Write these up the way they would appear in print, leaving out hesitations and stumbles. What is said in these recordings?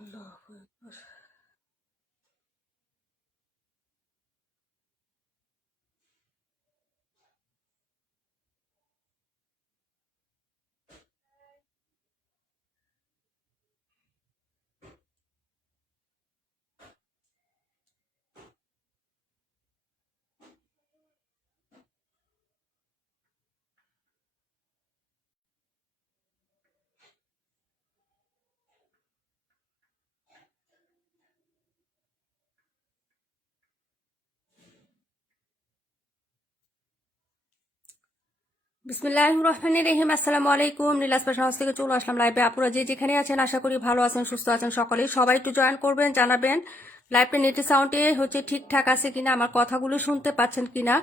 আল্লাহু আকবার। বিসমিল্লাহির রহমানির রহিম। আসসালামু আলাইকুম। নীলাস পাশা হাউস থেকে চলে আসলাম লাইভে। আপনারা যে যেখানে আছেন আশা করি ভালো আছেন, সুস্থ আছেন। সকলেই সবাই একটু জয়েন করবেন, জানাবেন লাইভটা নেটে সাউন্ডে হচ্ছে ঠিকঠাক আছে কিনা, আমার কথাগুলো শুনতে পাচ্ছেন কিনা,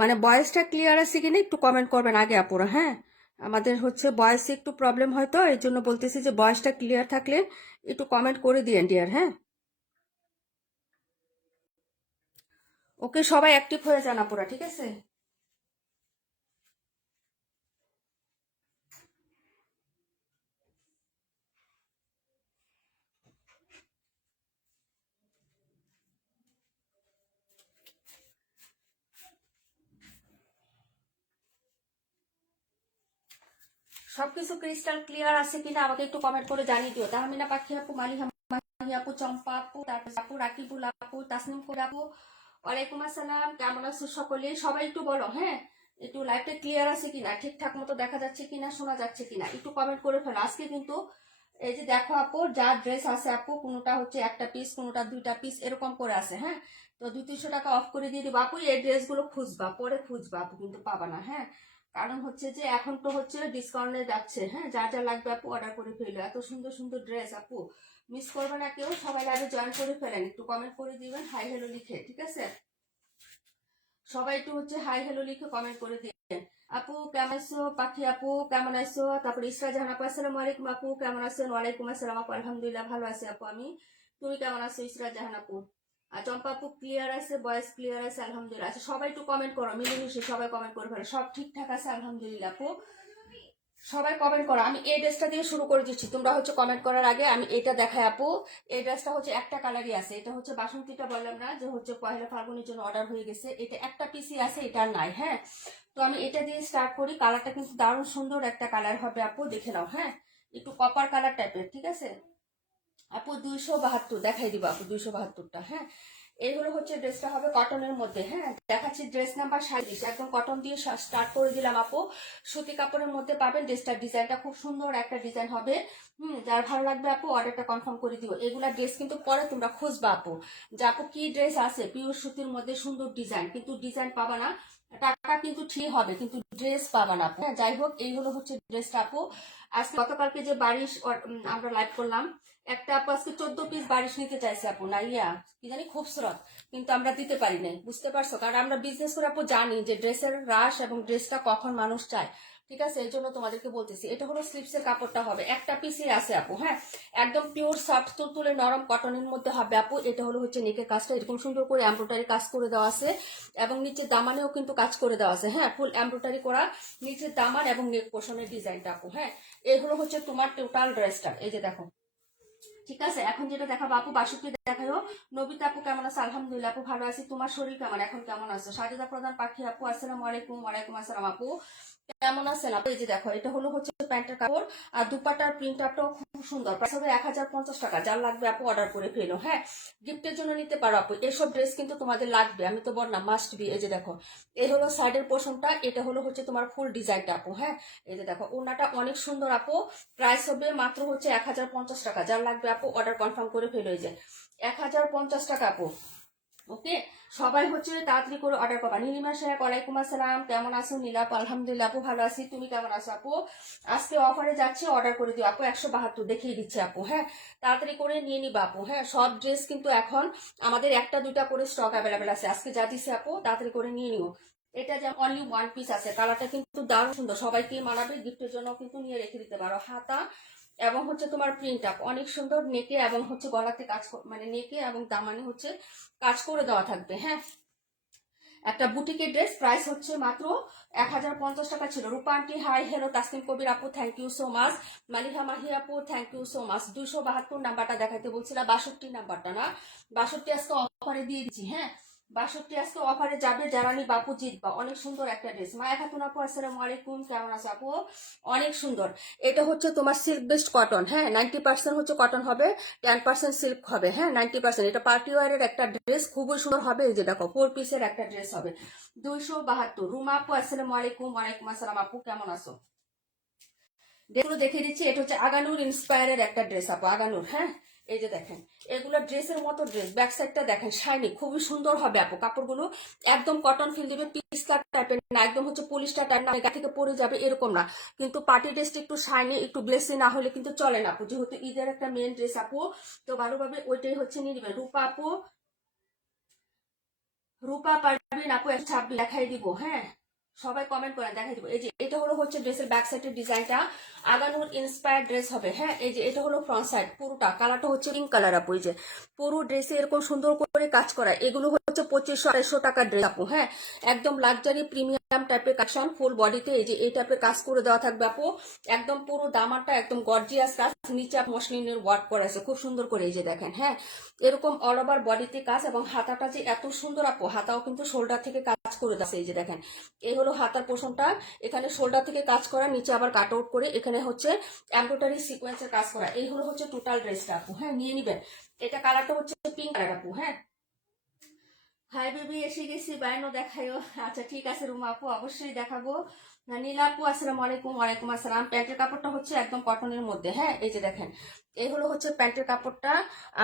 মানে ভয়েসটা ক্লিয়ার আছে কিনা একটু কমেন্ট করবেন আগে আপুরা। হ্যাঁ, আমাদের হচ্ছে ভয়েসে একটু প্রবলেম হয়, তো এই জন্য বলতেছি যে ভয়েসটা ক্লিয়ার থাকলে একটু কমেন্ট করে দিয়েন ডিয়ার। হ্যাঁ, ওকে, সবাই অ্যাক্টিভ হয়ে যান আপুরা, ঠিক আছে? সবকিছু ক্রিস্টাল ক্লিয়ার আছে কিনা আমাকে একটু কমেন্ট করে জানিয়ে দিও। তাহমিনা পাখি আপু, মাহি আপু, চম্পা আপু, তারপর আপু রাকিবুল আপু, তাসনিম কুর আপু, ওয়ালাইকুম আসসালাম। কেমন আছো সকলে? সবাই একটু বলো। হ্যাঁ, একটু লাইভটা ক্লিয়ার আছে কিনা, ঠিকঠাক মতো দেখা যাচ্ছে কিনা, শোনা যাচ্ছে কিনা একটু কমেন্ট করে ফেলো। আজকে কিন্তু এই যে দেখো আপু, যা ড্রেস আছে আপু, কোনোটা হচ্ছে একটা পিস, কোনোটা দুইটা পিস, এরকম করে আছে। হ্যাঁ, তো 200-300 টাকা অফ করে দিয়ে দিবো আপু। এই ড্রেসগুলো খুঁজবা, পরে খুঁজবা আপু, কিন্তু পাবা না। হ্যাঁ, কারণ হচ্ছে যে এখন তো হচ্ছে ডিসকাউন্টে যাচ্ছে। হ্যাঁ, যা যা লাগবে আপু অর্ডার করে ফেলো। এত সুন্দর সুন্দর ড্রেস আপু, মিস করবে না কেউ। সবাই লাইভে জয়েন করে ফেলেন, একটু কমেন্ট করে দিবেন হাই হ্যালো লিখে, ঠিক আছে? সবাই একটু হচ্ছে হাই হ্যালো লিখে কমেন্ট করে দিবেন। আপু কেমন আছো? পাখি আপু কেমন আছো? তারপর ইসরা জাহান আপু, আসসালামু আলাইকুম আপু, কেমন আছেন? ওয়ালাইকুম আসসালাম আপু, আলহামদুলিল্লাহ ভালো আছি আপু আমি। তুমি কেমন আছো ইসরা জাহান আপু? আর চম্পা আপু ক্লিয়ার আছে, ভয়েস ক্লিয়ার আছে, আলহামদুলিল্লাহ। আচ্ছা, সবাই একটু কমেন্ট করো, মিলেমিশে সবাই কমেন্ট করে ফেলো। সব ঠিকঠাক আছে আলহামদুলিল্লাহ আপু, সবাই কমেন্ট করো। আমি এই ড্রেসটা দিয়ে শুরু করে দিচ্ছি, তোমরা হচ্ছে কমেন্ট করার আগে আমি এটা দেখাই আপু। এই ড্রেসটা হচ্ছে একটা কালারই আছে, এটা হচ্ছে বাসন্তীটা, বললাম না যে হচ্ছে পয়লা ফাল্গুনের জন্য অর্ডার হয়ে গেছে, এটা একটা পিসি আছে, এটা আর নাই। হ্যাঁ, তো আমি এটা দিয়ে স্টার্ট করি। কালারটা কিন্তু দারুণ সুন্দর একটা কালার হবে আপু, দেখে নাও। হ্যাঁ, একটু কপার কালার টাইপের, ঠিক আছে আপু? 272 দেখাই দিব আপু, 272টা। হ্যাঁ, এইগুলো হচ্ছে ড্রেসটা হবে কটনের মধ্যে। হ্যাঁ, দেখাচ্ছি ড্রেস নাম্বার 37, একদম কটন দিয়ে স্টার্ট করে দিলাম আপু। সুতি কাপড়ের মধ্যে পাবেন ড্রেসটার ডিজাইনটা খুব সুন্দর একটা ডিজাইন হবে। যার ভালো লাগবে আপু অর্ডারটা কনফার্ম করে দিও। এগুলা ড্রেস কিন্তু পরে তোমরা খুঁজবা আপু, যে আপু কি ড্রেস আছে পিওর সুতির মধ্যে সুন্দর ডিজাইন, কিন্তু ডিজাইন পাবা না। টাকা কিন্তু ঠিক হবে, কিন্তু ড্রেস পাবা না আপু। হ্যাঁ, যাই হোক, এইগুলো হচ্ছে ড্রেসটা আপু। আজকে গতকালকে যে বারিশ আমরা লাইভ করলাম, একটা আপু আজকে 14 পিস বারিশ নিতে চাইছে আপু, নাইয়া কি জানি খুবসুরত, কিন্তু আমরা দিতে পারি নাই, বুঝতে পারছো? কারণ আমরা বিজনেস করে আপু জানি যে ড্রেসের রাশ এবং ড্রেসটা কখন মানুষ চায়, ঠিক আছে? এই জন্য তোমাদেরকে বলতেছি। এটা হলো স্লিপসের কাপড়টা হবে, একটা পিসই আছে আপু। হ্যাঁ, একদম পিওর সফট তুলতুলে নরম কটনের মধ্যে হবে আপু। এটা হলো হচ্ছে নেকের কাজটা এরকম সুন্দর করে এমব্রয়ডারি কাজ করে দেওয়া আছে, এবং নিচে দামানেও কিন্তু কাজ করে দেওয়া আছে। হ্যাঁ, ফুল এমব্রয়ডারি করা নিচের দামান এবং নেক পোর্শনের ডিজাইনটা আপু। হ্যাঁ, এই হলো হচ্ছে তোমার টোটাল ড্রেসটা, এই যে দেখো, ঠিক আছে? এখন যেটা দেখাবো আপু, বাসুকি দেখাবো। নবিতা আপু কেমন আছে? আলহামদুলিল্লাহ আপু ভালো আছি। তোমার শরীর কেমন, এখন কেমন আছে? সাজেদা প্রধান পাখি আপু, আসসালামু আলাইকুম। ওয়ালাইকুম আসসালাম আপু, কেমন আছেন আপু? এই যে দেখো, এটা হলো হচ্ছে প্যান্টের কাপড়, আর দুপাটার প্রিন্টটাও খুব সুন্দর। প্রাইস হবে 1050 টাকা। যার লাগবে আপু অর্ডার করে ফেলো। হ্যাঁ, গিফটের জন্য নিতে পারো আপু। এসব ড্রেস কিন্তু তোমাদের লাগবে, আমি তো বললাম মাস্ট বি। এই যে দেখো, এই হলো সাইডের পোর্শনটা, এটা হলো হচ্ছে তোমার ফুল ডিজাইনটা আপু। হ্যাঁ, এই যে দেখো, ওনাটা অনেক সুন্দর আপু। প্রাইস হবে মাত্র হচ্ছে 1050 টাকা। যার লাগবে আপু অর্ডার কনফার্ম করে ফেলো। এই যে 1050 টাকা আপু। ওকে, সবাই হচ্ছে তাড়াতাড়ি করে অর্ডার করবা। নীলিমা শেখ, ওয়ালাইকুম আসসালাম, কেমন আছো? নীলাপ, আলহামদুলিল্লাহ আপু ভালো আছি। তুমি কেমন আছো আপু? আজকে অফারে যাচ্ছে, অর্ডার করে দিও আপু। 172 দেখিয়ে দিচ্ছে আপু। হ্যাঁ, তাড়াতাড়ি করে নিয়ে নিবা আপু। হ্যাঁ, সব ড্রেস কিন্তু এখন আমাদের একটা দুইটা করে স্টক অ্যাভেলেবেল আছে। আজকে যা দিচ্ছে আপু তাড়াতাড়ি করে নিয়ে নিও। এটা যেমন অনলি ওয়ান পিস আছে, কালারটা কিন্তু দারুণ সুন্দর, সবাইকে মানাবে। গিফটের জন্য কিন্তু নিয়ে রেখে দিতে পারো। হাতা এবং হচ্ছে তোমার প্রিন্ট আপ অনেক সুন্দর, নেকে এবং হচ্ছে গলাতে কাজ, মানে নেকে এবং দামানে হচ্ছে কাজ করে দেওয়া থাকবে। হ্যাঁ, একটা বুটিকের ড্রেস, প্রাইস হচ্ছে মাত্র 1050 টাকা ছিল। Rupa aunty hi, hello. Tasnim Kabir আপু thank you so much. Maliha Mahi আপু থ্যাংক ইউ সো মাচ। 272 নাম্বারটা দেখাইতে বলছিলাম, 62 নাম্বারটা না, 62 আজকে অফারে দিয়ে দিচ্ছি। হ্যাঁ, 62 আজকে অফারে যাবে, যারা নি বাপু জিতবা। অনেক সুন্দর একটা ড্রেস। মায়া খাতুন আপু আসসালামু আলাইকুম, কেমন আছে আপু? অনেক সুন্দর। এটা হচ্ছে তোমার সিল্ক বেস্ট কটন। হ্যাঁ, 90% হচ্ছে কটন হবে, 10% সিল্ক হবে। হ্যাঁ, 90%। এটা পার্টি ওয়ারের একটা ড্রেস, খুবই সুন্দর হবে। এই যে দেখো 4 পিসের একটা ড্রেস হবে। 272। রুমা আপু আসসালামু আলাইকুম। ওয়ালাইকুম আসসালাম আপু, কেমন আছো? যেগুলো দেখিয়ে দিচ্ছি, এটা হচ্ছে আগানুর ইন্সপায়ারের একটা ড্রেস আপু, আগানুর। হ্যাঁ, এই যে দেখেন, এগুলো ড্রেসের মতো ড্রেস, ব্যাক সাইডটা দেখেন শাইনি, খুবই সুন্দর হবে আপু। কাপড়গুলো একদম কটন ফিল দিবে, পিস্তা টাইপের না, একদম হচ্ছে পলিস্টার টাইপ না, গা থেকে পরে যাবে এরকম না। কিন্তু পার্টি ড্রেসটা একটু শাইনি, একটু গ্লেসি না হলে কিন্তু চলে না আপু, যেহেতু ঈদের একটা মেন ড্রেস আপু, তো ভালোভাবে ওইটাই হচ্ছে নিয়ে নেবেন। রূপা আপু, রূপা পারবেন আপু 126 দেখাই দিব। হ্যাঁ, সবাই কমেন্ট করে দেখাই দিব। এই যে এটা হলো হচ্ছে ড্রেসের ব্যাক সাইডের ডিজাইনটা, আগানুর ইন্সপায়ার্ড ড্রেস হবে। হ্যাঁ, এই যে এটা হলো ফ্রন্ট সাইড, পুরোটা কালারটা হচ্ছে পিঙ্ক কালার আপু। এই যে পুরো ড্রেসে এরকম সুন্দর করে কাজ করা, এগুলো হচ্ছে 2500-2800 টাকার ড্রেস আপু। হ্যাঁ, একদম লাক্সারি প্রিমিয়াম টাইপের কালেকশন, ফুল বডিতে এই যে এই টাইপের কাজ করে দেওয়া থাকবে আপু। একদম পুরো দামারটা একদম গর্জিয়াস কাজ, নিচে মসলিনের ওয়ার্ক করা আছে খুব সুন্দর করে। এই যে দেখেন, হ্যাঁ, এরকম অল ওভার বডিতে কাজ, এবং হাতাটা যে এত সুন্দর আপু, হাতাও কিন্তু শোল্ডার থেকে কাজ করে দেওয়া। এই যে দেখেন, এই হলো হাতার পোষণটা, এখানে শোল্ডার থেকে কাজ করা, নিচে আবার কাট আউট করে এখানে হচ্ছে এমব্রয়ডারি সিকোয়েন্সের কাজ করা। এই হলো হচ্ছে টোটাল ড্রেসটা আপু। হ্যাঁ, নিয়ে নিবেন। এটা কালারটা হচ্ছে পিঙ্ক কালার আপু। হ্যাঁ, হাই বেবি, এসে গেছি, বাইনো দেখাইও। আচ্ছা ঠিক আছে রুমা আপু, অবশ্যই দেখাবো। নীলা আপু আসসালামু আলাইকুম। ওয়ালাইকুম আসসালাম। প্যান্টের কাপড়টা হচ্ছে একদম কটনের মধ্যে। হ্যাঁ, এই যে দেখেন, এই হলো হচ্ছে প্যান্টের কাপড়টা,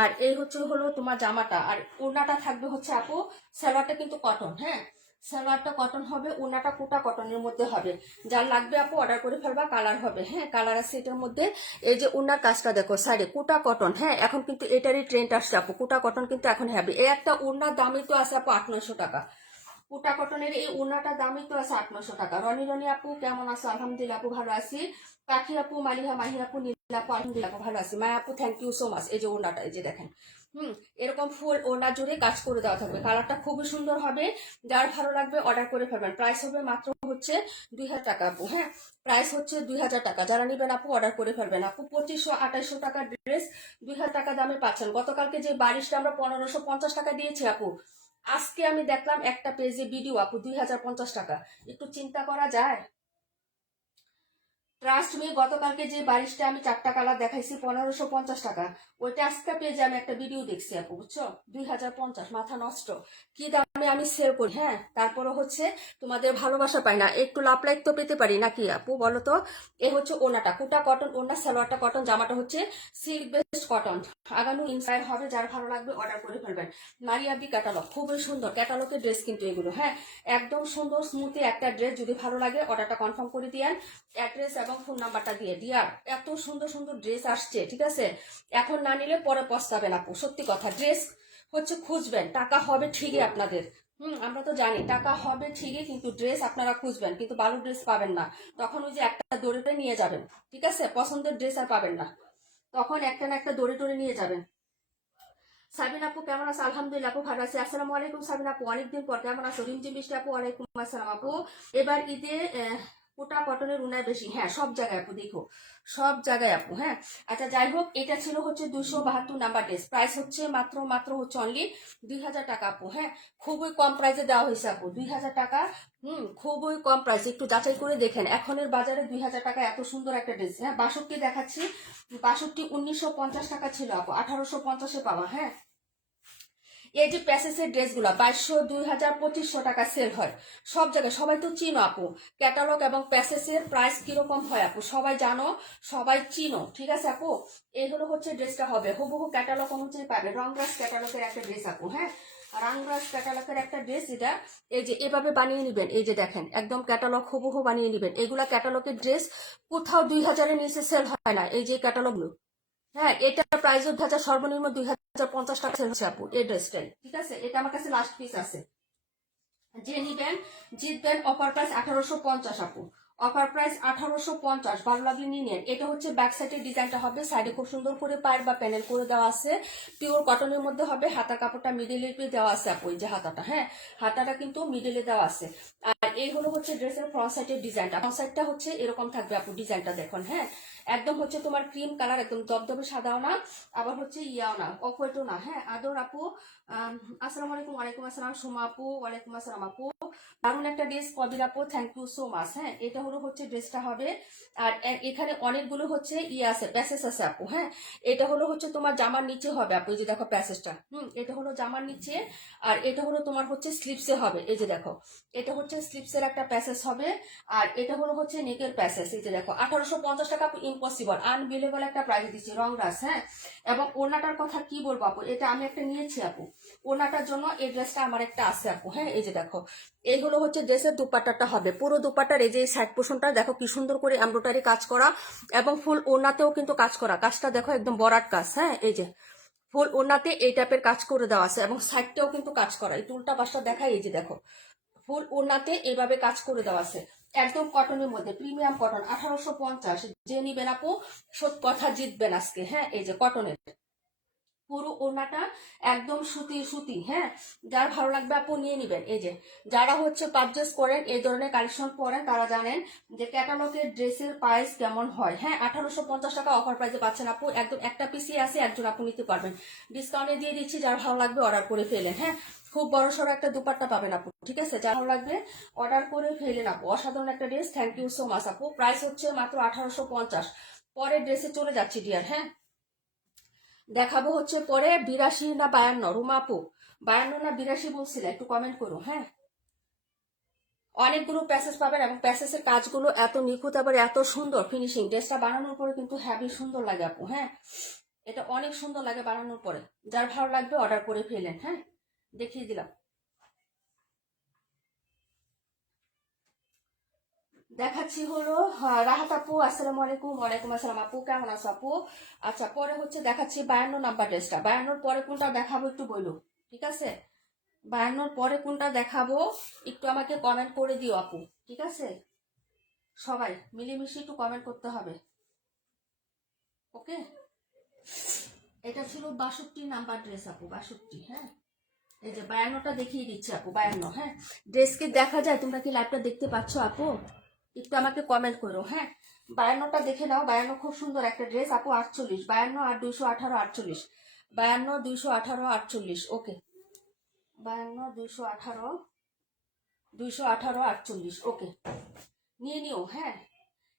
আর এই হচ্ছে হলো তোমার জামাটা, আর ওড়নাটা থাকবে হচ্ছে আপু, সালোয়ারটা কিন্তু কটন। হ্যাঁ, সালোয়ারটা কটন হবে, ওড়নাটা কোটা কটনের মধ্যে হবে। যার লাগবে আপু অর্ডার করে ফেলবা, কালার হবে। হ্যাঁ, কালার আছে এটার মধ্যে। এই যে ওড়নার কাজটা দেখো, সাইডে কোটা কটন। হ্যাঁ, এখন কিন্তু এটারই ট্রেন্ড আসছে আপু, কোটা কটন কিন্তু এখন হ্যাভি। এই একটা ওড়নার দামই তো আছে আপু 800-900 টাকা। কোটা কটনের এই ওড়নাটার দামই তো আছে 800-900 টাকা। রনি রনি আপু কেমন আছো? আলহামদুলিল্লাহ আপু ভালো আছি। পাখি আপু, মালিহা মাহি আপু, নীলা আপু আলহামদুলিল্লাহ আপু ভালো আছি। মায়া আপু থ্যাংক ইউ সো মাচ। এই যে ওড়নাটা, এই যে দেখেন, এরকম ফুল ওড়না জুড়ে কাজ করে দেওয়া থাকবে, কালারটা খুবই সুন্দর হবে। যার ভালো লাগবে অর্ডার করে ফেলবেন। প্রাইস হবে মাত্র হচ্ছে 2000 টাকা আপু। হ্যাঁ, প্রাইস হচ্ছে 2000 টাকা। যারা নিবেন আপু অর্ডার করে ফেলবেন আপু। 2500-2800 টাকার ড্রেস 2000 টাকা দামে পাচ্ছেন। গতকালকে যে বারিশটা আমরা 1550 টাকা দিয়েছি আপু, আজকে আমি দেখলাম একটা পেজে ভিডিও আপু 2050 টাকা। একটু চিন্তা করা যায়? ট্রাস্ট মি, গতকালকে যে বারিশটা আমি 4টা কালার দেখাইছি 1550 টাকা, ওইটা আজকে পেজে আমি একটা ভিডিও দেখছি আপু, বুঝছো? 2050, মাথা নষ্ট। কি দামে আমি সেল করি। হ্যাঁ, তারপরে হচ্ছে তোমাদের ভালোবাসা পাই না, একটু লাভ লাইক তো পেতে পারি নাকি আপু, বলো তো? এ হচ্ছে ওনাটা কোটা কটন, ওনা সালোয়ারটা কটন, জামাটা হচ্ছে সিল্ক বেস্ট কটন। আগামী ইন্সপায়ার হবে, যার ভালো লাগবে অর্ডার করে ফেলবেন। মারিয়াবি ক্যাটালগ, খুবই সুন্দর ক্যাটালগের ড্রেস কিন্তু এগুলো। হ্যাঁ, একদম সুন্দর স্মুথি একটা ড্রেস। যদি ভালো লাগে অর্ডারটা কনফার্ম করে দিয়েন, অ্যাড্রেস এবং ফোন নাম্বারটা দিয়ে দিয়ার। এত সুন্দর সুন্দর ড্রেস আসছে, ঠিক আছে? এখন না নিলে পরে পস্তাবেন আপু, সত্যি কথা। ড্রেস হচ্ছে খুঁজবেন, টাকা হবে ঠিকই আপনাদের। আমরা তো জানি টাকা হবে ঠিকই, কিন্তু ড্রেস আপনারা খুঁজবেন, কিন্তু ভালো ড্রেস পাবেন না। তখন ওই যে একটা দড়িতে নিয়ে যাবেন, ঠিক আছে? পছন্দের ড্রেস আর পাবেন না, তখন একটা না একটা দড়ি টড়ি নিয়ে যাবেন। সাবিন আপু কেমন আছে? আলহামদুলিল্লাহ আপু ভালো আছি। আসসালামু আলাইকুম সাবিন আপু, অনেকদিন পর, কেমন আছো? রিমঝিম বৃষ্টি আপু ওয়ালাইকুম আসসালাম আপু। এবার ঈদে কোটা কটনের উনায় বেশি। হ্যাঁ, সব জায়গায় আপু, দেখো সব জায়গায় আপু। হ্যাঁ, আচ্ছা যাই হোক, এটা ছিল হচ্ছে 272 নাম্বার ড্রেস। প্রাইস হচ্ছে মাত্র মাত্র হচ্ছে অনলি 2000 টাকা আপু। হ্যাঁ, খুবই কম প্রাইসে দেওয়া হয়েছে আপু, 2000 টাকা। খুবই কম প্রাইস, একটু যাচাই করে দেখেন। এখনের বাজারে 2000 টাকা এত সুন্দর একটা ড্রেস। হ্যাঁ, 62 দেখাচ্ছি, 62 1950 টাকা ছিল আপু, 1850-এ পাওয়া। হ্যাঁ, এই যে প্যাসেসের ড্রেসগুলো 2200, 2000, 2500 টাকা সেল হয় সব জায়গায়। সবাই তো চিনো আপু, ক্যাটালগ এবং প্যাসেসের প্রাইস কিরকম হয় আপু, সবাই জানো, সবাই চিনো, ঠিক আছে আপু? এই হলো হচ্ছে ড্রেসটা হবে, হুবহু ক্যাটালগ অনুযায়ী পাবে। রংরাজ ক্যাটালগের একটা ড্রেস আপু। হ্যাঁ, রংরাজ ক্যাটালগের একটা ড্রেস এটা। এই যে এভাবে বানিয়ে নিবেন, এই যে দেখেন, একদম ক্যাটালগ হুবহু বানিয়ে নিবেন। এগুলা ক্যাটালগের ড্রেস কোথাও 2000-এর নিচে সেল হয় না, এই যে ক্যাটালগুলো। হ্যাঁ, এটা প্রাইস হচ্ছে সর্বনিম্ন 2050 টাকা সেল হচ্ছে আপু এই ড্রেসটাই, ঠিক আছে? এটা আমার কাছে লাস্ট পিস আছে, যে নিবেন জিতবেন। অফার প্রাইস 1850 আপু, অফার প্রাইস 1850, ভালো লাগলে নিয়ে নেন। এটা হচ্ছে ব্যাক সাইডের ডিজাইনটা হবে, সাইডে খুব সুন্দর করে পায়ের বা প্যানেল করে দেওয়া আছে, পিওর কটনের মধ্যে হবে। হাতার কাপড়টা মিডিলে দেওয়া আছে আপু, এই যে হাতাটা, হ্যাঁ হাতাটা কিন্তু মিডিলে দেওয়া আছে। আর এই হলো হচ্ছে ড্রেসের ফ্রন্ট সাইডের ডিজাইনটা। ফ্রন্ট সাইডটা হচ্ছে এরকম থাকবে আপু, ডিজাইনটা দেখুন, হ্যাঁ একদম হচ্ছে তোমার ক্রিম কালার, একদম দবদবে সাদাও না, আবার হচ্ছে ইয়াও না, অকোয়েটও না। হ্যাঁ আদর আপু, আসসালামু আলাইকুম। ওয়ালাইকুম আসসালাম সোমা আপু, ওয়ালাইকুম আসসালাম আপু। দারুণ একটা ড্রেস কবির আপু, থ্যাংক ইউ সো মাচ। হ্যাঁ এটা হলো হচ্ছে ড্রেসটা হবে। আর এখানে অনেকগুলো হচ্ছে ইয়ে আছে, প্যাসেজ আছে আপু। হ্যাঁ এটা হলো হচ্ছে তোমার জামার নিচে হবে আপু, এই যে দেখো প্যাসেজটা, এটা হলো জামার নিচে। আর এটা হলো তোমার হচ্ছে স্লিপসে হবে, এই যে দেখো এটা হচ্ছে স্লিপসের একটা প্যাসেজ হবে। আর এটা হলো হচ্ছে নেকের প্যাসেজ, এই যে দেখো 1850 টাকা আপু, ইম্পসিবল আনবিলেবল একটা প্রাইস দিচ্ছি, রং রাস। হ্যাঁ এবং ওড়নাটার কথা কি বলবো আপু, এটা আমি একটা নিয়েছি আপু, ওড়নাটার জন্য এই ড্রেসটা আমার একটা আছে আপু। হ্যাঁ এই যে দেখো এই হলো হচ্ছে ড্রেসের দুপাট্টাটা হবে, পুরো দুপাট্টার এই যে সাইড পোর্শনটা দেখো কি সুন্দর করে এমব্রয়ডারি কাজ করা, এবং ফুল ওড়নাতেও কিন্তু কাজ করা, কাজটা দেখো একদম বরাট কাজ। হ্যাঁ এই যে ফুল ওড়নাতে এই টাইপের কাজ করে দেওয়া আছে, এবং সাইডটাও কিন্তু কাজ করা, এই উল্টা পাশটা দেখাই, এই যে দেখো ফুল ওড়নাতে এইভাবে কাজ করে দেওয়া আছে, একদম কটনের মধ্যে, প্রিমিয়াম কটন, 1850। যে নিবেন আপু সৎ কথা জিতবেন আজকে। হ্যাঁ এই যে কটনের পুরো ওড়নাটা একদম সুতি সুতি। হ্যাঁ যার ভালো লাগবে আপু নিয়ে নিবেন। এই যে যারা হচ্ছে পারচেস করেন এই ধরনের কালেকশন পরেন তারা জানেন যে ক্যাটালগের ড্রেসের প্রাইস কেমন হয়। হ্যাঁ 1850 টাকা অফার প্রাইসে পাচ্ছেন আপু, একদম একটা পিসই আছে, একজন আপু নিতে পারবেন, ডিসকাউন্টে দিয়ে দিচ্ছি, যার ভালো লাগবে অর্ডার করে ফেলেন। হ্যাঁ খুব বড় সড়ো একটা দুপাট্টা পাবেন আপু, ঠিক আছে, যার ভালো লাগবে অর্ডার করে ফেলেন আপু। অসাধারণ একটা dress, thank you so much আপু। প্রাইস হচ্ছে মাত্র 1850। পরের ড্রেসে চলে যাচ্ছি ডিয়ার। হ্যাঁ দেখাবো হচ্ছে পরে 82 না 52, রুমা আপু 52 না 82 বলছিলে, একটু কমেন্ট করো। হ্যাঁ অনেকগুলো প্যাসেজ পাবেন, এবং প্যাসেজের কাজগুলো এত নিখুঁত, আবার এত সুন্দর ফিনিশিং, ড্রেসটা বানানোর পরে কিন্তু হ্যাভি সুন্দর লাগে আপু। হ্যাঁ এটা অনেক সুন্দর লাগে বানানোর পরে, যার ভালো লাগবে অর্ডার করে ফেলেন। হ্যাঁ দেখিয়ে দিলাম, দেখাচ্ছি হলো রাহাত আপু, আসসালামু আলাইকুম। ওয়ালাইকুম আসসালাম আপু, কেমন আছো আপু? আচ্ছা পরে হচ্ছে দেখাচ্ছি 52 নাম্বার ড্রেসটা, 52 পরে কোনটা দেখাবো একটু বলো, ঠিক আছে? 52 পরে কোনটা দেখাবো একটু আমাকে কমেন্ট করে দিও আপু, ঠিক আছে? সবাই মিলেমিশে একটু কমেন্ট করতে হবে, ওকে? এটা ছিল 62 নাম্বার ড্রেস আপু, 62। হ্যাঁ এই যে 52টা দেখিয়ে দিচ্ছি আপু, 52। হ্যাঁ ড্রেস কি দেখা যায়? তোমরা কি লাইভটা দেখতে পাচ্ছ আপু? একটু আমাকে কমেন্ট করো। হ্যাঁ 52টা দেখে নাও, 52 খুব সুন্দর একটা ড্রেস আপু। 48, 52 আর 218, 48, 52 218 48, ওকে 52 218 218 48, ওকে নিয়ে নিও। হ্যাঁ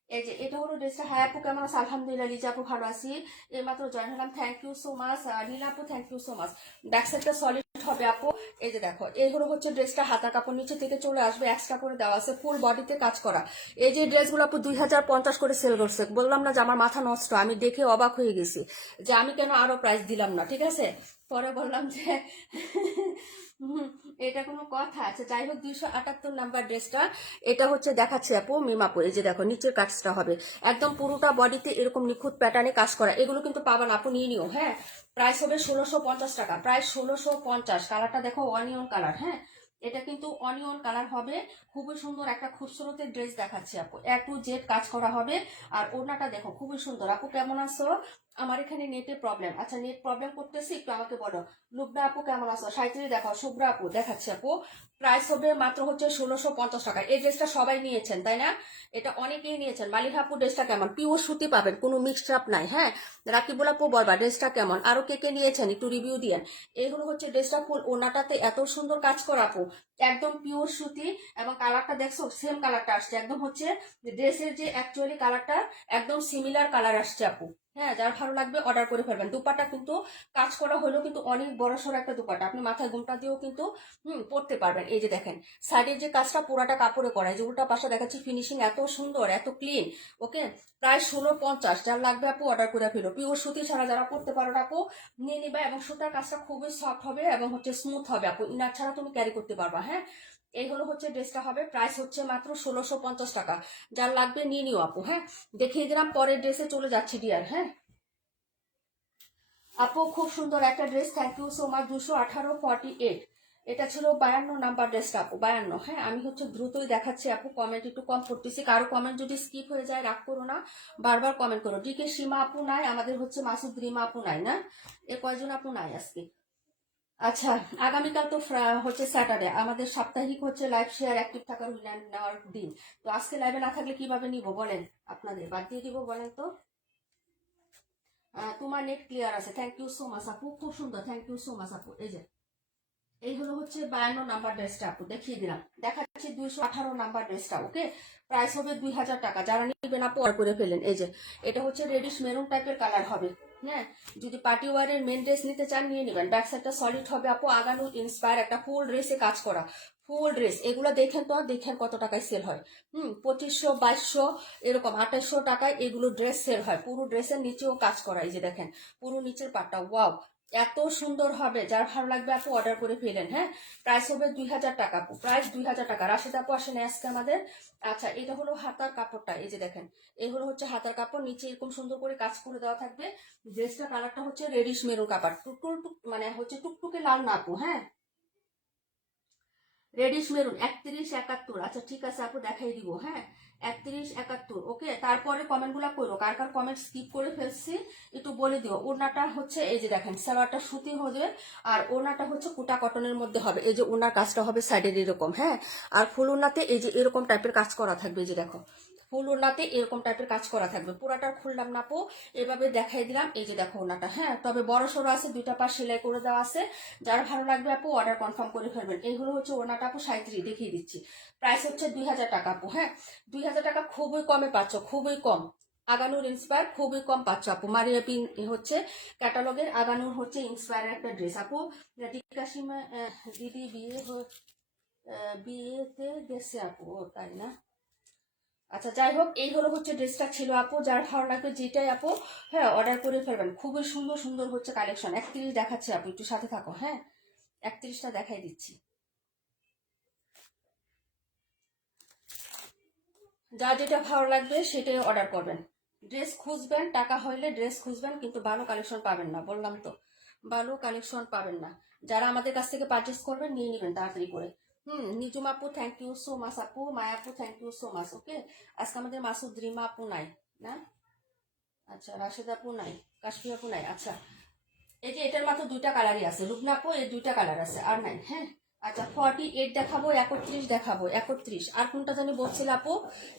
এই যে এটা হলো ড্রেসটা। হ্যাঁ আপু কেমন আছে? আলহামদুলিল্লাহ লিজা আপু ভালো আছি, এইমাত্র জয়েন হলাম, thank you so much. Nila আপু thank you so much. Back সাইডটা সলিড হবে আপু, এই যে দেখো এই হলো হচ্ছে ড্রেসটা, হাতা কাপড় নিচে থেকে চলে আসবে, এক্সট্রা করে দেওয়া আছে, ফুল বডিতে কাজ করা। এই যে ড্রেসগুলো আপু 2050 করে সেল করছে, বললাম না যে আমার মাথা নষ্ট, আমি দেখে অবাক হয়ে গেছি যে আমি কেন আরো প্রাইস দিলাম না, ঠিক আছে? পরে বললাম যে এটা কোনো কথা আছে? যাই হোক 278 নাম্বার ড্রেসটা, এটা হচ্ছে দেখাচ্ছে আপু মিমাপুর, এই যে দেখো নিচের কাজটা হবে একদম পুরোটা বডিতে এরকম নিখুঁত প্যাটার্নে কাজ করা, এগুলো কিন্তু পাবেন আপু, নিয়ে নিও। হ্যাঁ প্রাইস হবে 1650 টাকা, প্রায় 1650। কালারটা দেখো অনিয়ন কালার। হ্যাঁ এটা কিন্তু অনিয়ন কালার হবে, খুবই সুন্দর একটা খুবসুরতের ড্রেস দেখাচ্ছে আপু, এ টু জেড কাজ করা হবে। আর ওড়নাটা দেখো খুবই সুন্দর। আপু কেমন আছো? আমার এখানে নেটের প্রবলেম, আচ্ছা নেট প্রবলেম করতেছি, একটু আমাকে বলো। লুবনা আপু কেমন আছো? সাইকেলে দেখো, শুভ্রা আপু দেখাচ্ছে আপু, প্রাইস হবে মাত্র হচ্ছে 1650 টাকা। এই ড্রেসটা সবাই নিয়েছেন তাই না? এটা অনেকেই নিয়েছেন। মালিহা আপু ড্রেসটা কেমন? পিওর সুতি পাবেন, কোনো মিক্সড আপ নাই। হ্যাঁ রাকিবুল আপু বলবা ড্রেসটা কেমন, আরো কে কে নিয়েছেন একটু রিভিউ দিয়েন। এইগুলো হচ্ছে ড্রেসটা, ফুল ওনাটাতে এত সুন্দর কাজ করা আপু, একদম পিওর সুতি, এবং কালারটা দেখছো সেম কালারটা আসছে, একদম হচ্ছে ড্রেসের যে অ্যাকচুয়ালি কালারটা একদম সিমিলার কালার আসছে আপু। হ্যাঁ যার ভালো লাগবে অর্ডার করে ফেলবেন। দুপাটা কিন্তু কাজ করা হলেও কিন্তু অনেক বড় সড়ো একটা দুপাটা, আপনি মাথায় ঘুমটা দিয়েও কিন্তু পরতে পারবেন। এই যে দেখেন সাইডের যে কাজটা পুরাটা কাপড়ে করা, যে উল্টা পাশে দেখাচ্ছি ফিনিশিং এত সুন্দর, এত ক্লিন, ওকে প্রায় 1650। যার লাগবে আপু অর্ডার করে ফেলো। পিওর সুতি ছাড়া যারা পরতে পারো আপু নিয়ে নিবা, এবং সুতার কাজটা খুবই সফট হবে এবং হচ্ছে স্মুথ হবে আপু, ইনার ছাড়া তুমি ক্যারি করতে পারবা। হ্যাঁ এই হলো হচ্ছে ড্রেসটা হবে, প্রাইস হচ্ছে মাত্র 1650 টাকা। যার লাগবে নিয়ে নিও আপু। হ্যাঁ দেখিয়ে দিলাম, পরের ড্রেসে চলে যাচ্ছি ডিয়ার। হ্যাঁ আপু খুব সুন্দর একটা dress, thank you so much. 218 48, এটা ছিল 52 নাম্বার ড্রেসটা আপু, 52। হ্যাঁ, আমি হচ্ছে দ্রুতই দেখাচ্ছি আপু, কমেন্ট একটু কম করতেছি। কারো কমেন্ট যদি স্কিপ হয়ে যায় রাগ করো না, বারবার কমেন্ট করো। ডিকে সীমা আপু নাই, আমাদের হচ্ছে মাসুদ রিমা আপু নাই না, এ কয়জন আপু নাই আজকে। আচ্ছা, আগামীকাল তো হচ্ছে স্যাটারডে, আমাদের সাপ্তাহিক হচ্ছে লাইভ শেয়ার অ্যাক্টিভ থাকার উইনার নেওয়ার দিন। তো আজকে লাইভে না থাকলে কিভাবে নিব বলেন, আপনাদের বাদ দিয়ে দিব বলেন তো। তোমার নেট ক্লিয়ার আছে, থ্যাংক ইউ সো মাচ আপু, খুব সুন্দর, থ্যাংক ইউ সো মাচ আপু। এই যে এই হলো হচ্ছে 52 নাম্বার ড্রেসটা আপু, দেখিয়ে দিলাম। দেখাচ্ছি 218 নাম্বার ড্রেসটা। ওকে, প্রাইস হবে 2000 টাকা। যারা নিবেন আপু অর্ডার করে ফেলেন। এই যে এটা হচ্ছে রেডিশ মেরুন টাইপের কালার হবে। হ্যাঁ, যদি পার্টি ওয়ারের মেন ড্রেস নিতে চান নিয়ে নেবেন। ব্যাক সাইডটা সলিড হবে আপু, আগানো ইন্সপায়ার একটা ফুল ড্রেসে কাজ করা, ফুল ড্রেস। এগুলো দেখেন তো, দেখেন কত টাকায় সেল হয়। 2500, 2200, এরকম 2800 টাকায় এগুলো ড্রেস সেল হয়। পুরো ড্রেসের নিচেও কাজ করা, এই যে দেখেন পুরো নিচের পাটটা, ওয়াও, এত সুন্দর হবে। যার ভালো লাগবে আপু অর্ডার করে ফেলেন। হ্যাঁ, প্রাইস হবে 2000 টাকা আপু, প্রাইস 2000 টাকা। রাশিদ আপু আসেন আজকে আমাদের। আচ্ছা, এটা হলো হাতার কাপড়টা, এই যে দেখেন, এই হলো হচ্ছে হাতার কাপড়, নিচে এরকম সুন্দর করে কাজ করে দেওয়া থাকবে। ড্রেসটা কালারটা হচ্ছে রেডিশ মেরুন কাপড়, টুকটুক মানে হচ্ছে টুকটুকে লাল না আপু। হ্যাঁ, রেডিশ মেরুন 3171। আচ্ছা ঠিক আছে আপু, দেখাই দিব। হ্যাঁ, 3171। ওকে, তারপরে কমেন্ট গুলা করো, কার কার কমেন্ট স্কিপ করে ফেলছি একটু বলে দিও। ওড়নাটা হচ্ছে এই যে দেখেন, সালোয়ারটা সুতি হবে আর ওড়নাটা হচ্ছে কোটা কটনের মধ্যে হবে। এই যে ওড়নার কাজটা হবে সাইডের এরকম। হ্যাঁ, আর ফুল ওড়নাতে এই যে এরকম টাইপের কাজ করা থাকবে। এই যে দেখো, ফুল ওড়নাতে এরকম টাইপের কাজ করা থাকবে। পুরাটা খুললাম না আপু, এভাবে দেখাই দিলাম। এই যে দেখো ওড়নাটা। হ্যাঁ, তবে বড় সড়ো আছে, দুইটা পাশ সেলাই করে দেওয়া আছে। যার ভালো লাগবে আপু অর্ডার কনফার্ম করে ফেলবেন। এইগুলো হচ্ছে ওড়নাটা আপু 37, দেখিয়ে দিচ্ছি। প্রাইস হচ্ছে 2000 টাকা আপু। হ্যাঁ, 2000 টাকা খুবই কমে পাচ্ছ, খুবই কম। আগানুর ইন্সপায়ার খুবই কম পাচ্ছ আপু। মারিয়া পিন হচ্ছে ক্যাটালগের, আগানুর হচ্ছে ইন্সপায়ার একটা ড্রেস আপু। কাশিমা দিদি বিয়েতে গেছে আপু, তাই না? আচ্ছা যাই হোক, এই হলো হচ্ছে ড্রেসটা ছিল আপু। যার ভালো লাগবে যেটাই আপু, হ্যাঁ অর্ডার করে ফেলবেন। খুবই সুন্দর সুন্দর হচ্ছে কালেকশন। 31 দেখাচ্ছে আপু, একটু সাথে থাকো। হ্যাঁ, 31টা দেখাই দিচ্ছি। যা যেটা ভালো লাগবে সেটাই অর্ডার করবেন। ড্রেস খুঁজবেন, টাকা হইলে ড্রেস খুঁজবেন, কিন্তু ভালো কালেকশন পাবেন না, বললাম তো, ভালো কালেকশন পাবেন না। যারা আমাদের কাছ থেকে পারচেস করবেন নিয়ে নেবেন তাড়াতাড়ি করে। নিজুম আপু থ্যাংক ইউ সো মাচ আপু, মায়া আপু থ্যাংক ইউ সো মাচ। ওকে, আজকে আমাদের মাসুদ রিমা আপু নাই না, আচ্ছা রাশেদ আপু নাই, কাশ্মীর আপু নাই। আচ্ছা, এই যে এটার মাত্র দুইটা কালারই আছে, রুবনা আপু এর দুইটা কালার আছে, আর নাই। হ্যাঁ, আচ্ছা 48 দেখাবো, 31 দেখাবো, 31। আর কোনটা জানি বলছিল আপু,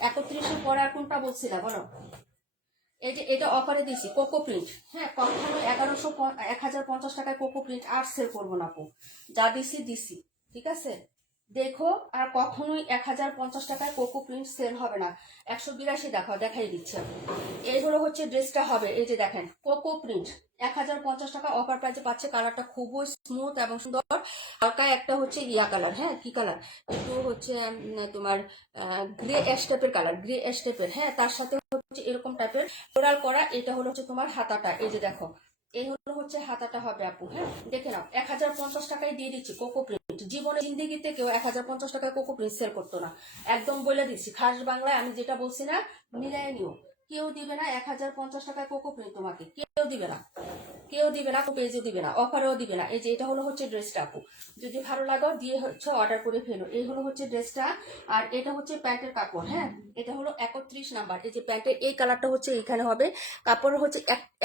31-এর পরে আর কোনটা বলছিল বলো? এই যে এটা অফারে দিছি, কোকো প্রিন্ট। হ্যাঁ, কখনো 1050 টাকায় কোকো প্রিন্ট আর সেল করবো না আপু, যা দিছি দিছি। ঠিক আছে, দেখো, আর কখনোই 1050 টাকায় কোকো প্রিন্ট সেল হবে না। 182 দেখাও, দেখাই দিচ্ছে। এই হলো হচ্ছে ড্রেসটা হবে, এই যে দেখেন কোকো প্রিন্ট, 1050 টাকা অফার প্রাইসে পাচ্ছে। কালারটা খুবই স্মুথ এবং সুন্দর। হালকা একটা হচ্ছে ইয়া কালার। হ্যাঁ, কি কালার, একটু হচ্ছে তোমার গ্রে অ্যাশ টাইপের কালার, গ্রে অ্যাশ টাইপের। হ্যাঁ, তার সাথে হচ্ছে এরকম টাইপের ফ্লোরাল করা। এটা হলো হচ্ছে তোমার হাতাটা, এই যে দেখো, এই হলো হচ্ছে হাতাটা হবে আপু। হ্যাঁ, দেখে নাও, 1050 টাকায় দিয়ে দিচ্ছি কোকো প্রিন্ট। জীবনে জিন্দিগিতে কেউ 1050 টাকায় কোকো প্রিন্ট সেল করতো না, একদম বলে দিচ্ছি। খাস বাংলায় আমি যেটা বলছি না, মিলাই নিও। কেউ দিবে না 1050 টাকায় কোকো প্রিন্ট, তোমাকে কেউ দিবে না, কেউ দিবে না, পেজও দিবে না, অফারেও দিবে না। এই যে এটা হলো হচ্ছে ড্রেসটা আপু, যদি ভালো লাগো দিয়ে হচ্ছে অর্ডার করে ফেলো। এই হলো হচ্ছে ড্রেসটা, আর এটা হচ্ছে প্যান্টের কাপড়। হ্যাঁ, এটা হলো 31 নাম্বার। এই যে প্যান্টের এই কালারটা হচ্ছে এইখানে হবে, কাপড় হচ্ছে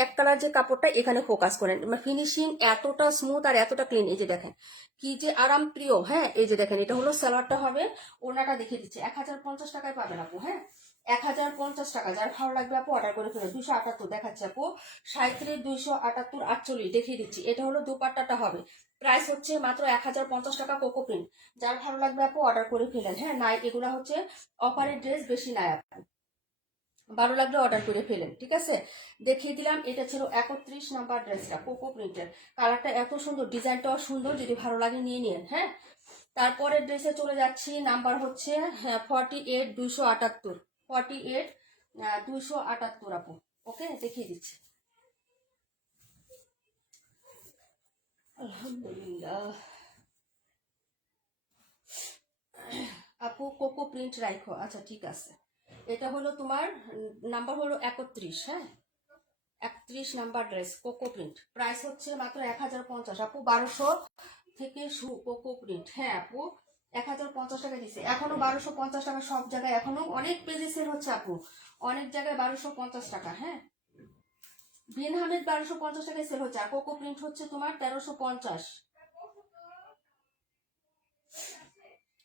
এক কালার, যে কাপড়টা এখানে ফোকাস করেন। ফিনিশিং এতটা স্মুথ আর এতটা ক্লিন, এই যে দেখেন কি যে আরাম প্রিয়। হ্যাঁ, এই যে দেখেন, এটা হলো সালোয়ারটা হবে। ওনাটা দেখিয়ে দিচ্ছে, 1050 টাকায় পাবেন আপু। হ্যাঁ, 1050 টাকা। যার ভালো লাগবে আপু অর্ডার করে ফেলো। 278 দেখাচ্ছে আপু, 37, 278, 48 দেখিয়ে দিচ্ছি। এটা হলো দুপাট্টাটা হবে, প্রাইস হচ্ছে মাত্র 1050 টাকা কোকো প্রিন্ট। যার ভালো লাগবে আপু অর্ডার করে ফেলেন। হ্যাঁ, নাই এগুলা হচ্ছে অফারের ড্রেস, বেশি নাই আপু, ভালো লাগলে অর্ডার করে ফেলেন। ঠিক আছে, দেখিয়ে দিলাম। এটা ছিল 31 নাম্বার ড্রেসটা, কোকো প্রিন্টের। কালারটা এত সুন্দর, ডিজাইনটাও সুন্দর, যদি ভালো লাগে নিয়ে নিন। হ্যাঁ, তারপরের ড্রেসে চলে যাচ্ছি, নাম্বার হচ্ছে 48, 278, 48, 278 আপু। ওকে, দেখিয়ে দিচ্ছি। আলহামদুলিল্লাহ আপু, কোকো প্রিন্ট রাখো। আচ্ছা ঠিক আছে, এটা হলো তোমার নাম্বার হলো 31। হ্যাঁ, 31 number dress, cocoa print. Price হচ্ছে মাত্র 1050 আপু, 1200 থেকে কোকো প্রিন্ট, হ্যাঁ আপু 1050 টাকা দিছে, এখনো 1250 টাকা সব জায়গায়, এখনো অনেক পেজে সেল হচ্ছে আপু, অনেক জায়গায় 1250 টাকা। হ্যাঁ বিন হামিদ 1250 টাকায় সেল হচ্ছে, আর কোকো প্রিন্ট হচ্ছে তোমার 1350।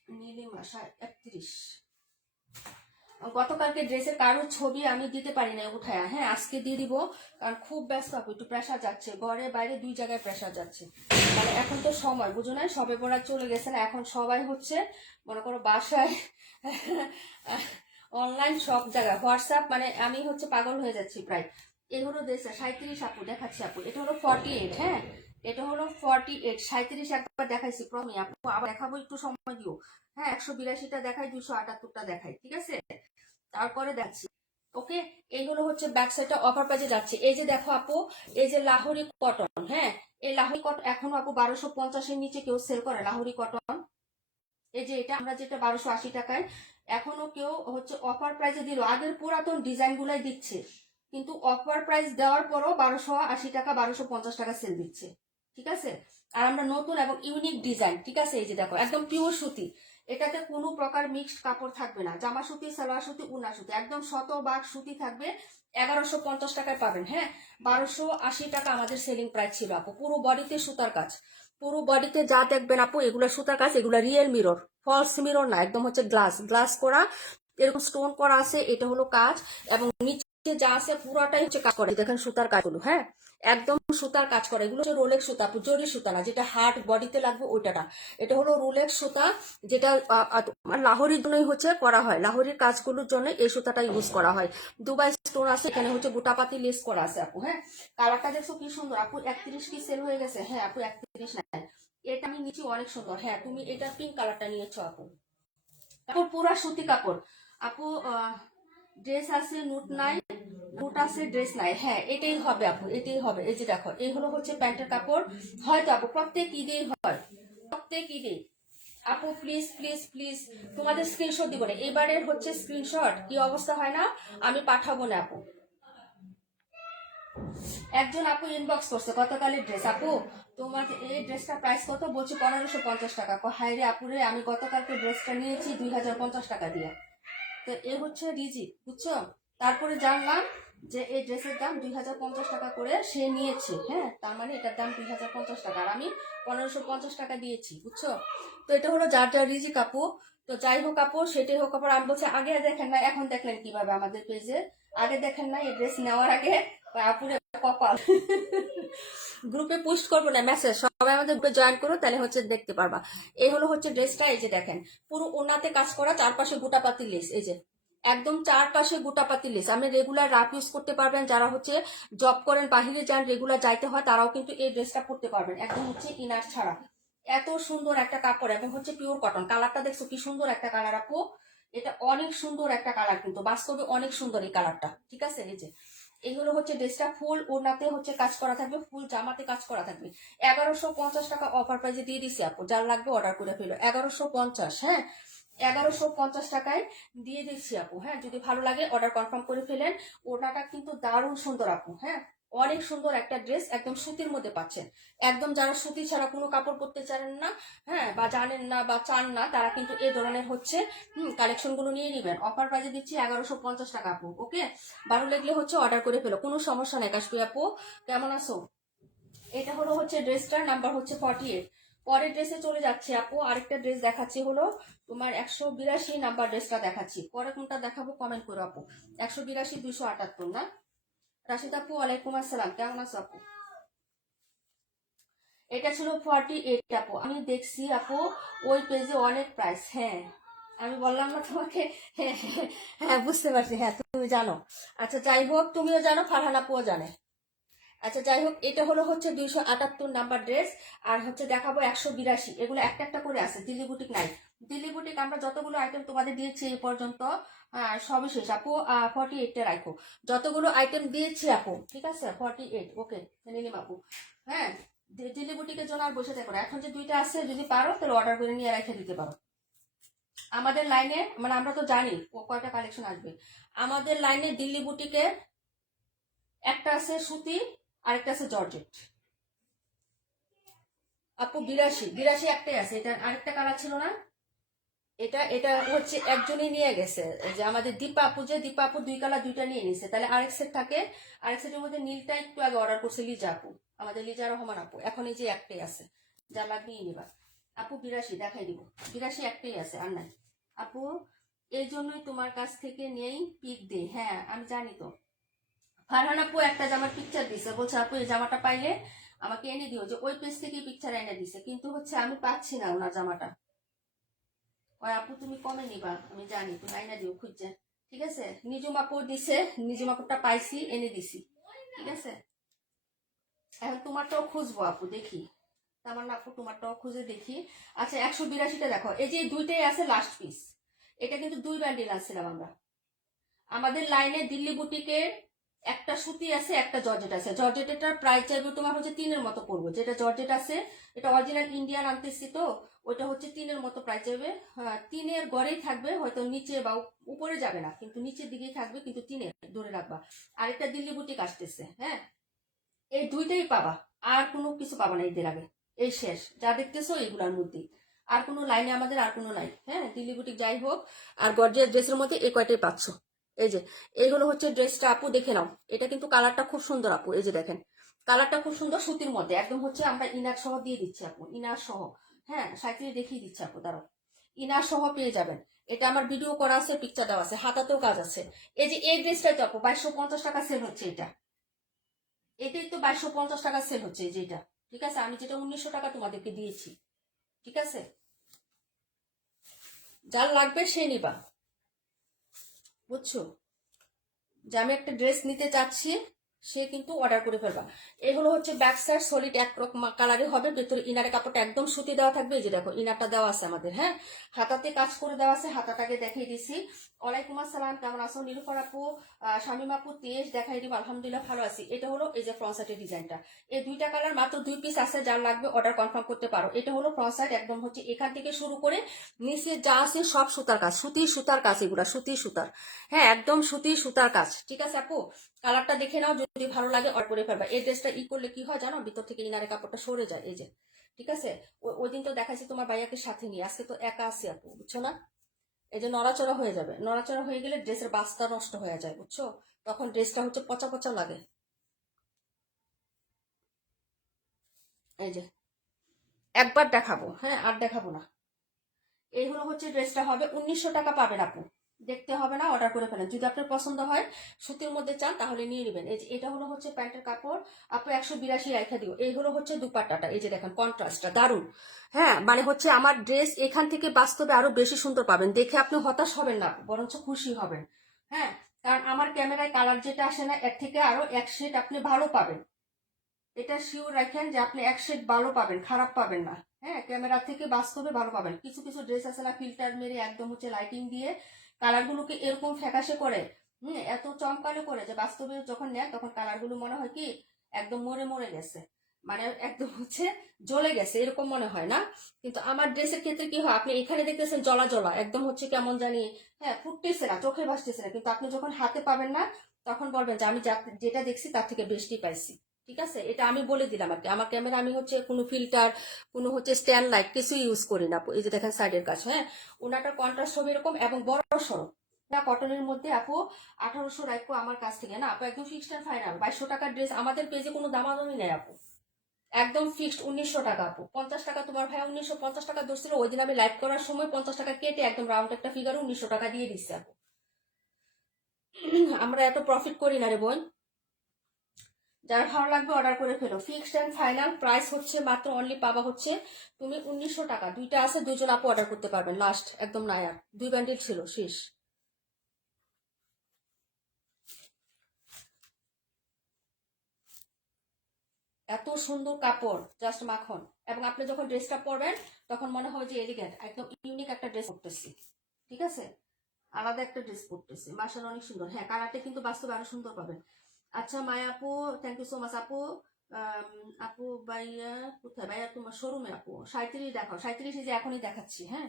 নীলিমা 31। গতকালকে ড্রেসের কারোর ছবি আমি দিতে পারি না উঠায়া, হ্যাঁ আজকে দিয়ে দিব, কারণ খুব ব্যস্ত আপু, একটু প্রেশার যাচ্ছে, ঘরে বাইরে দুই জায়গায় প্রেশার যাচ্ছে, মানে এখন তো সময় বুঝো না, সবে পড়া চলে গেছে না, এখন সবাই হচ্ছে মনে করো বাসায় অনলাইন সব জায়গায় হোয়াটসঅ্যাপ, মানে আমি হচ্ছে পাগল হয়ে যাচ্ছি প্রায়। এই হলো ড্রেসটা 37 আপু, দেখাচ্ছি আপু, এটা হলো 48, হ্যাঁ এটা হলো 48, 37 একবার দেখাইছি প্রথমে আপু, আবার দেখাবো, একটু সময় দিও। হ্যাঁ 182টা দেখাই, 278টা দেখাই, ঠিক আছে তারপরে দেখছি। ওকে এইগুলো হচ্ছে ব্যাক সাইডটা অফার প্রাইজে যাচ্ছে। এই যে দেখো আপু, এই যে লাহোরি কটন, হ্যাঁ এই লাহোরি কটন এখন আপু 1250-এর নিচে কেউ সেল করে লাহোরি কটন। এই যে এটা আমরা যেটা 1280 টাকায়, এখনো কেউ হচ্ছে অফার প্রাইজে দিল, আগের পুরাতন ডিজাইন গুলাই দিচ্ছে, কিন্তু অফার প্রাইস দেওয়ার পরও 1280 টাকা 1250 টাকা সেল দিচ্ছে, ঠিক আছে। আর আমরা নতুন এবং ইউনিক ডিজাইন, ঠিক আছে, এই যে দেখো একদম পিওর সুতি, এটাতে কোনো প্রকার মিক্সড কাপড় থাকবে না, জামা সুতি, সালোয়ার সুতি, উনা সুতি, একদম শতভাগ সুতি থাকবে। 1150 টাকায় পাবেন, হ্যাঁ 1280 টাকা আমাদের সেলিং প্রাইস ছিল আপু, পুরো বডিতে সুতার কাজ, পুরো বডিতে যা দেখবেন আপু এগুলো সুতার কাজ, এগুলো রিয়েল মিরর, ফলস মিরর না, একদম হচ্ছে গ্লাস গ্লাস করা, এরকম স্টোন করা আছে, এটা হলো কাজ, এবং নিচে যা আছে পুরোটাই হচ্ছে কাজ করা, দেখেন সুতার কাজগুলো, হ্যাঁ একদম সুতার কাজ করা, এগুলো হচ্ছে রোলেক্স সুতা, জরি সুতা না, যেটা হার্ড বডিতে লাগবে ওইটা না, এটা হলো রোলেক্স সুতা, যেটা লাহোরির জন্যই হচ্ছে করা হয়, লাহোরির কাজগুলোর জন্য এই সুতাটা ইউজ করা হয়। দুবাই স্টোন আছে, এখানে হচ্ছে গোটাপাতি লেস করা আছে আপু, হ্যাঁ কালারটা দেখছো কি সুন্দর আপু, 31 কি সেল হয়ে গেছে, হ্যাঁ আপু 31 নাই, এটা আমি নিচে অনেক সুন্দর, হ্যাঁ তুমি এটা পিঙ্ক কালারটা নিয়েছো আপু, তারপর পুরা সুতি কাপড় আপু, ড্রেস আছে নুট নাই, নুট আছে ড্রেস নাই, হ্যাঁ এটাই হবে আপু, এটাই হবে। এই যে দেখো এই হলো হচ্ছে প্যান্টের কাপড়, হয়তো আপু প্রত্যেক ঈদেই হয়, প্রত্যেক ঈদে আপু, প্লিজ প্লিজ প্লিজ তোমাদের স্ক্রিনশট দিব না, এবারের হচ্ছে স্ক্রিনশট কি অবস্থা হয় না, আমি পাঠাবো না আপু। একজন আপু ইনবক্স করছে গতকালের ড্রেস, আপু তোমার এই ড্রেসটা প্রাইস কত, বলছি 1550 টাকা, হাই রে আপুরে, আমি গতকালকে ড্রেসটা নিয়েছি 2050 টাকা দিয়ে, তো এ হচ্ছে রিজিক বুঝছো। তারপরে জানলাম যে এই ড্রেসের দাম 2050 টাকা করে সে নিয়েছে, হ্যাঁ তার মানে এটার দাম 2050 টাকা, আর আমি 1550 টাকা দিয়েছি বুঝছো। তো এটা হলো যার যার রিজিক আপু, তো যাই হোক আপু সেটাই হোক আপু, আমি বলছি আগে দেখেন না, এখন দেখলেন কিভাবে আমাদের পেজে, আগে দেখেন না এই ড্রেস নেওয়ার আগে, আপুরে কপাল। গ্রুপে পোস্ট করবো না মেসেজ, সবাই আমাদের গ্রুপে জয়েন করো, তাহলে হচ্ছে দেখতে পারবা। এই হলো হচ্ছে ড্রেসটা, এই যে দেখেন পুরো ওনাতে কাজ করা, চারপাশে গোটাপাতি লেস, এই যে একদম চারপাশে গোটাপাতি লেস, আপনি রেগুলার রাফ ইউজ করতে পারবেন, যারা হচ্ছে জব করেন বাহিরে যান রেগুলার যাইতে হয় তারাও কিন্তু এই ড্রেসটা পরতে পারবেন, একদম হচ্ছে ইনার ছাড়া, এত সুন্দর একটা কাপড়, এবং হচ্ছে পিওর কটন, কালারটা দেখছো কি সুন্দর একটা কালার আপু, এটা অনেক সুন্দর একটা কালার, কিন্তু বাস্তবে অনেক সুন্দর এই কালারটা, ঠিক আছে। এই যে এইগুলো হচ্ছে ড্রেসটা ফুল ওনাতে হচ্ছে কাজ করা থাকবে, ফুল জামাতে কাজ করা থাকবে, 1150 টাকা অফার প্রাইসে দিয়ে দিছি আপু, যার লাগবে অর্ডার করে ফেলো, 1150, হ্যাঁ 1150 টাকায় দিয়ে দিচ্ছি আপু, হ্যাঁ যদি ভালো লাগে অর্ডার কনফার্ম করে ফেলেন। ওনাটা কিন্তু দারুণ সুন্দর আপু, হ্যাঁ অনেক সুন্দর একটা ড্রেস, একদম সুতির মধ্যে পাচ্ছেন, একদম যারা সুতি ছাড়া কোনো কাপড় পরতে চান না, হ্যাঁ বা জানেন না বা চান না, তারা কিন্তু এই ধরনের হচ্ছে কালেকশন গুলো নিয়ে নিবেন, অফার প্রাইসে দিচ্ছি 1150 টাকা আপু। ওকে ভালো লাগলে হচ্ছে অর্ডার করে ফেলো, কোনো সমস্যা নেই। কাশবি আপু কেমন আছো, এটা হলো হচ্ছে ড্রেসটার নাম্বার হচ্ছে 48। পরের ড্রেসে চলে যাচ্ছে আপু, আরেকটা ড্রেস দেখাচ্ছি হলো তোমার 182 নাম্বার ড্রেসটা দেখাচ্ছি, পরে কোনটা দেখাবো কমেন্ট করো আপু। 182 278 না, রাশিদ আপু ওয়ালাইকুম আসসালাম, কেমন আছো আপু। এটা ছিল 48 আপু, আমি দেখছি আপু ওই পেজে অনেক প্রাইস, হ্যাঁ আমি বললাম না তোমাকে, হ্যাঁ হ্যাঁ বুঝতে পারছি, হ্যাঁ তুমি জানো, আচ্ছা যাই হোক তুমিও জানো, ফারহান আপুও জানে, আচ্ছা যাই হোক এটা হলো হচ্ছে 278 নাম্বার ড্রেস, আর হচ্ছে দেখাবো 182, এগুলো একটা একটা করে আছে, দিল্লি বুটিক নাই, দিল্লি বুটিক আমরা যতগুলো আইটেম তোমাদের দিয়েছি এই পর্যন্ত সবই শেষ আপু, 48 রাখো, যতগুলো আইটেম দিয়েছি আপু, ঠিক আছে 48, ওকে নিলাম আপু, হ্যাঁ দিল্লি বুটিকের জন্য আর বসে থাকো না, এখন যে দুইটা আছে যদি পারো তাহলে অর্ডার করে নিয়ে রেখে দিতে পারো। আমাদের লাইনে মানে আমরা তো জানি কয়টা কালেকশন আসবে, আমাদের লাইনে দিল্লি বুটিকে একটা আছে সুতি, আরেকটা আছে জর্জেট, আপু 82 একটাই আছে, এটা আরেকটা কালার ছিল না? এটা এটা হচ্ছে একজনই নিয়ে গেছে, যে আমাদের দীপা আপু, যে দীপা আপু 2 কালার 2টা নিয়ে নিছে, তাহলে আরেক সেট থাকে। আরেক সেটের মধ্যে নীলটা একটু আগে অর্ডার করছে লিজা আপু, আমাদের লিজা রহমান আপু। এখন এই যে একটাই আছে, যা লাগবে নিবা। আপু 82 দেখাই দিব, 82 একটাই আছে, আর নাই আপু। এই জন্যই তোমার কাছ থেকে নেই, পিক দেই। হ্যাঁ আমি জানি তো। ফারহান আপু একটা জামার পিকচার দিছে, বলছে আপু এই জামাটা পাইলে আমাকে এনে দিও, যে ওই পেজ থেকে পিকচার এনে দিছে, কিন্তু হচ্ছে আমি পাচ্ছি না ওনার জামাটা। ওই আপু তুমি কমে নিবা, আমি জানি তুমি আইনা দিও খুঁজছে। ঠিক আছে, নিজুম আপু দিছে, নিজুম আপুরটা পাইছি, এনে দিছি। ঠিক আছে, এখন তোমারটাও খুঁজবো আপু, দেখি। আমার না আপু তোমারটাও খুঁজে দেখি। আচ্ছা 182টা দেখো, এই যে দুইটাই আছে লাস্ট পিস। এটা কিন্তু 2 ব্যান্ডেল আনছিলাম আমরা আমাদের লাইনে। দিল্লি বুটিকের একটা সুতি আছে, একটা জর্জেট আছে। জর্জেটের প্রাইস চাইবে তোমার হচ্ছে 3-এর মতো পড়বো। যেটা জর্জেট আছে এটা অরিজিনাল ইন্ডিয়ান আনতেছি তো, ওইটা হচ্ছে 3-এর মতো প্রাইস চাইবে। হ্যাঁ 3-এর গড়েই থাকবে, হয়তো নিচে বা উপরে যাবে না, কিন্তু নিচের দিকেই থাকবে, কিন্তু 3-এর ধরে রাখবা। আরেকটা দিল্লি বুটিক আসতেছে, হ্যাঁ এই দুইটাই পাবা, আর কোনো কিছু পাবা না এদের আগে। এই শেষ যা দেখতেছো এইগুলোর মধ্যে, আর কোনো লাইনে আমাদের আর কোনো নাই। হ্যাঁ দিল্লি বুটিক যাই হোক, আর গর্জিয়াস ড্রেসের মধ্যে এই কয়টাই পাচ্ছ। এই যে এইগুলো হচ্ছে ড্রেসটা আপু, দেখে নাও। এটা কিন্তু কালারটা খুব সুন্দর আপু, এই যে দেখেন কালারটা খুব সুন্দর, সুতির মধ্যে একদম হচ্ছে। আমরা ইনার সহ দিয়ে দিচ্ছি আপু, ইনার সহ। হ্যাঁ সাইকেলে দেখিয়ে দিচ্ছি আপু, দাঁড়াও। ইনার সহ পেয়ে যাবেন। এটা আমার ভিডিও করা আছে, পিকচার দেওয়া আছে, হাতাতেও কাজ আছে। এই যে এই ড্রেসটাই তো আপু 2250 টাকা সেল হচ্ছে। এটা এটাই তো 2250 টাকা সেল হচ্ছে যেটা। ঠিক আছে, আমি যেটা 1900 টাকা তোমাদেরকে দিয়েছি। ঠিক আছে, যার লাগবে সে নিবা, বুঝছো? যে আমি একটা ড্রেস নিতে চাচ্ছি, সে কিন্তু অর্ডার করে ফেলবা। এগুলো হচ্ছে ব্যাক সাইড সলিড একরকম কালারে হবে, ভেতরে ইনারের কাপড়টা একদম সুতি দেওয়া থাকবে। এই যে দেখো ইনারটা দেওয়া আছে আমাদের, হ্যাঁ হাতাতে কাজ করে দেওয়া আছে, হাতাটাকে দেখিয়ে দিছি। ওয়ালাইকুম আসসালাম, কেমন আছো নীলুফার আপু? শামিম আপু তেজ দেখাই দিব, আলহামদুলিল্লাহ ভালো আছি। এটা হলো এই যে ফ্রন্ট সাইডের ডিজাইনটা, এই দুইটা কালার মাত্র 2 পিস আছে, যার লাগবে অর্ডার কনফার্ম করতে পারো। এটা হলো ফ্রন্ট সাইড, একদম হচ্ছে এখান থেকে শুরু করে নিচে যা আছে সব সুতার কাজ, সুতির সুতার কাজ, এগুলা সুতির সুতার। হ্যাঁ একদম সুতির সুতার কাজ। ঠিক আছে আপু, কালারটা দেখে নাও, যদি ভালো লাগে অর্ডার করে ফেলবা। এই ড্রেসটা করলে কি হয় জানো, ভিতর থেকে ইনারের কাপড়টা সরে যায়, এই যে। ঠিক আছে, ওই দিন তো দেখাচ্ছি তোমার ভাইয়াকে সাথে নিয়ে, আজকে তো একা আছি আপু, বুঝছো না? এই যে নড়াচড়া হয়ে যাবে, নড়াচড়া হয়ে গেলে ড্রেসের বাস্তা নষ্ট হয়ে যায়, বুঝছো? তখন ড্রেসটা হচ্ছে পচা পচা লাগে। এই যে একবার দেখাবো, হ্যাঁ আর দেখাবো না। এইগুলো হচ্ছে ড্রেসটা হবে 1900 টাকা পাবেন আপু। দেখতে হবে না, অর্ডার করে ফেলেন। যদি আপনার পছন্দ হয় সুতির মধ্যে চান তাহলে নিয়ে নেবেন। এই যে এটা হলো হচ্ছে প্যান্টের কাপড়, আপু 182 রাখা দিও। এই হলো হচ্ছে দুপাট্টাটা, এই যে দেখেন কন্ট্রাস্টটা দারুণ। হ্যাঁ মানে হচ্ছে আমার ড্রেস এখান থেকে বাস্তবে আরো বেশি সুন্দর পাবেন, দেখে আপনি হতাশ হবেন না, বরঞ্চ খুশি হবেন। হ্যাঁ কারণ আমার ক্যামেরায় কালার যেটা আসে না, এর থেকে আরো এক শেড আপনি ভালো পাবেন। এটা শিওর রাখেন যে আপনি এক শেড ভালো পাবেন, খারাপ পাবেন না। হ্যাঁ ক্যামেরা থেকে বাস্তবে ভালো পাবেন। কিছু কিছু ড্রেস আছে না, ফিল্টার মেরে একদম হচ্ছে লাইটিং দিয়ে কালারগুলোকে এরকম ফ্যাকাশে করে, এত চমকালো করে, যে বাস্তবে যখন নেয় তখন কালারগুলো মনে হয় কি একদম মরে মরে গেছে, মানে একদম হচ্ছে জ্বলে গেছে, এরকম মনে হয় না। কিন্তু আমার ড্রেসের ক্ষেত্রে কি হয়, আপনি এখানে দেখতেছেন জ্বলা জ্বলা, একদম হচ্ছে কেমন জানি, হ্যাঁ ফুটতেছে না, চোখে ভাসতেছে না, কিন্তু আপনি যখন হাতে পাবেন না তখন বলবেন যে আমি যেটা দেখছি তার থেকে বেশি পাইছি। ঠিক আছে, এটা আমি বলে দিলাম আর কি। আমার ক্যামেরা আমি হচ্ছে কোনো ফিল্টার, কোনো হচ্ছে স্ট্যান্ড লাইট কিছু ইউজ করি না। এই যে দেখেন সাইডের কাজ, হ্যাঁ ওনাটা কন্ট্রাস্ট হবে এরকম, এবং বড় সড়ো কটনের মধ্যে আপু 1800 রাখবো আমার কাছ থেকে না আপু, একদম ফিক্সড এন্ড ফাইনাল 2200 টাকার ড্রেস। আমাদের পেজে কোনো দামাদামি নেই আপু, একদম ফিক্সড 1900 টাকা আপু। 50 টাকা তোমার ভাই 1950 টাকা ধরছিল, ওই দিন আমি লাইভ করার সময় 50 টাকা কেটে একদম রাউন্ড একটা ফিগারে 1900 টাকা দিয়ে দিচ্ছে আপু। আমরা এত প্রফিট করি না রে বোন। যার ভালো লাগবে অর্ডার করে ফেলো। ফিক্সড এন্ড ফাইনাল প্রাইস হচ্ছে মাত্র অনলি পাবা হচ্ছে তুমি 1900 টাকা। দুইটা আছে, দুইজন আপু অর্ডার করতে পারবেন, লাস্ট একদম নায়ার 2 ব্যান্ডেল ছিল, শেষ। এত সুন্দর কাপড়, জাস্ট মাখন। এবং আপনি যখন ড্রেসটা পরবেন তখন মনে হয় যে এলিগেন্ট, একদম ইউনিক একটা ড্রেস পরতেছি। ঠিক আছে, আলাদা একটা ড্রেস পরতেছি, মাশাআল্লাহ অনেক সুন্দর। হ্যাঁ কালারটা কিন্তু বাস্তবে আরো সুন্দর পাবেন। আচ্ছা মায়া আপু, থ্যাংক ইউ সো মাচ আপু। আপু ভাইয়া কোথায়, ভাইয়া তোমার শোরুমে আপু 37 দেখাও। 37 যে এখনই দেখাচ্ছি, হ্যাঁ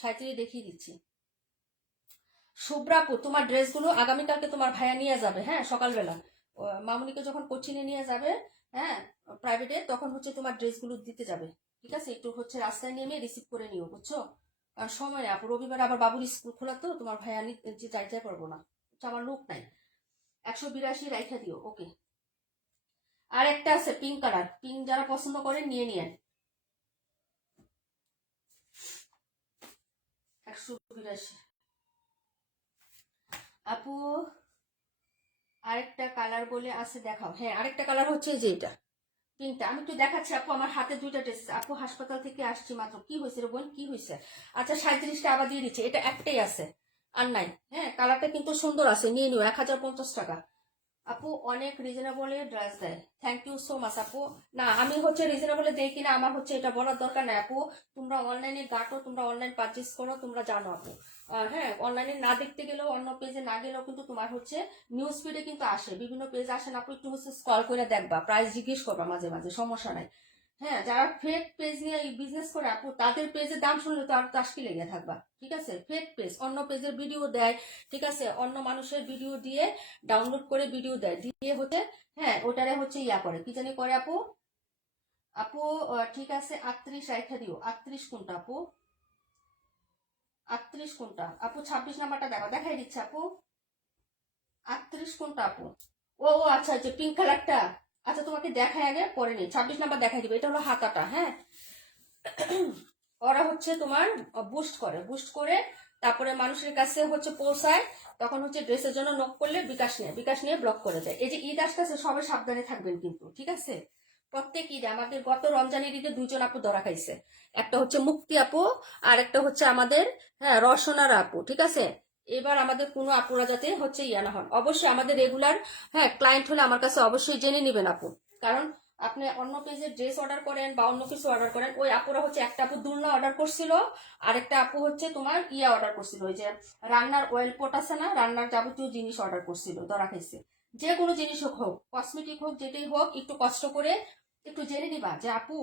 37 দেখিয়ে দিচ্ছি। শুভ্রাপু তোমার ড্রেসগুলো আগামীকালকে তোমার ভাইয়া নিয়ে যাবে, হ্যাঁ সকালবেলা। মামুনিকে যখন কোচিংয়ে নিয়ে যাবে, হ্যাঁ, প্রাইভেটে, তখন হচ্ছে তোমার ড্রেসগুলো দিতে যাবে। ঠিক আছে, একটু হচ্ছে রাস্তায় নেমে রিসিভ করে নিও, বুঝছো? আর সময় নেই আপু, রবিবার আবার বাবুর স্কুল খোলা, তো তোমার ভাই আমি যে যাইতে পারবো না, হচ্ছে আমার লোক নাই। 182 রাইখা দিও, ওকে। আর একটা আছে পিঙ্ক কালার, পিঙ্ক যারা পছন্দ করেন নিয়ে নিয়েন। 182। আপু আরেকটা কালার বলে আছে, দেখাও। হ্যাঁ, আরেকটা কালার হচ্ছে যে এটা পিঙ্কটা, আমি একটু দেখাচ্ছি আপু। আমার হাতে দুইটা ড্রেস। আপু হাসপাতাল থেকে আসছি মাত্র। কি হয়েছে রে বোন, কি হয়েছে? আচ্ছা, 37টা আবার দিয়ে দিচ্ছে, এটা একটাই আছে, আর নাই। হ্যাঁ, কালারটা কিন্তু সুন্দর আছে, নিয়ে নিও, 1050 টাকা। আপু অনেক রিজনেবলে ড্রেস দেয়, থ্যাংক ইউ সো মাচ আপু। না, আমি হচ্ছে রিজনেবলে দেই কিনা আমার হচ্ছে এটা বলার দরকার নাই আপু। তোমরা অনলাইনে ঘাটো, তোমরা অনলাইন পারচেস করো, তোমরা জানো আপু। হ্যাঁ, অনলাইনে না দেখতে গেলেও, অন্য পেজে না গেলেও কিন্তু তোমার হচ্ছে নিউজ ফিডে কিন্তু আসে, বিভিন্ন পেজ আসে না আপু, একটু হচ্ছে স্ক্রল করে দেখবা, প্রাইস জিজ্ঞেস করবা মাঝে মাঝে, সমস্যা নাই। হ্যাঁ, যারা ফেক পেজ নিয়ে বিজনেস করে আপু, তাদের পেজের দাম শুনলে তো আর তাস্কি লেগে থাকবা। ঠিক আছে, ফেক পেজ, অন্য পেজের ভিডিও দেয়, ঠিক আছে, অন্য মানুষের ভিডিও দিয়ে ডাউনলোড করে ভিডিও দেয়, দিয়ে হচ্ছে, হ্যাঁ, ওটারে হচ্ছে ইয়া করে, কি জানি করে আপু। আপু ঠিক আছে, 38 রাইখা দিও। 38 কোনটা আপু? 38 কোনটা আপু? 26 নাম্বারটা দেখো, দেখাই দিচ্ছে আপু। 38 কোনটা আপু? ও ও, আচ্ছা, যে পিঙ্ক কালারটা। আচ্ছা, তোমাকে দেখাই আগে, পরে নেই, 26 নাম্বার দেখাই দিবে। এটা হলো হাতাটা, হ্যাঁ। ওরা হচ্ছে তোমার বুস্ট করে, বুস্ট করে তারপরে মানুষের কাছে হচ্ছে পৌঁছায়, তখন হচ্ছে ড্রেসের জন্য নক করলে বিকাশ নিয়ে ব্লক করে দেয়। এই যে ঈদ আসতেছে, সবাই সাবধানে থাকবেন কিন্তু, ঠিক আছে? প্রত্যেক ঈদে, আমাদের গত রমজানের ঈদে দুইজন আপু ধরা খাইছে, একটা হচ্ছে মুক্তি আপু, আর একটা হচ্ছে আমাদের, হ্যাঁ, রসনার আপু, ঠিক আছে? এবার আমাদের কোনো আপুরা যাতে হচ্ছে ইয়া না হন, অবশ্যই আমাদের রেগুলার, হ্যাঁ, ক্লায়েন্ট হলে আমার কাছে অবশ্যই জেনে নেবেন আপু। কারণ আপনি অন্য পেজে ড্রেস অর্ডার করেন বা অন্য কিছু অর্ডার করেন, ওই আপুরা হচ্ছে, একটা আপু দুলনা অর্ডার করছিল, আরেকটা আপু হচ্ছে তোমার ইয়া অর্ডার করছিল, ওই যে রান্নার অয়েল পট আছে না, রান্নার যাবতীয় জিনিস অর্ডার করছিল, ধরা খাইছে। যে কোনো জিনিস হোক, হোক কসমেটিক হোক, যেটাই হোক, একটু কষ্ট করে একটু জেনে নিবা যে আপু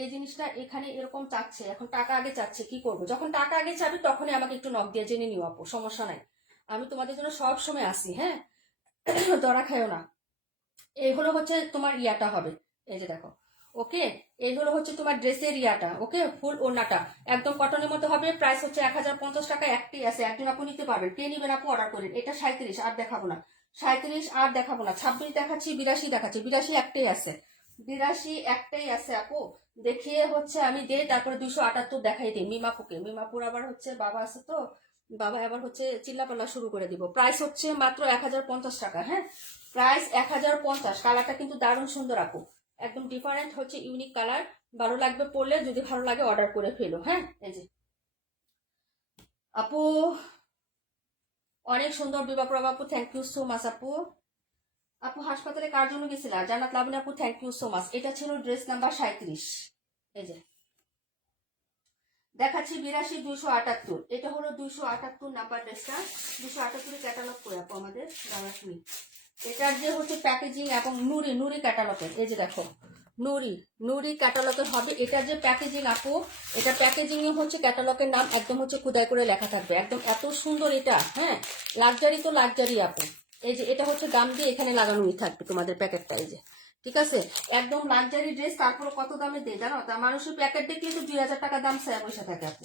এই জিনিসটা এখানে এরকম চাচ্ছে, এখন টাকা আগে চাচ্ছে, কি করবো? যখন টাকা আগে চাবি তখনই আমাকে একটু নক দিয়ে জেনে নিও আপু, সমস্যা নাই, আমি তোমাদের জন্য সব সময় আসি, হ্যাঁ। ধরা খাইও না। এই হলো হচ্ছে তোমার ইয়াটা হবে, এই যে দেখো, ওকে। এই হলো হচ্ছে তোমার ড্রেসের ইয়াটা, ওকে, ফুল ওড়নাটা একদম কটনের মতো হবে। প্রাইস হচ্ছে 1050 টাকা, একটি আছে, একজন আপু নিতে পারবেন, কে নিবেন আপু অর্ডার করেন। এটা 37, আর দেখাবো না। 37 আর দেখাবো না, 26 দেখাচ্ছি, 82 দেখাচ্ছি, 82 একটাই আছে, 82 একটাই আছে আপু। দেখিয়ে হচ্ছে আমি দেই, তারপরে 278 দেখাই দিই মিমাপুকে। মিমাপুর আবার হচ্ছে বাবা আছে তো, বাবা আবার হচ্ছে চিল্লাপাল্লা শুরু করে দিব। প্রাইস হচ্ছে মাত্র 1050 টাকা, হ্যাঁ, প্রাইস 1050। কালারটা কিন্তু দারুণ সুন্দর আপু, একদম ডিফারেন্ট হচ্ছে, ইউনিক কালার। ভালো লাগবে পড়লে, যদি ভালো লাগে অর্ডার করে ফেলো, হ্যাঁ। এই যে আপু, অনেক সুন্দর বিবাহ প্রভা আপু, থ্যাংক ইউ সো মাচ আপু। আপু হাসপাতালে কার জন্য গেছিলা? জান্নাত লাবণী আপু, থ্যাংক ইউ সো মাচ। এটা ছিল ড্রেস নাম্বার 37। এই যে দেখাচ্ছি 82 278, এটা হলো 278 নাম্বার ড্রেসটা। 278 ক্যাটালগ করে আপু আমাদের দাঁড়াশুনি। এটার যে হচ্ছে প্যাকেজিং এবং নুরি নুরি ক্যাটালগের, এই যে দেখো, নুরি নুরি ক্যাটালগের হবে। এটার যে প্যাকেজিং আপু, এটা প্যাকেজিং এ হচ্ছে ক্যাটালগের নাম একদম হচ্ছে খোদাই করে লেখা থাকবে, একদম এত সুন্দর এটা, হ্যাঁ। লাক্সারি তো লাক্সারি আপু। এই যে এটা হচ্ছে দাম দিয়ে এখানে লাগানোই থাকবে তোমাদের প্যাকেটটা, এই যে, ঠিক আছে, একদম লাক্সারি ড্রেস। তারপর কত দামে দেয় জানো? তা মানুষের প্যাকেট দেখলে তো 2000 টাকা দাম চেয়ে বসে থাকে আপু,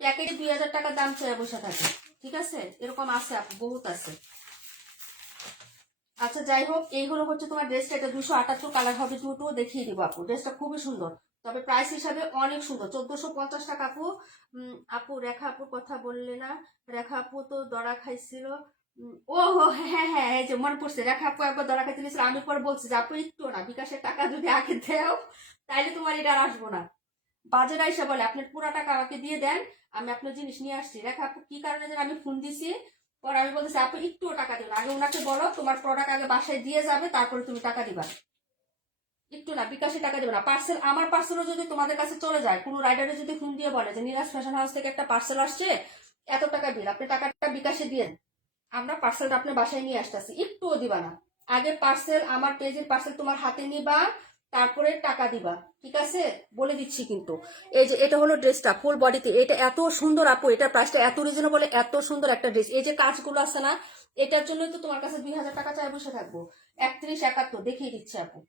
প্যাকেটে 2000 টাকা দাম চেয়ে বসে থাকে, ঠিক আছে, এরকম আছে আপু, বহুত আছে। আচ্ছা, যাই হোক, এই হলো হচ্ছে তোমার ড্রেসটা, এটা 278 কালার হবে, দুটো দেখিয়ে দিবো আপু। ড্রেসটা খুবই সুন্দর, তবে প্রাইস হিসাবে অনেক সুন্দর, 1450 টাকা আপু। আপু রেখা আপুর কথা বললে না? রেখা আপু তো দরা খাইছিল। ও হো, হ্যাঁ হ্যাঁ, এই যে মনে পড়ছে, রেখা আপু একবার দরা খাইতে গেছিল, আমি পরে বলছি যে আপু একটু না, বিকাশের টাকা যদি আগে দেও তাইলে তোমার এটা আর আসবো না। বাজারে এসে বলে আপনার পুরা টাকা আমাকে দিয়ে দেন, আমি আপনার জিনিস নিয়ে আসছি। রেখা আপু কি কারণে যেন আমি ফোন দিছি, পরে আমি বলতেছি আপু একটুও টাকা দিও না, আগে ওনাকে বলো তোমার প্রোডাক্ট আগে বাসায় দিয়ে যাবে, তারপরে তুমি টাকা দিবা। একটু না, বিকাশে টাকা দেবে না। পার্সেল, আমার পার্সেলও যদি তোমাদের কাছে চলে যায়, কোনো রাইডারে যদি ফোন দিয়ে বলে যে নিরাজ ফ্যাশন হাউস থেকে একটা পার্সেল আসছে, এত টাকা বিল, আপনি টাকাটা বিকাশে দিয়ে, আমরা পার্সেলটা আপনার বাসায় নিয়ে আসতেছি, একটুও দিবা না। আগে পার্সেল, আমার পেজের পার্সেল তোমার হাতে নিবা, তারপরে টাকা দিবা, ঠিক আছে? বলে দিচ্ছি কিন্তু। এই যে এটা হলো ড্রেসটা ফুল বডিতে, এটা এত সুন্দর আপু, এটার প্রাইসটা এত রিজনেবল, এত সুন্দর একটা ড্রেস। এই যে কাজগুলো আছে না, এটার জন্যই তো তোমার কাছে 2000 টাকা চাই বসে থাকবো। 3171 দেখিয়ে দিচ্ছে আপু,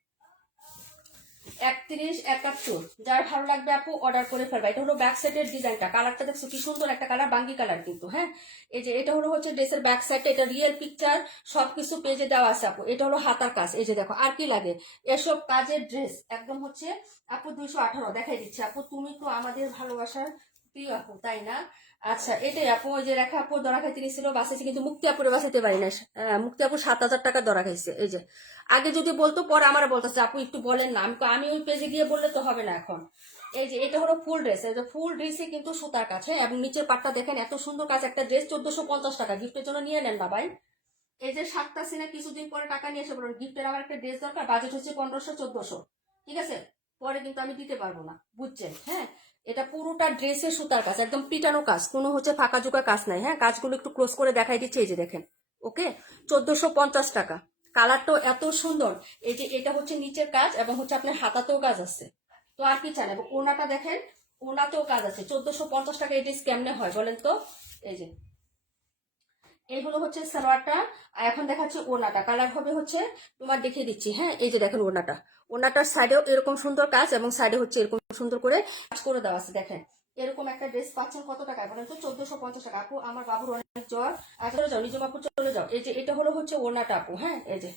3171। যার ভালো লাগবে আপু অর্ডার করে ফেলবা। এটা হলো ব্যাক সাইডের ডিজাইনটা, কালারটা দেখছো কি সুন্দর একটা কালার, বাঙ্গি কালার কিন্তু। হ্যাঁ, এই যে এটা হলো হচ্ছে ড্রেসের ব্যাক সাইডটা, এটা রিয়েল পিকচার সবকিছু পেজে দেওয়া আছে আপু। এটা হলো হাতার কাজ, এই যে দেখো। আর কি লাগে, এসব কাজের ড্রেস একদম হচ্ছে আপু 218 দেখাই দিচ্ছে আপু। তুমি তো আমাদের ভালোবাসার প্রিয় আপু, তাই না? আচ্ছা, এটাই আপু। ওই যে রেখা আপু দরা খাইতে নিছিল, বাঁচাইছে, কিন্তু মুক্তি আপুরে বাঁচাইতে পারি না। মুক্তি আপু 7000 টাকা দরা খাইছে। এই যে আগে যদি বলতো, পরে আমার বলতেছে আপু একটু বলেন না। আমি ওই পেজে গিয়ে বললে তো হবে না এখন। এই যে এটা হলো ফুল ড্রেস, এই যে ফুল ড্রেসে কিন্তু সুতার কাজ, হ্যাঁ, এবং নিচের পাটটা দেখেন এত সুন্দর কাজ। একটা ড্রেস 1450 টাকা, গিফটের জন্য নিয়ে নেন না ভাই। এই যে 7টা সিনে কিছুদিন পরে টাকা নিয়ে এসে বলুন গিফটের আমার একটা ড্রেস দরকার, বাজেট হচ্ছে 1500-1400, ঠিক আছে? পরে কিন্তু আমি দিতে পারবো না, বুঝছেন? হ্যাঁ, এটা পুরোটা ড্রেসে সুতার কাজ, একদম পিটানো কাজ, কোনো হচ্ছে ফাঁকা জোকা কাজ নাই। হ্যাঁ, কাজগুলো একটু ক্লোজ করে দেখাই দিচ্ছে, এই যে দেখেন। ওকে, 1450 টাকা। কালারটাও এত সুন্দর। এই যে এটা হচ্ছে নিচের কাজ, এবং হচ্ছে আপনার হাতাতেও কাজ আছে। তো আর কি চান? এবং ওনাটা দেখেন, ওনাতেও কাজ আছে। 1450 টাকা এই ড্রেস কেমনে হয় বলেন তো? এই যে এইগুলো হচ্ছে সালোয়ারটা। আর এখন দেখাচ্ছি ওড়নাটা। কালার হবে হচ্ছে তোমার, দেখিয়ে দিচ্ছি। হ্যাঁ, এই যে দেখেন ওড়নাটা, ওড়নাটার সাইডেও এরকম সুন্দর কাজ, এবং সাইডে হচ্ছে এরকম সুন্দর করে কাজ করে দেওয়া আছে। দেখেন এরকম একটা ড্রেস পাচ্ছেন কত টাকায় বলেন তো? 1450 টাকা। আপু আমার বাবুর অনেক জ্বর, চলে যাও নিজম আপু, চলে যাও। এই যে এটা হলো হচ্ছে ওড়নাটা আপু। হ্যাঁ, এই যে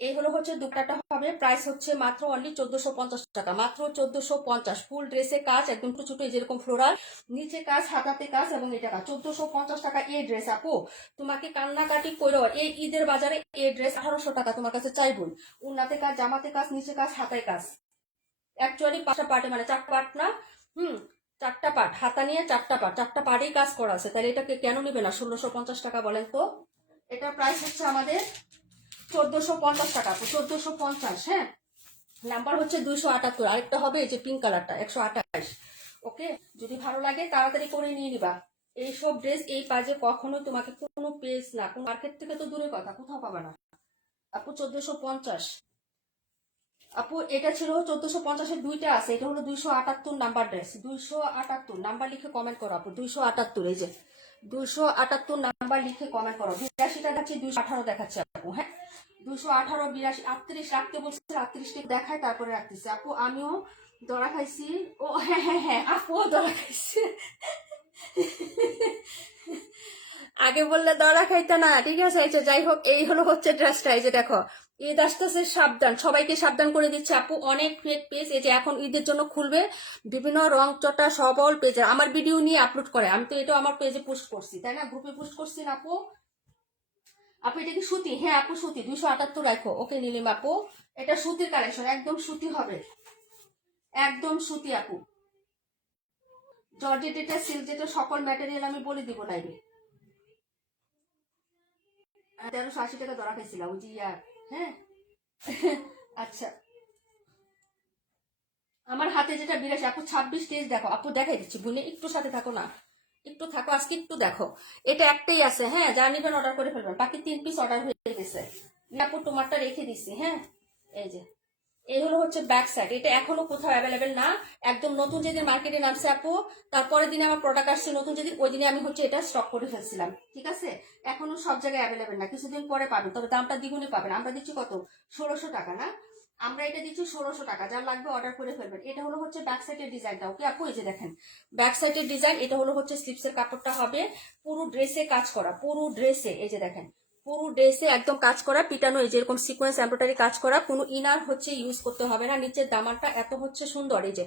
এই হলো হচ্ছে দুপাট্টা হবে, প্রাইস হচ্ছে মাত্র অনলি 1450 টাকা, মাত্র 1450। ফুল ড্রেসে কাজ একদম ছোট ছোট, যেরকম ফ্লোরাল, নিচে কাজ, হাতাতে কাজ, এবং এটা কাজ। 1450 টাকা এই ড্রেস আপু। তোমাকে কান্নাকাটি করো, এই ঈদের বাজারে এই ড্রেস 1800 টাকা তোমার কাছে চাইবই। উন্নাতে কাজ, জামাতে কাজ, নিচে কাজ, হাতায় কাজ। অ্যাকচুয়ালি 5টা পার্টে, মানে 4টা পার্ট না, হুম, 4টা পার্ট, হাতা নিয়ে 4টা পার্ট, 4টা পার্টেই কাজ করা আছে। তাহলে এটাকে কেন নিবে না 1650 টাকা বলেন তো? এটার প্রাইস হচ্ছে আমাদের 1450 টাকা, 1450। হ্যাঁ, নাম্বার হচ্ছে 278। আরেকটা হবে এই যে পিঙ্ক কালারটা, 128। ওকে, যদি ভালো লাগে তাড়াতাড়ি করে নিয়ে নিবা। এইসব ড্রেস এই কাজে কখনো তোমাকে কোনো পেজ না, কোন মার্কেট থেকে তো দূরের কথা, কোথাও পাবা না আপু। 1450 আপু। এটা ছিল 1450-এর দুইটা আছে, এটা হলো 278 নাম্বার ড্রেস। 278 নাম্বার লিখে কমেন্ট করো আপু, 278। এই যে 278 নাম্বার লিখে কমেন্ট করো। 82 দেখাচ্ছি, 218 দেখাচ্ছে আপু। হ্যাঁ, 218, 82, 38 রাখতে বলছে, 38টি দেখায়, তারপরে রাখতেছে আপু। আমিও ধরা খাইছি। ও হ্যাঁ হ্যাঁ হ্যাঁ, আপুও ধরা খাইছে। আগে বললে ধরা খাইতে না, ঠিক আছে? যাই হোক, এই হলো হচ্ছে ড্রেসটা। এই যে দেখো, ঈদ আসতেছে, সাবধান, সবাইকে সাবধান করে দিচ্ছে আপু। অনেক ফেক পেজ এই যে এখন ঈদের জন্য খুলবে, বিভিন্ন রং চটা সবল পেজে আমার ভিডিও নিয়ে আপলোড করে। আমি তো এটা আমার পেজে পোস্ট করছি, তাই না? গ্রুপে পোস্ট করছি না আপু? আপু এটা কি সুতি? হ্যাঁ আপু সুতি। 278 রাখো। ওকে নীলিম আপু, এটা সুতির কালেকশন, একদম সুতি হবে, একদম সুতি আপু। জর্জেট, এটা সিল্ক, যেটা সকল ম্যাটেরিয়াল আমি বলে দিব লাইভে। 1380 টাকা ধরা খাইছিলাম ওই যে ইয়ার। হ্যাঁ, আচ্ছা। আমার হাতে যেটা 82 আপু, 26 স্টেজ দেখো আপু, দেখাই দিচ্ছি বুনে, একটু সাথে থাকো না, একটু থাকো আজকে, একটু দেখো। এটা একটাই আছে, হ্যাঁ, যা নিবেন অর্ডার করে ফেলবেন। বাকি 3 পিস অর্ডার হয়ে গেছে। আপু তোমারটা রেখে দিচ্ছি। হ্যাঁ, এই যে এই হলো হচ্ছে ব্যাক সাইড। এটা এখনো কোথাও অ্যাভেলেবেল না, একদম নতুন যেদিন মার্কেটে নামছে আপু, তারপরের দিনে আমার প্রোডাক্ট আসছে নতুন যেদিন, ওই দিনে আমি হচ্ছে এটা স্টক করে ফেলছিলাম, ঠিক আছে? এখনো সব জায়গায় অ্যাভেলেবেল না, কিছুদিন পরে পাবেন, তবে দামটা দ্বিগুণে পাবেন। আমরা দিচ্ছি কত? 1600 টাকা না? আমরা এটা দিচ্ছি 1600 টাকা। যার লাগবে অর্ডার করে ফেলবেন। এটা হলো হচ্ছে ব্যাক সাইডের ডিজাইনটা। ওকে আপু, এই যে দেখেন ব্যাক সাইডের ডিজাইন। এটা হলো হচ্ছে স্লিপসের কাপড়টা হবে পুরো ড্রেসে কাজ করা, পুরো ড্রেসে। এই যে দেখেন পুরো ড্রেসে একদম কাজ করা, পিটানো, এই যেরকম সিকোয়েন্স এমব্রয়ডারি কাজ করা, কোনো ইনার হচ্ছে ইউজ করতে হবে না। নিচের দামানটা এত হচ্ছে সুন্দর, এই যে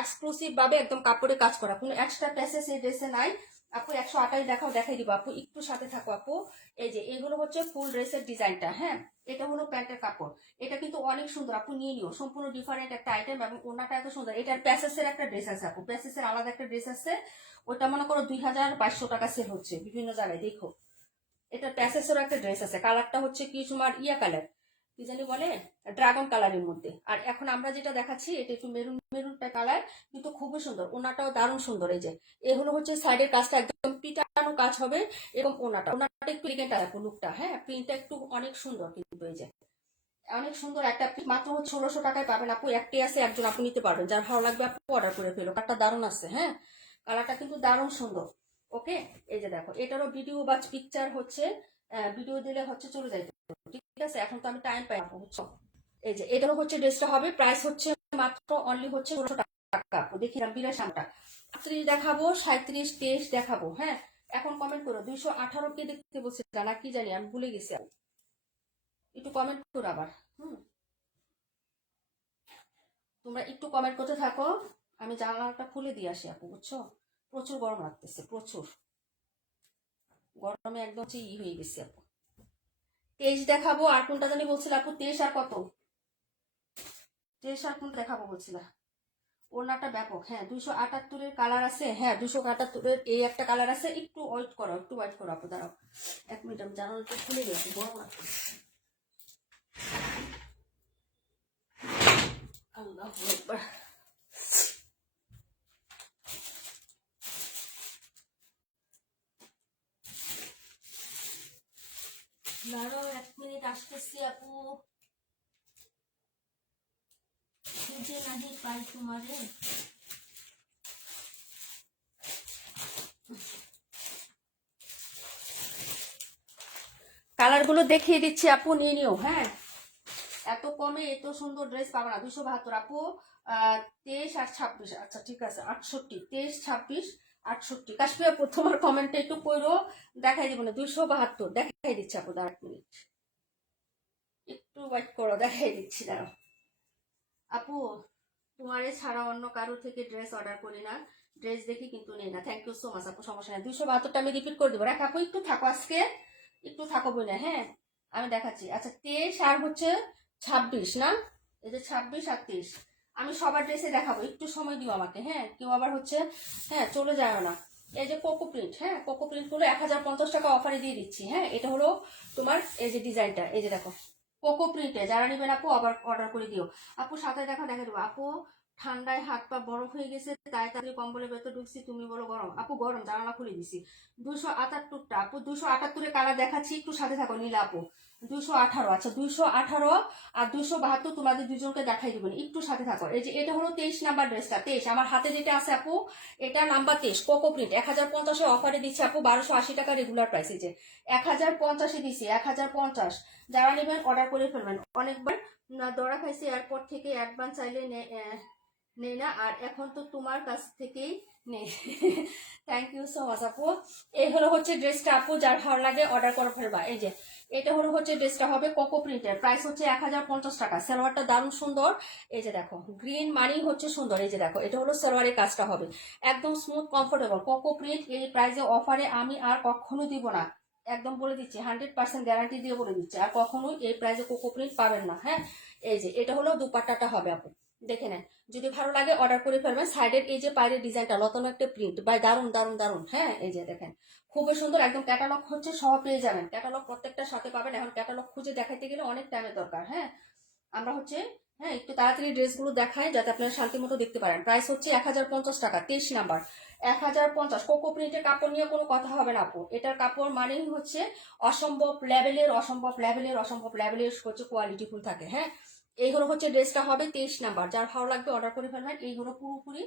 এক্সক্লুসিভ ভাবে একদম কাপড়ে কাজ করা, কোনো এক্সট্রা প্যাসেজ এই ড্রেসে নাই আপু। 128 দেখাও, দেখাই দিব আপু, একটু সাথে থাকো আপু। এই যে এইগুলো হচ্ছে ফুল ড্রেসের ডিজাইনটা। হ্যাঁ, এটা হলো প্যান্টের কাপড়। এটা কিন্তু অনেক সুন্দর আপু, নিয়ে নিও, সম্পূর্ণ ডিফারেন্ট একটা আইটেম, এবং ওনাটা এত সুন্দর। এটার প্যাসেসের একটা ড্রেস আছে আপু, প্যাসেসের আলাদা একটা ড্রেস আছে, ওটা মনে করো 2200 টাকা সেল হচ্ছে বিভিন্ন জায়গায়, দেখো। এটা প্যাসেসের একটা ড্রেস আছে, কালারটা হচ্ছে কি তোমার ইয়া কালার, কি জানি বলে, ড্রাগন কালারের মধ্যে। আর এখন আমরা যেটা দেখাচ্ছি এটা একটু মেরুন মেরুন কালার, কিন্তু খুবই সুন্দর। ওনাটাও দারুণ সুন্দর। এই যে এই হলো হচ্ছে সাইডের কাজটা, একদম পিটানো কাজ হবে, এবং ওনাটা একটু এলিগেন্ট আছে লুকটা। হ্যাঁ, প্রিন্টটা একটু অনেক সুন্দর কিন্তু। এই যে অনেক সুন্দর একটা, মাত্র 1600 টাকায় পাবেন আপু। একটাই আছে, একজন আপু নিতে পারবেন, যার ভালো লাগবে আপু অর্ডার করে ফেলো। কালারটা দারুণ আছে, হ্যাঁ কালারটা কিন্তু দারুণ সুন্দর। ওকে, এই যে দেখো, এটারও ভিডিও বা পিকচার হচ্ছে, ভিডিও দিলে হচ্ছে চলে যাইতে, ঠিক আছে। এখন তো আমি টাইম পাই আপু, বুঝছো। এই যে এটারও হচ্ছে ড্রেসটা হবে, প্রাইস হচ্ছে মাত্র অনলি হচ্ছে 1600 টাকা আপু। দেখিলাম 82টা, 38 দেখাবো, 37, 23 দেখাবো, হ্যাঁ। এখন কমেন্ট করো 218 কে দেখতে বলছে না কি জানি, আমি ভুলে গেছি। একটু কমেন্ট করো আবার, হুম, তোমরা একটু কমেন্ট করতে থাকো। আমি জানালাটা খুলে দিয়ে আসি আপু, বুঝছো। প্রচুর গরম লাগতেছে, প্রচুর গরমে একদম হয়ে গেছে আপু। 23 দেখাবো, আর কোনটা জানি বলছিল আপু, 23 আর কত, 23 আর কোনটা দেখাবো বলছিলা। ওড়নাটা ব্যাপক, হ্যাঁ। 278-এর কালার আছে, হ্যাঁ 278-এর এই একটা কালার আছে। একটু ওয়েট করো, একটু ওয়েট করো আপু, দাঁড়াও 1 মিনিট, আমি জানালাটা খুলে গেছি, গরম লাগতেছে। আল্লাহু আকবার। দাঁড়াও 1 মিনিট, আসতেছি আপু। খুঁজে নাহি পাই তোমারে। কালার গুলো দেখিয়ে দিচ্ছি আপু, নিয়ে নিও, হ্যাঁ। এত কমে এত সুন্দর ড্রেস পাবে না। 272 আপু, 23 আর 26, আচ্ছা ঠিক আছে 68, 23, 26, 68। কাশ্মীর আপু তোমার কমেন্টে একটু কইরো, দেখাই দিব না। 272 দেখাই দিচ্ছি আপু, দাঁড়া 1 মিনিট, একটু ওয়েট করো, দেখাই দিচ্ছি, দাঁড়াও আপু। তোমারে ছাড়া অন্য কারো থেকে ড্রেস অর্ডার করি না, ড্রেস দেখি কিন্তু নেই না। থ্যাংক ইউ সো মাচ আপু, সমস্যা নেই। 272টা আমি রিপিট করে দেবো, রাখ আপু, একটু থাকো আজকে, একটু থাকো বই না, হ্যাঁ আমি দেখাচ্ছি। আচ্ছা 23 আর হচ্ছে 26 না, এই যে 26 আর 23, আমি সবার ড্রেসে দেখাবো, একটু সময় দিও আমাকে, হ্যাঁ। কেউ আবার হচ্ছে, হ্যাঁ চলে যায় না। এই যে কোকো প্রিন্ট, হ্যাঁ কোকো প্রিন্ট গুলো 1050 টাকা অফারে দিয়ে দিচ্ছি, হ্যাঁ। এটা হলো তোমার এই যে ডিজাইনটা, এই যে দেখো কোকো প্রিন্টে, যারা নেবেন আপু আবার অর্ডার করে দিও আপু। সাথে দেখা দেবো আপু, ঠান্ডায় হাত পা বরফ হয়ে গেছে, তাই তাড়াতাড়ি কম্বলের ভেতর ঢুকছি, তুমি বলো গরম আপু। গরম, জানালা খুলে দিছি। 278টা আপু, 278-এর কালার দেখাচ্ছি, একটু সাথে থাকো নীলা আপু। 218, আচ্ছা 218 আর 272 তোমাদের দুজনকে দেখাই দিবেন, একটু সাথে থাকো। এই যে এটা হলো 23 নাম্বার ড্রেসটা, 23 আমার হাতে যেটা আছে আপু, এটা নাম্বার 23 কোকো প্রিন্ট। 1050 অফারে দিচ্ছে আপু, 1280 টাকা রেগুলার প্রাইস। এই যে 1050 দিছি, 1050। যারা নেবেন অর্ডার করে ফেলবেন। অনেকবার দরা খাইছি, এয়ারপোর্ট থেকে অ্যাডভান্স চাইলে নেই না, আর এখন তো তোমার কাছ থেকেই নেই। থ্যাংক ইউ সো মাচ আপু। এই হলো হচ্ছে ড্রেসটা আপু, যার ভালো লাগে অর্ডার করে ফেলবা। এই যে এটা হলো হচ্ছে ড্রেসটা হবে কোকো প্রিন্টের, প্রাইস হচ্ছে 1050 টাকা। সালোয়ারটা দারুণ সুন্দর, এই যে দেখো গ্রিন মানি হচ্ছে সুন্দর। এই যে দেখো এটা হলো সালোয়ারের কাজটা হবে, একদম স্মুথ কমফোর্টেবল কোকো প্রিন্ট। এই প্রাইসে অফারে আমি আর কখনো দিব না, একদম বলে দিচ্ছি, 100% গ্যারান্টি দিয়ে বলে দিচ্ছি, আর কখনোই এই প্রাইসে কোকো প্রিন্ট পাবেন না, হ্যাঁ। এই যে এটা হলো দুপাট্টাটা হবে আপু, দেখে নেন। যদি ভালো লাগে অর্ডার করে ফেলবেন। সাইডের এই যে পায়ের ডিজাইনটা নতুন একটা প্রিন্ট, বাই দারুন দারুন দারুন, হ্যাঁ। এই যে দেখেন খুবই সুন্দর, একদম ক্যাটালগ হচ্ছে সহ পেয়ে যাবেন, ক্যাটালগ প্রত্যেকটা সাথে পাবেন। এখন ক্যাটালগ খুঁজে দেখাইতে গেলে অনেক টাইমের দরকার, হ্যাঁ। আমরা হচ্ছে, হ্যাঁ একটু তাড়াতাড়ি ড্রেসগুলো দেখাই যাতে আপনারা শান্তি মতো দেখতে পারেন। প্রাইস হচ্ছে 1050 টাকা, 23 নাম্বার 1050। কোকো প্রিন্টের কাপড় নিয়ে কোনো কথা হবে না আপু, এটার কাপড় মানেই হচ্ছে অসম্ভব লেভেলের, অসম্ভব লেভেলের, অসম্ভব লেভেলের হচ্ছে কোয়ালিটি ফুল থাকে, হ্যাঁ। এই হলো হচ্ছে ড্রেসটা হবে 23 নাম্বার, যার ভালো লাগবে অর্ডার করে ফেলবেন। এই হলো পুরোপুরি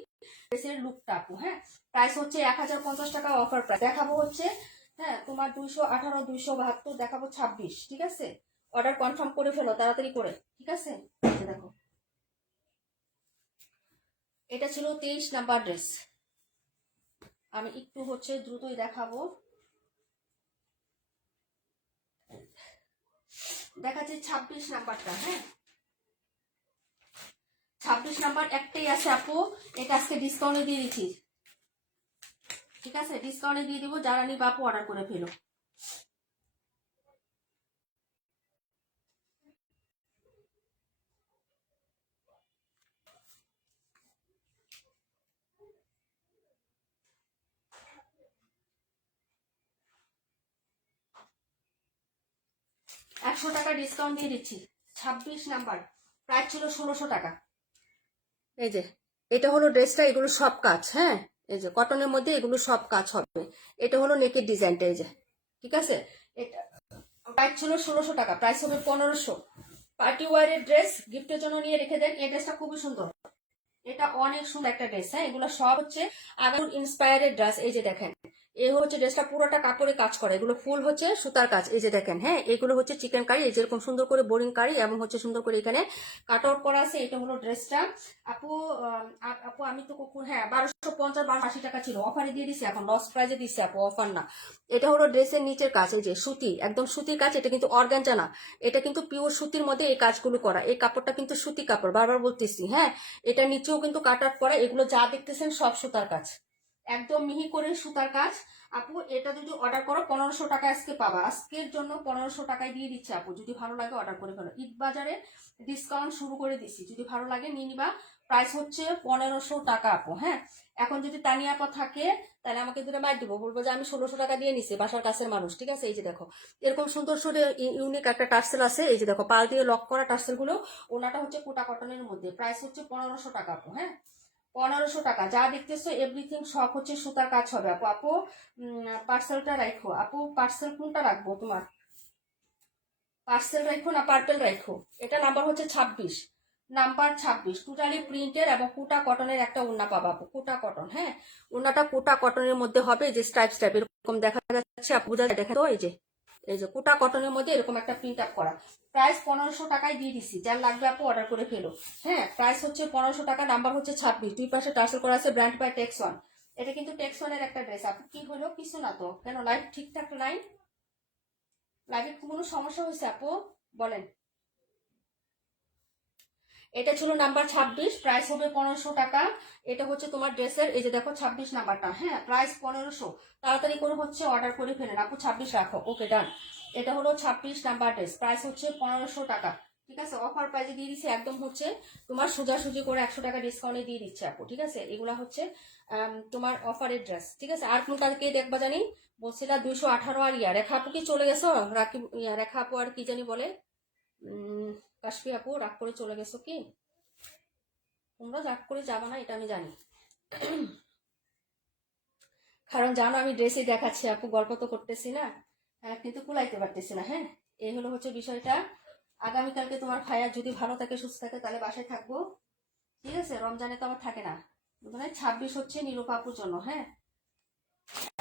ড্রেসের লুকটা আপু, হ্যাঁ। প্রাইস হচ্ছে 1050 টাকা অফার প্রাইস। দেখাবো হচ্ছে, হ্যাঁ তোমার 218, 272 দেখাবো 26, ঠিক আছে। অর্ডার কনফার্ম করে ফেলো তাড়াতাড়ি করে, ঠিক আছে। দেখো এটা ছিল 23 নাম্বার ড্রেস, আমি একটু হচ্ছে দ্রুতই দেখাবো। দেখাচ্ছি 26 নাম্বারটা, হ্যাঁ 26 নাম্বার একটাই আছে আপু, এটা আজকে ডিসকাউন্টে দিয়ে দিচ্ছি, ঠিক আছে। ডিসকাউন্টে দিয়ে দিব, যারা নিবে আপু অর্ডার করে ফেলো। টাকা ডিসকাউন্ট দিয়ে দিচ্ছি। 26 নাম্বার প্রাইস ছিল 1600 টাকা। এই যে এটা হলো ড্রেসটা, এগুলো সব কাজ, হ্যাঁ। এই যে কটনের মধ্যে এগুলো সব কাজ হবে। এটা হলো নেকের ডিজাইনটা, এই যে ঠিক আছে। এটা প্রাইস ছিল 1600 টাকা, প্রাইস হবে 1500। পার্টি ওয়ারের ড্রেস গিফটের জন্য নিয়ে রেখে দেন। এই ড্রেসটা খুবই সুন্দর, এটা অনেক সুন্দর একটা ড্রেস। হ্যাঁ, এগুলো সব হচ্ছে আগানুর ইন্সপায়ারের ড্রেস। এই যে দেখেন, এই হচ্ছে ড্রেসটা পুরোটা কাপড়ে কাজ করা, এগুলো ফুল হচ্ছে সুতার কাজ। এই যে দেখেন, হ্যাঁ, এগুলো হচ্ছে চিকেন কারি, এই যেরকম সুন্দর করে বোরিং কারি এবং হচ্ছে সুন্দর করে এখানে কাট আউট করা আছে। এটা হলো ড্রেসটা আপু। আপু আমি তো হ্যাঁ 1250 1280 টাকা ছিল, অফারে দিয়ে দিছি, এখন লস প্রাইজে দিচ্ছি আপু, অফার না। এটা হলো ড্রেসের নিচের কাজ, এই যে সুতি, একদম সুতির কাজ। এটা কিন্তু অর্গানজা না, এটা কিন্তু পিওর সুতির মধ্যে এই কাজগুলো করা। এই কাপড়টা কিন্তু সুতি কাপড়, বারবার বলতেছি। হ্যাঁ, এটা নিচেও কিন্তু কাট আউট করা, এগুলো যা দেখতেছেন সব সুতার কাজ, একদম মিহি করে সুতার কাজ। আপু এটা যদি অর্ডার করো 1500 টাকা আজকে পাবা, আজকের জন্য 1500 টাকায় দিয়ে দিচ্ছে আপু। যদি ভালো লাগে অর্ডার করে ফেলো, ঈদ বাজারে ডিসকাউন্ট শুরু করে দিচ্ছি, যদি ভালো লাগে নিয়ে নিবা। প্রাইস হচ্ছে 1500 টাকা আপু। হ্যাঁ, এখন যদি তানিয়া আপা থাকে তাহলে আমাকে দুটো মার দিব, বলবো যে আমি 1600 টাকা দিয়ে নিছি, বাসার কাছের মানুষ। ঠিক আছে, এই যে দেখো এরকম সুন্দর সুন্দর ইউনিক একটা টার্সেল আছে। এই যে দেখো পাল দিয়ে লক করা টার্সেল গুলো, ওনাটা হচ্ছে কোটা কটনের মধ্যে, প্রাইস হচ্ছে 1500 টাকা আপু। হ্যাঁ, 1500 টাকা। যা দেখতেছো এভরিথিং সব হচ্ছে সুতার কাজ হবে আপু। আপু পার্সেলটা রাখো আপু, পার্সেল কোনটা রাখবো তোমার, পার্সেল রাখো না পার্পেল রাখো? এটা নাম্বার হচ্ছে 26, নাম্বার 26, টোটালি প্রিন্টের এবং কোটা কটনের একটা ওড়না পাবা আপু, কোটা কটন। হ্যাঁ, ওড়নাটা কোটা কটনের মধ্যে হবে, যে স্ট্রাইপ স্ট্রাইপ এরকম দেখা যাচ্ছে আপু, বোঝা যায়? দেখে তো, এই যে কোটা কটনের মধ্যে এরকম একটা প্রিন্ট আপ করা। প্রাইস 1500 টাকায় দিয়ে দিচ্ছি, যার লাগবে আপু অর্ডার করে ফেলো। হ্যাঁ, প্রাইস হচ্ছে 1500 টাকা, নাম্বার হচ্ছে 26, দুই পাশে টার্সেল করা আছে, ব্র্যান্ড বাই টেক্স ওয়ান। এটা কিন্তু টেক্স ওয়ানের একটা ড্রেস আপু। কি হলো, কিছু না তো, কেন লাইফ ঠিকঠাক নাই, লাইফে কোনো সমস্যা হয়েছে আপু বলেন? এটা ছিল নাম্বার 26, প্রাইস হবে 1500 টাকা। এটা হচ্ছে তোমার ড্রেসের, এই যে দেখো 26 নাম্বারটা। হ্যাঁ, প্রাইস 1500। তাড়াতাড়ি করে হচ্ছে অর্ডার করে ফেলেন আপু, 26 রাখো। ওকে, ডান। এটা হলো 26 নাম্বার ড্রেস, প্রাইস হচ্ছে 1500 টাকা। ঠিক আছে, অফার প্রাইসে দিয়ে দিচ্ছে, একদম হচ্ছে তোমার সোজাসুজি করে 100 টাকা ডিসকাউন্টে দিয়ে দিচ্ছে আপু। ঠিক আছে, এগুলা হচ্ছে তোমার অফারের ড্রেস। ঠিক আছে, আর কোনটা কে দেখবা জানি বলছিলা 218, আর রেখা আপু কি চলে গেছো? রাখি রেখা আপু আর কি জানি বলে, কাশফি আপু রাগ করে চলে গেছো কি? তোমরা রাগ করে যাবা না, এটা আমি জানি, কারণ জানো আমি ড্রেসই দেখাচ্ছি আপু, গল্প তো করতেছি না। হ্যাঁ, কিন্তু কুলাইতে পারতেছি না। হ্যাঁ, এই হলো হচ্ছে বিষয়টা। আগামীকালকে তোমার ভাইয়া যদি ভালো থাকে সুস্থ থাকে তাহলে বাসায় থাকবো। ঠিক আছে, রমজানে তো আমার থাকে না, বুঝলেন? 26 হচ্ছে নিরূপা আপুর জন্য। হ্যাঁ,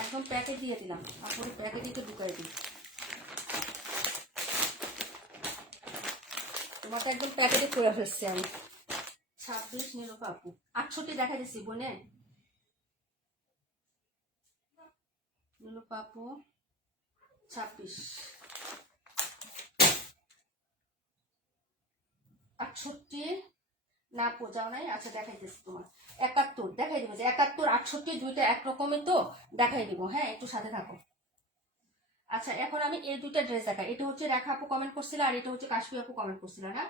একদম প্যাকেট দিয়ে দিলাম আপুর, প্যাকেটে ঢুকাই দিই, তোমাকে একদম প্যাকেটে করে ফেলছি আমি। 26 নিরূপা আপু, 68 দেখা দিচ্ছি বোনে, নিরূপা আপু 26, 68 না যাও নাই। আচ্ছা দেখাইতেছি তোমার 71, দেখাই দিব যে 71 68 দুইটা একরকমের তো, দেখাই দিব। হ্যাঁ, একটু সাথে থাকো। আচ্ছা, এখন আমি এই দুইটা ড্রেস দেখাই। এটা হচ্ছে রেখা আপু কমেন্ট করছিল, আর এটা হচ্ছে কাশ্মীর আপু কমেন্ট করছিল না।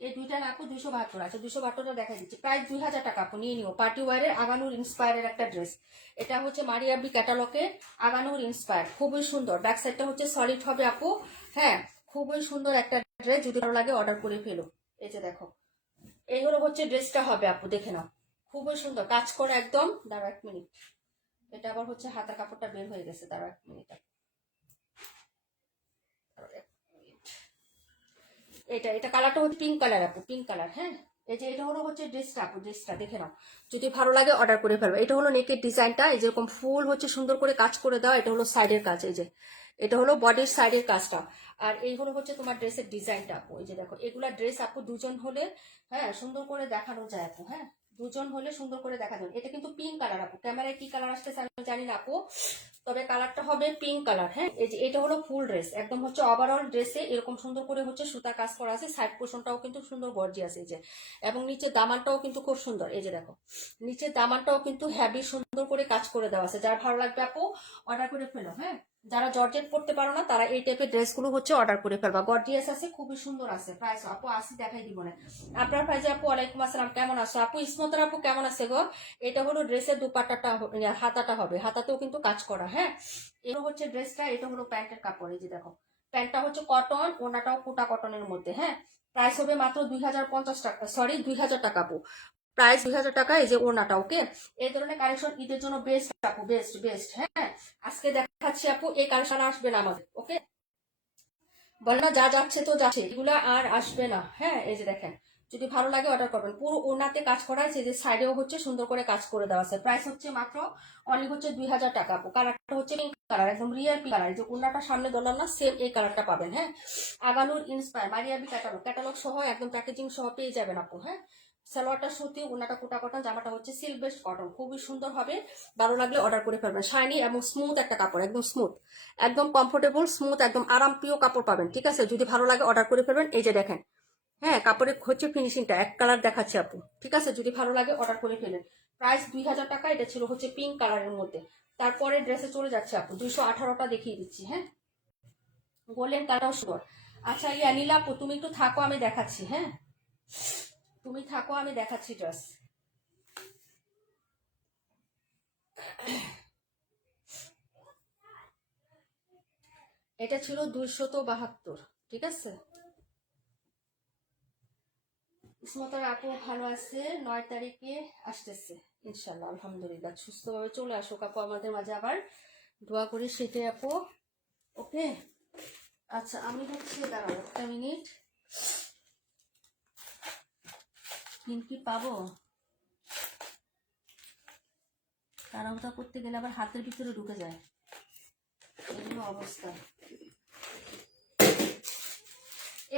এই দুইটা আপু 272 আছে, 272টা দেখাই দিচ্ছি। প্রাইস 2000 টাকা আপু, নিয়ে নিও। পার্টি ওয়ারের আগানুর ইন্সপায়ারের একটা ড্রেস, এটা হচ্ছে মারিয়াবি ক্যাটালগে আগানুর ইন্সপায়ার, খুবই সুন্দর। ব্যাক সাইডটা হচ্ছে সলিড হবে আপু। হ্যাঁ, খুবই সুন্দর একটা ড্রেস, যদি ভালো লাগে অর্ডার করে ফেলো। এই যে দেখো, এই হলো হচ্ছে ড্রেসটা হবে আপু, দেখে নাও, খুবই সুন্দর কাজ করে একদম। দাঁড়া 1 মিনিট, এটা আবার হচ্ছে হাতের কাপড়টা বের হয়ে গেছে, দাঁড়া 1 মিনিট। এটা এটা কালারটা হচ্ছে পিঙ্ক কালার আপু, পিঙ্ক কালার। হ্যাঁ, এই যে এটা হলো হচ্ছে ড্রেসটা আপু, ড্রেসটা দেখে নাও, যদি ভালো লাগে অর্ডার করে ফেলবে। এটা হলো নেকের ডিজাইনটা, এই যেরকম ফুল হচ্ছে সুন্দর করে কাজ করে দেওয়া। এটা হলো সাইডের কাজ, এই যে এটা হলো বডির সাইডের কাজটা। আর এইগুলো হচ্ছে তোমার ড্রেসের ডিজাইনটা আপু। এই যে দেখো, এগুলা ড্রেস আপু দুজন হলে হ্যাঁ সুন্দর করে দেখানো যায় আপু। হ্যাঁ, দুজন হলে সুন্দর করে দেখা যায়। এটা কিন্তু পিঙ্ক কালার আপু, ক্যামেরায় কি কালার আসতেছে আমি জানি না আপু, তবে কালারটা হবে পিঙ্ক কালার। হ্যাঁ, এই যে এটা হলো ফুল ড্রেস, একদম হচ্ছে ওভারঅল ড্রেসে এরকম সুন্দর করে হচ্ছে সুতা কাজ করা আছে। সাইড পোর্শনটাও কিন্তু সুন্দর গর্জিয়াস, এই যে, এবং নিচের দামানটাও কিন্তু খুব সুন্দর। এই যে দেখো, নিচের দামানটাও কিন্তু হেভি সুন্দর করে কাজ করে দেওয়া আছে। যার ভালো লাগবে আপু অর্ডার করে ফেলো। হ্যাঁ, যারা জর্জেট পড়তে পারো না তারা এই টাইপের ড্রেসগুলো হচ্ছে অর্ডার করে ফেলবা, গর্জিয়াস আছে, খুবই সুন্দর আছে। প্রাইস আপু 80 দেখাই দিব না আপনার প্রাইজে আপু। ওয়ালাইকুম আসসালাম, কেমন আছো আপু? ইসমতার আপু কেমন আছে গো? এটা হলো ড্রেসের দুপাট্টাটা, হাতাটা হবে, হাতাতেও কিন্তু কাজ করা। হ্যাঁ, এটা হচ্ছে ড্রেসটা, এটা হলো প্যান্টের কাপড়। এই যে দেখো, প্যান্টটা হচ্ছে কটন, ওনাটাও কোটা কটনের মধ্যে। হ্যাঁ, প্রাইস হবে মাত্র 2050 টাকা, সরি 2000 টাকা আপু, প্রাইস 2000 টাকা। এই যে ওড়নাটা, ওকে। এই ধরনের কালেকশন ঈদের জন্য বেস্ট আপু, বেস্ট বেস্ট। হ্যাঁ, আজকে দেখাচ্ছি আপু, এই কালেকশন আসবে না আমাদের, ওকে। বলে না যা যাচ্ছে তো যাচ্ছে, এগুলা আর আসবে না। হ্যাঁ, এই যে দেখেন, যদি ভালো লাগে অর্ডার করবেন। পুরো ওনাতে কাজ করা আছে, যে সাইডেও হচ্ছে সুন্দর করে কাজ করে দেওয়া আছে। প্রাইস হচ্ছে মাত্র অনলি হচ্ছে 2000 টাকা। কালারটা হচ্ছে পিঙ্ক কালার, একদম রিয়েল পিঙ্ক কালার। যে ওনাটা সামনে দলার না, সেম এই কালারটা পাবেন। হ্যাঁ, Aganoor inspire Maria B catalogue, catalogue সহ একদম প্যাকেজিং সহ পেয়ে যাবেন আপু। হ্যাঁ, সালোয়ারটা সুতি, ওনাটা কোটা কটন, জামাটা হচ্ছে সিল্ক বেস্ট কটন, খুবই সুন্দর হবে। ভালো লাগলে অর্ডার করে ফেলবেন। শাইনি এবং স্মুথ একটা কাপড়, একদম স্মুথ, একদম কমফোর্টেবল স্মুথ, একদম আরামপ্রিয় কাপড় পাবেন। ঠিক আছে, যদি ভালো লাগে অর্ডার করে ফেলবেন। এই যে দেখেন, হ্যাঁ, কাপড়ের হচ্ছে ফিনিশিংটা এক কালার দেখাচ্ছে আপু। ঠিক আছে, যদি ভালো লাগে অর্ডার করে ফেলেন। প্রাইস 2000 টাকা। এটা ছিল হচ্ছে পিঙ্ক কালারের মধ্যে। তারপরে ড্রেসে চলে যাচ্ছে আপু, 218টা দেখিয়ে দিচ্ছি। হ্যাঁ, গোল্ডেন কালারটাও সুন্দর। আচ্ছা ইয়া নীলা আপু, তুমি একটু থাকো, আমি দেখাচ্ছি। হ্যাঁ, তুমি থাকো, আমি দেখাচ্ছি ড্রেস। এটা ছিল 272। ঠিক আছে, ইসমতার আপু ভালো আছে, 9 তারিখে আসতেছে ইনশাল্লাহ। আলহামদুলিল্লাহ, সুস্থভাবে চলে আসুক আপু আমাদের মাঝে, আবার দোয়া করি সেটাই আপু। ওকে, আচ্ছা আমি হচ্ছে দাঁড়াও একটা মিনিট, কি পাবো, তাড়াহুড়া করতে গেলে আবার হাতের ভিতরে ঢুকে যায়, এগুলো অবস্থা।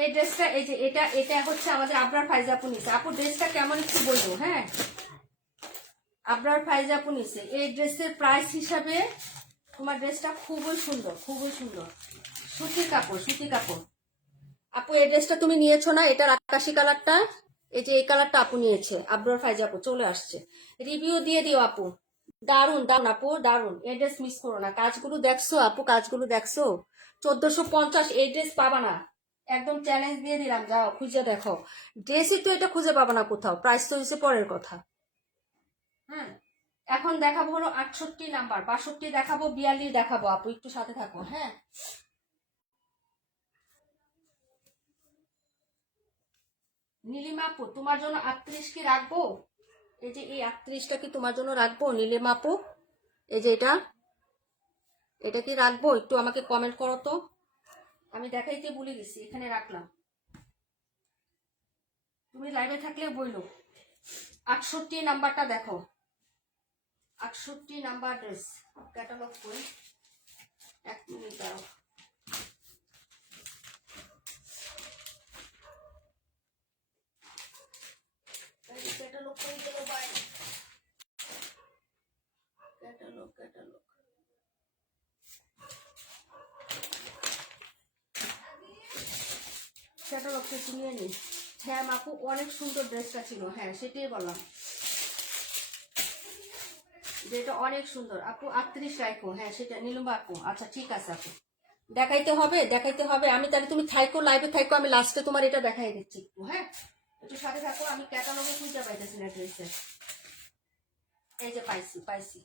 এই ড্রেসটা, এই যে এটা এটা হচ্ছে আমাদের আবরার ফাইজা আপু নিছে। আপু ড্রেসটা কেমন একটু বলবো। হ্যাঁ, আবরার ফাইজা আপু নিছে। এই ড্রেসের প্রাইস হিসাবে তোমার ড্রেসটা খুবই সুন্দর, খুবই সুন্দর। সুতির কাপড়, সুতির কাপড়। আপু এই ড্রেসটা তুমি নিয়েছো না, এটার আকাশি কালারটা, এই যে এই কালারটা আপু নিয়েছে। আবরার ফাইজা আপু চলে আসছে, রিভিউ দিয়ে দিও আপু। দারুন দারুন আপু, দারুন। এই ড্রেস মিস করো না। কাজগুলো দেখছো আপু, কাজগুলো দেখছো। 1450 এই ড্রেস পাবা না, একদম চ্যালেঞ্জ দিয়ে দিলাম। যাও খুঁজে দেখো, ড্রেসই তো এটা খুঁজে পাবা না কোথাও। প্রাইস তো হচ্ছে পরের কথা। হ্যাঁ, এখন দেখাবো হলো 68 নাম্বার, 62 দেখাবো, 42 দেখাবো আপু, একটু সাথে থাকো। হ্যাঁ, নীলিমা আপু তোমার জন্য 38 কি রাখবো? এই যে এই 38টা কি তোমার জন্য রাখবো নীলিমা আপু? এই যে এটা, এটা কি রাখবো? একটু আমাকে কমেন্ট করো তো। আমি দেখাইতে ভুলে গেছি, এখানে রাখলাম। তুমি লাইভে থাকলে বইলো। 68 নাম্বারটা দেখো, 68 নাম্বার ড্রেস। ক্যাটালগ করি, এক মিনিট দাও। ক্যাটালগ করে গেল বাইরে। ক্যাটালগ, ক্যাটালগ, ক্যাটালগ থেকে নিয়ে নিই। হ্যাঁ আপু, অনেক সুন্দর ড্রেসটা ছিল। হ্যাঁ, সেটাই বললাম, যেটা অনেক সুন্দর আপু। 38 রাখো। হ্যাঁ, সেটা নিলুম আপু। আচ্ছা ঠিক আছে আপু, দেখাইতে হবে, দেখাইতে হবে। আমি তাহলে তুমি থাইকো, লাইভে থাইকো, আমি লাস্টে তোমার এটা দেখাই দিচ্ছি একটু। হ্যাঁ, একটু সাথে থাকো। আমি ক্যাটালগে খুঁজে পাইতেছি না ড্রেসের। এই যে পাইছি, পাইছি।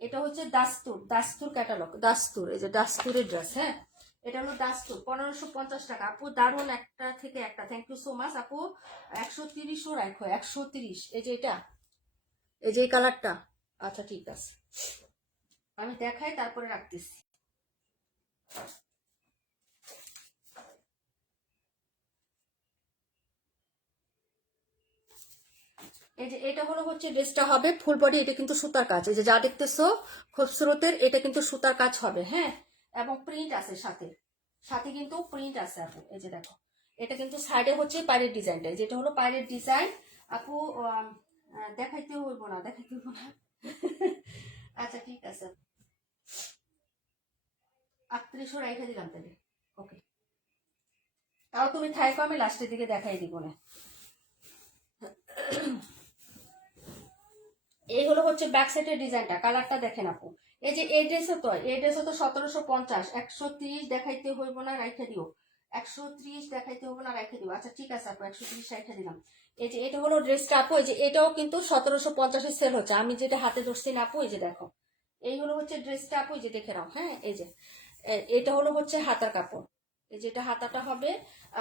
এটা হচ্ছে দাস্তুর, দাস্তুর ক্যাটালগ, দাস্তুর। এই যে দাস্তুরের ড্রেস। হ্যাঁ, এটা হলো দাস্তুর, 1550 টাকা আপু। দারুন, একটা থেকে একটা। থ্যাংক ইউ সো মাচ আপু। 130ও রাখো, 130। এই যে এটা, এই যে এই কালারটা। আচ্ছা ঠিক আছে, আমি দেখাই তারপরে রাখতেছি। এই যে এটা হলো হচ্ছে ড্রেসটা হবে ফুল বডি। এটা কিন্তু সুতার কাজ, এই যে যা দেখতেছো খুবসুরতের, এটা কিন্তু সুতার কাজ হবে। হ্যাঁ, এবং প্রিন্ট আছে সাথে, সাথে কিন্তু প্রিন্ট আছে আপু। এই যে দেখো, এটা কিন্তু সাইডে হচ্ছে পায়ের ডিজাইনটা, যেটা হলো পায়ের ডিজাইন আপু। দেখাইতে হইব না, দেখাইতে হইব না। আচ্ছা ঠিক আছে, 3800 রেখে দিলাম তাহলে। ওকে, তাও তুমি থাইকো, আমি লাস্টের দিকে দেখাই দিব না। এই হলো হচ্ছে ব্যাক সাইডের ডিজাইনটা, কালারটা দেখেন আপু। এই যে এই ড্রেসও তো, এই ড্রেসও তো 1750। 130 দেখাইতে হইব না, রাইখে দিও। 130 দেখাইতে হইব না, রাইখে দিও। আচ্ছা ঠিক আছে আপু, 130 রাইখে দিলাম। এই যে এটা হলো ড্রেসটা আপু। এই যে এটাও কিন্তু 1750 সেল হচ্ছে। আমি যেটা হাতে ধরছি না আপু, এই যে দেখো, এই হলো হচ্ছে ড্রেসটা আপু। এই যে দেখে নাও। হ্যাঁ, এই যে এটা হলো হচ্ছে হাতার কাপড়। এই যেটা হাতাটা হবে।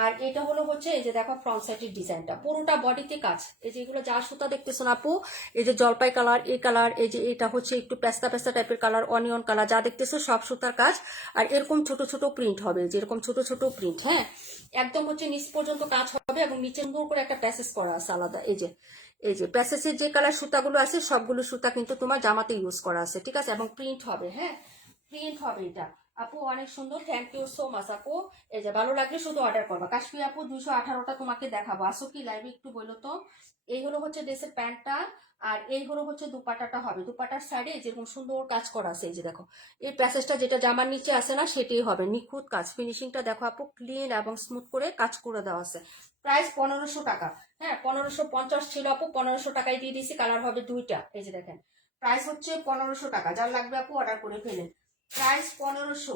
আর এটা হলো হচ্ছে এই যে দেখো ফ্রন্ট সাইডের ডিজাইনটা, পুরোটা বডিতে কাজ। এই যে এগুলো যা সুতা দেখতেছো না আপু, এই যে জলপাই কালার, এই কালার, এই যে এটা হচ্ছে একটু পেস্তা পেস্তা টাইপের কালার, অনিয়ন কালার, যা দেখতেছো সব সুতার কাজ। আর এরকম ছোট ছোট প্রিন্ট হবে, যেরকম ছোট ছোট প্রিন্ট, হ্যাঁ, একদম হচ্ছে নিচ পর্যন্ত কাজ হবে। এবং নিচে সুন্দর করে একটা প্যাসেজ করা আছে আলাদা। এই যে প্যাসেজের যে কালার সুতাগুলো আছে সবগুলো সুতা কিন্তু তোমার জামাতে ইউজ করা আছে, ঠিক আছে। এবং প্রিন্ট হবে, হ্যাঁ, প্রিন্ট হবে এটা। আপু অনেক সুন্দর, থ্যাংক ইউ সো মাচ আপু। এই যে ভালো লাগলে শুধু অর্ডার করবা। কাশ্মীর আপু 218টা তোমাকে দেখাবো, আসো কি লাইভে একটু বলো তো। এই হলো হচ্ছে ড্রেসের প্যান্টটা, আর এই হলো হচ্ছে দুপাটাটা হবে। দুপাটার সাইডে যেরকম সুন্দর কাজ করা আছে, এই যে দেখো এই প্যাসেজটা যেটা জামার নিচে আছে না, সেটাই হবে নিখুঁত কাজ। ফিনিশিংটা দেখো আপু, ক্লিন এবং স্মুথ করে কাজ করে দেওয়া আছে। প্রাইস 1500 টাকা। হ্যাঁ, 1550 ছিল আপু, 1500 টাকায় দিয়ে দিয়েছি। কালার হবে দুইটা, এই যে দেখেন। প্রাইস হচ্ছে 1500 টাকা। যার লাগবে আপু অর্ডার করে ফেলেন। প্রাইস 1500,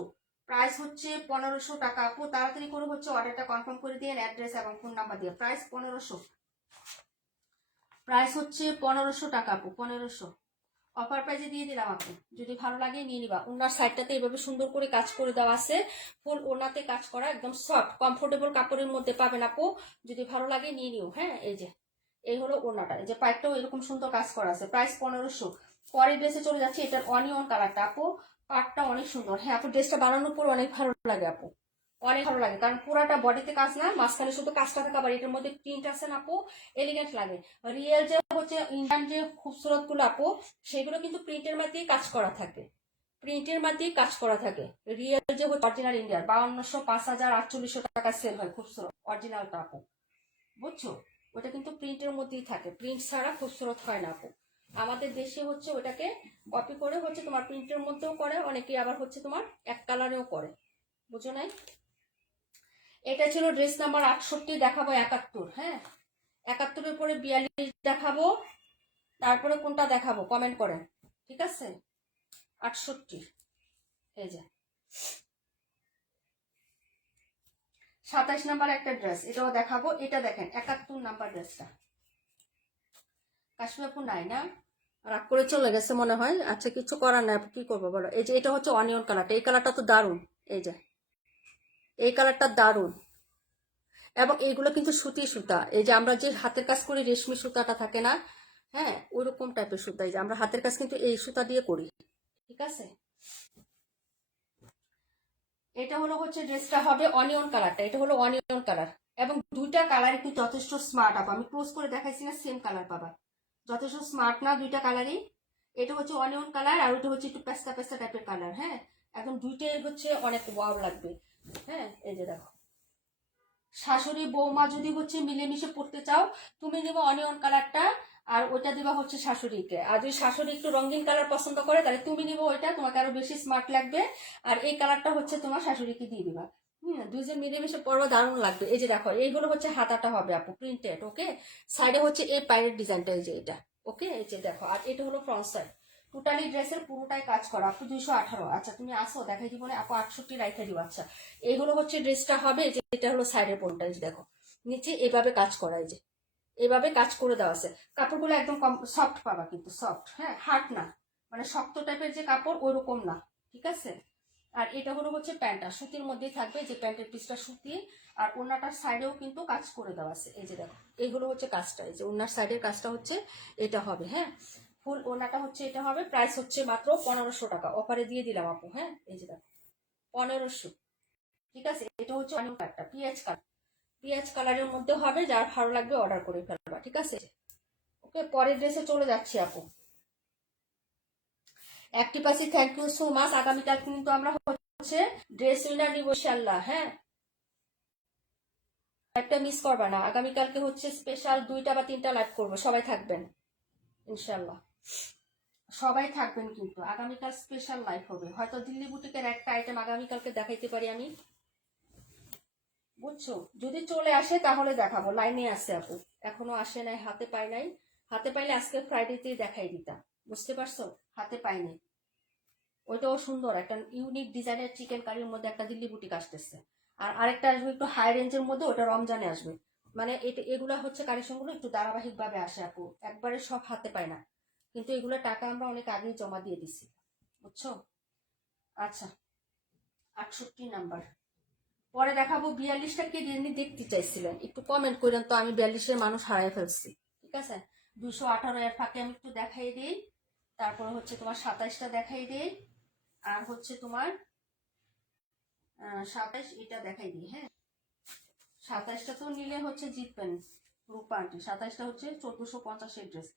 প্রাইস হচ্ছে 1500 টাকা আপু। তাড়াতাড়ি করে হচ্ছে অর্ডারটা কনফার্ম করে দিয়ে অ্যাড্রেস এবং ফোন নাম্বার দিয়ে। প্রাইস 1500, প্রাইস হচ্ছে 1500 টাকা আপু, 1500 অফার প্রাইসে দিয়ে দিলাম আপু। যদি ভালো লাগে নিয়ে নিবা। ওনার সাইডটাতে এইভাবে সুন্দর করে কাজ করে দেওয়া আছে, ফুল ওনাতে কাজ করা, একদম সফট কমফোর্টেবল কাপড়ের মধ্যে পাবেন আপু। যদি ভালো লাগে নিয়ে নিও, হ্যাঁ। এই যে এই হলো ওনাটা, এই যে পাইপটাও এরকম সুন্দর কাজ করা আছে। প্রাইস 1500। পরের ড্রেসে চলে যাচ্ছে, এটার অনিয়ন কালারটা আপু, পাটটা অনেক সুন্দর। হ্যাঁ আপু, ড্রেসটা বানানোর পর অনেক ভালো লাগে আপু, অনেক ভালো লাগে। কারণ পুরাটা বডিতে কাজ না, মাঝখানে শুধু কাজটা থাকা, আবার এটার মধ্যে প্রিন্ট আছে না আপু, এলিগেন্ট লাগে। রিয়েল যে হচ্ছে ইন্ডিয়ান যে খুবসুরত গুলো আপু, সেগুলো কিন্তু প্রিন্টের মধ্যেই কাজ করা থাকে, প্রিন্টের মধ্যেই কাজ করা থাকে। রিয়েল যে হচ্ছে অরিজিনাল ইন্ডিয়ার 5200, 5000, 4800 টাকা সেল হয় খুবসুরত অরিজিনালটা আপু, বুঝছো। ওটা কিন্তু প্রিন্টের মধ্যেই থাকে, প্রিন্ট ছাড়া খুবসুরত হয় না আপু। আমাদের দেশে হচ্ছে ওটাকে কপি করে হচ্ছে তোমার প্রিন্টের মধ্যেও করে, অনেকে আবার হচ্ছে তোমার এক কালারেও করে, বুঝো নাই। এটা ছিল ড্রেস নাম্বার 68। দেখাবো 71, হ্যাঁ, 71-এর পরে 42 দেখাবো। তারপরে কোনটা দেখাবো কমেন্ট করেন, ঠিক আছে। 68, এই যে 27 নাম্বার একটা ড্রেস, এটাও দেখাবো। এটা দেখেন 71 নাম্বার ড্রেসটা। কাশ্মীর আপু নাই না, রাগ করে চলে গেছে মনে হয়। আচ্ছা কিছু করার নাই, কি করবো বলো। এই যে এটা হচ্ছে অনিয়ন কালারটা, এই কালারটা তো দারুণ। এই যে এই কালারটা দারুণ। এবং এইগুলো কিন্তু সুতি সুতা, এই যে আমরা যে হাতের কাজ করি রেশমি সুতাটা থাকে না, হ্যাঁ, ওইরকম টাইপের সুতা। এই যে আমরা হাতের কাজ কিন্তু এই সুতা দিয়ে করি, ঠিক আছে। এটা হলো হচ্ছে ড্রেসটা হবে অনিয়ন কালারটা, এটা হলো অনিয়ন কালার। এবং দুইটা কালার একটু যথেষ্ট স্মার্ট আপা, আমি ক্লোজ করে দেখাইছি না, সেম কালার পাবা, যথেষ্ট স্মার্ট না দুইটা কালারই। এটা হচ্ছে অনিয়ন কালার, আর ওইটা হচ্ছে একটু পেস্তা পেস্তা টাইপের কালার, হ্যাঁ। এখন দুইটাই হচ্ছে অনেক ওয়াও লাগবে, হ্যাঁ। এই যে দেখো, শাশুড়ি বৌমা যদি হচ্ছে মিলেমিশে পড়তে চাও, তুমি দিবা অনিয়ন কালারটা, আর ওইটা দিবা হচ্ছে শাশুড়িকে। আর যদি শাশুড়ি একটু রঙিন কালার পছন্দ করে, তাহলে তুমি নিবা ওইটা, তোমাকে আরো বেশি স্মার্ট লাগবে। আর এই কালারটা হচ্ছে তোমার শাশুড়িকে দিয়ে দিবা। দুইজন মিলেমিশে পরবা, দারুণ লাগবে। এই যে দেখো, এইগুলো হচ্ছে হাতাটা হবে আপু প্রিন্টেড, ওকে। সাইডে হচ্ছে এই পাইরের ডিজাইনটা, এই যে এটা, ওকে। এই যে দেখো, আর এটা হলো ফ্রন্ট সাইড। টোটালি ড্রেসের পুরোটাই কাজ করা আপু। 218। আচ্ছা তুমি আসো, দেখাই দিব না আপু, 68 রাইখা দিব। আচ্ছা এইগুলো হচ্ছে ড্রেসটা হবে, যে এটা হলো সাইডের পোনটা, এই যে দেখো নিচে এভাবে কাজ করা, এই যে এভাবে কাজ করে দেওয়া আছে। কাপড়গুলো একদম সফট পাবা, কিন্তু সফট, হ্যাঁ, হার্ড না, মানে শক্ত টাইপের যে কাপড় ওইরকম না, ঠিক আছে। আর এটা হলো হচ্ছে প্যান্টটা, সুতির মধ্যেই থাকবে, যে প্যান্টের পিসটা সুতি। আর ওনাটার সাইডেও কিন্তু কাজ করে দেওয়া আছে, এই যে দেখো এইগুলো হচ্ছে কাজটা, এই যে ওনার সাইডের কাজটা হচ্ছে এটা হবে, হ্যাঁ। ফুল ওনাটা হচ্ছে এটা হবে। প্রাইস হচ্ছে মাত্র 1500 টাকা, অফারে দিয়ে দিলাম আপু, হ্যাঁ। এই যে দেখো 1500, ঠিক আছে। এটা হচ্ছে অনিয়ন কালারটা, পিঁয়াজ কালার, পিঁয়াজ কালারের মধ্যে হবে। যার ভালো লাগবে অর্ডার করে ফেলবা, ঠিক আছে। ওকে, পরের ড্রেসে চলে যাচ্ছি আপু। একটি পাশে থ্যাংক ইউ সো মাচ। আগামীকাল কিন্তু আমরা হচ্ছে ড্রেস উইনার নিব ইনশাআল্লাহ, হ্যাঁ। একটা মিস করবা না, আগামীকালকে হচ্ছে স্পেশাল 2টা বা 3টা লাইভ করবো, সবাই থাকবেন ইনশাআল্লাহ, সবাই থাকবেন কিন্তু। আগামীকাল স্পেশাল লাইভ হবে, হয়তো দিল্লি বুটিকের একটা আইটেম আগামীকালকে দেখাইতে পারি আমি, বুঝছো। যদি চলে আসে তাহলে দেখাবো, লাইনে আছে আপু, এখনো আসে নাই, হাতে পাই নাই। হাতে পাইলে আজকে ফ্রাইডেতেই দেখাই দিতাম, বুঝতে পারছো। হাতে পাইনি। ওইটাও সুন্দর, একটা ইউনিক ডিজাইনের চিকেন কারির মধ্যে একটা দিল্লি বুটিক আসতেছে। আর আরেকটা আসবে একটু হাই রেঞ্জের মধ্যে, ওটা রমজানে আসবে। মানে এটা এগুলা হচ্ছে কালেকশনগুলো একটু ধারাবাহিক ভাবে আসে আপু, একবারে সব হাতে পায় না। কিন্তু এগুলো টাকা আমরা অনেক আগেই জমা দিয়ে দিছি, বুঝছো। আচ্ছা 68 নাম্বার, পরে দেখাবো 42টা কে যিনি দেখতে চাইছিলেন একটু কমেন্ট করেন তো, আমি 42-এর মানুষ হারাই ফেলছি। ঠিক আছে, 218 এর ফাঁকে আমি একটু দেখাই দিই। তারপরে হচ্ছে তোমার 27টা দেখাই দিই, আর হচ্ছে তোমার 27 এটা দেখাই দিই। হ্যাঁ, 27টা তো নিলে হচ্ছে জিতবেন রূপা আন্টি। 27টা হচ্ছে 1450 ড্রেস।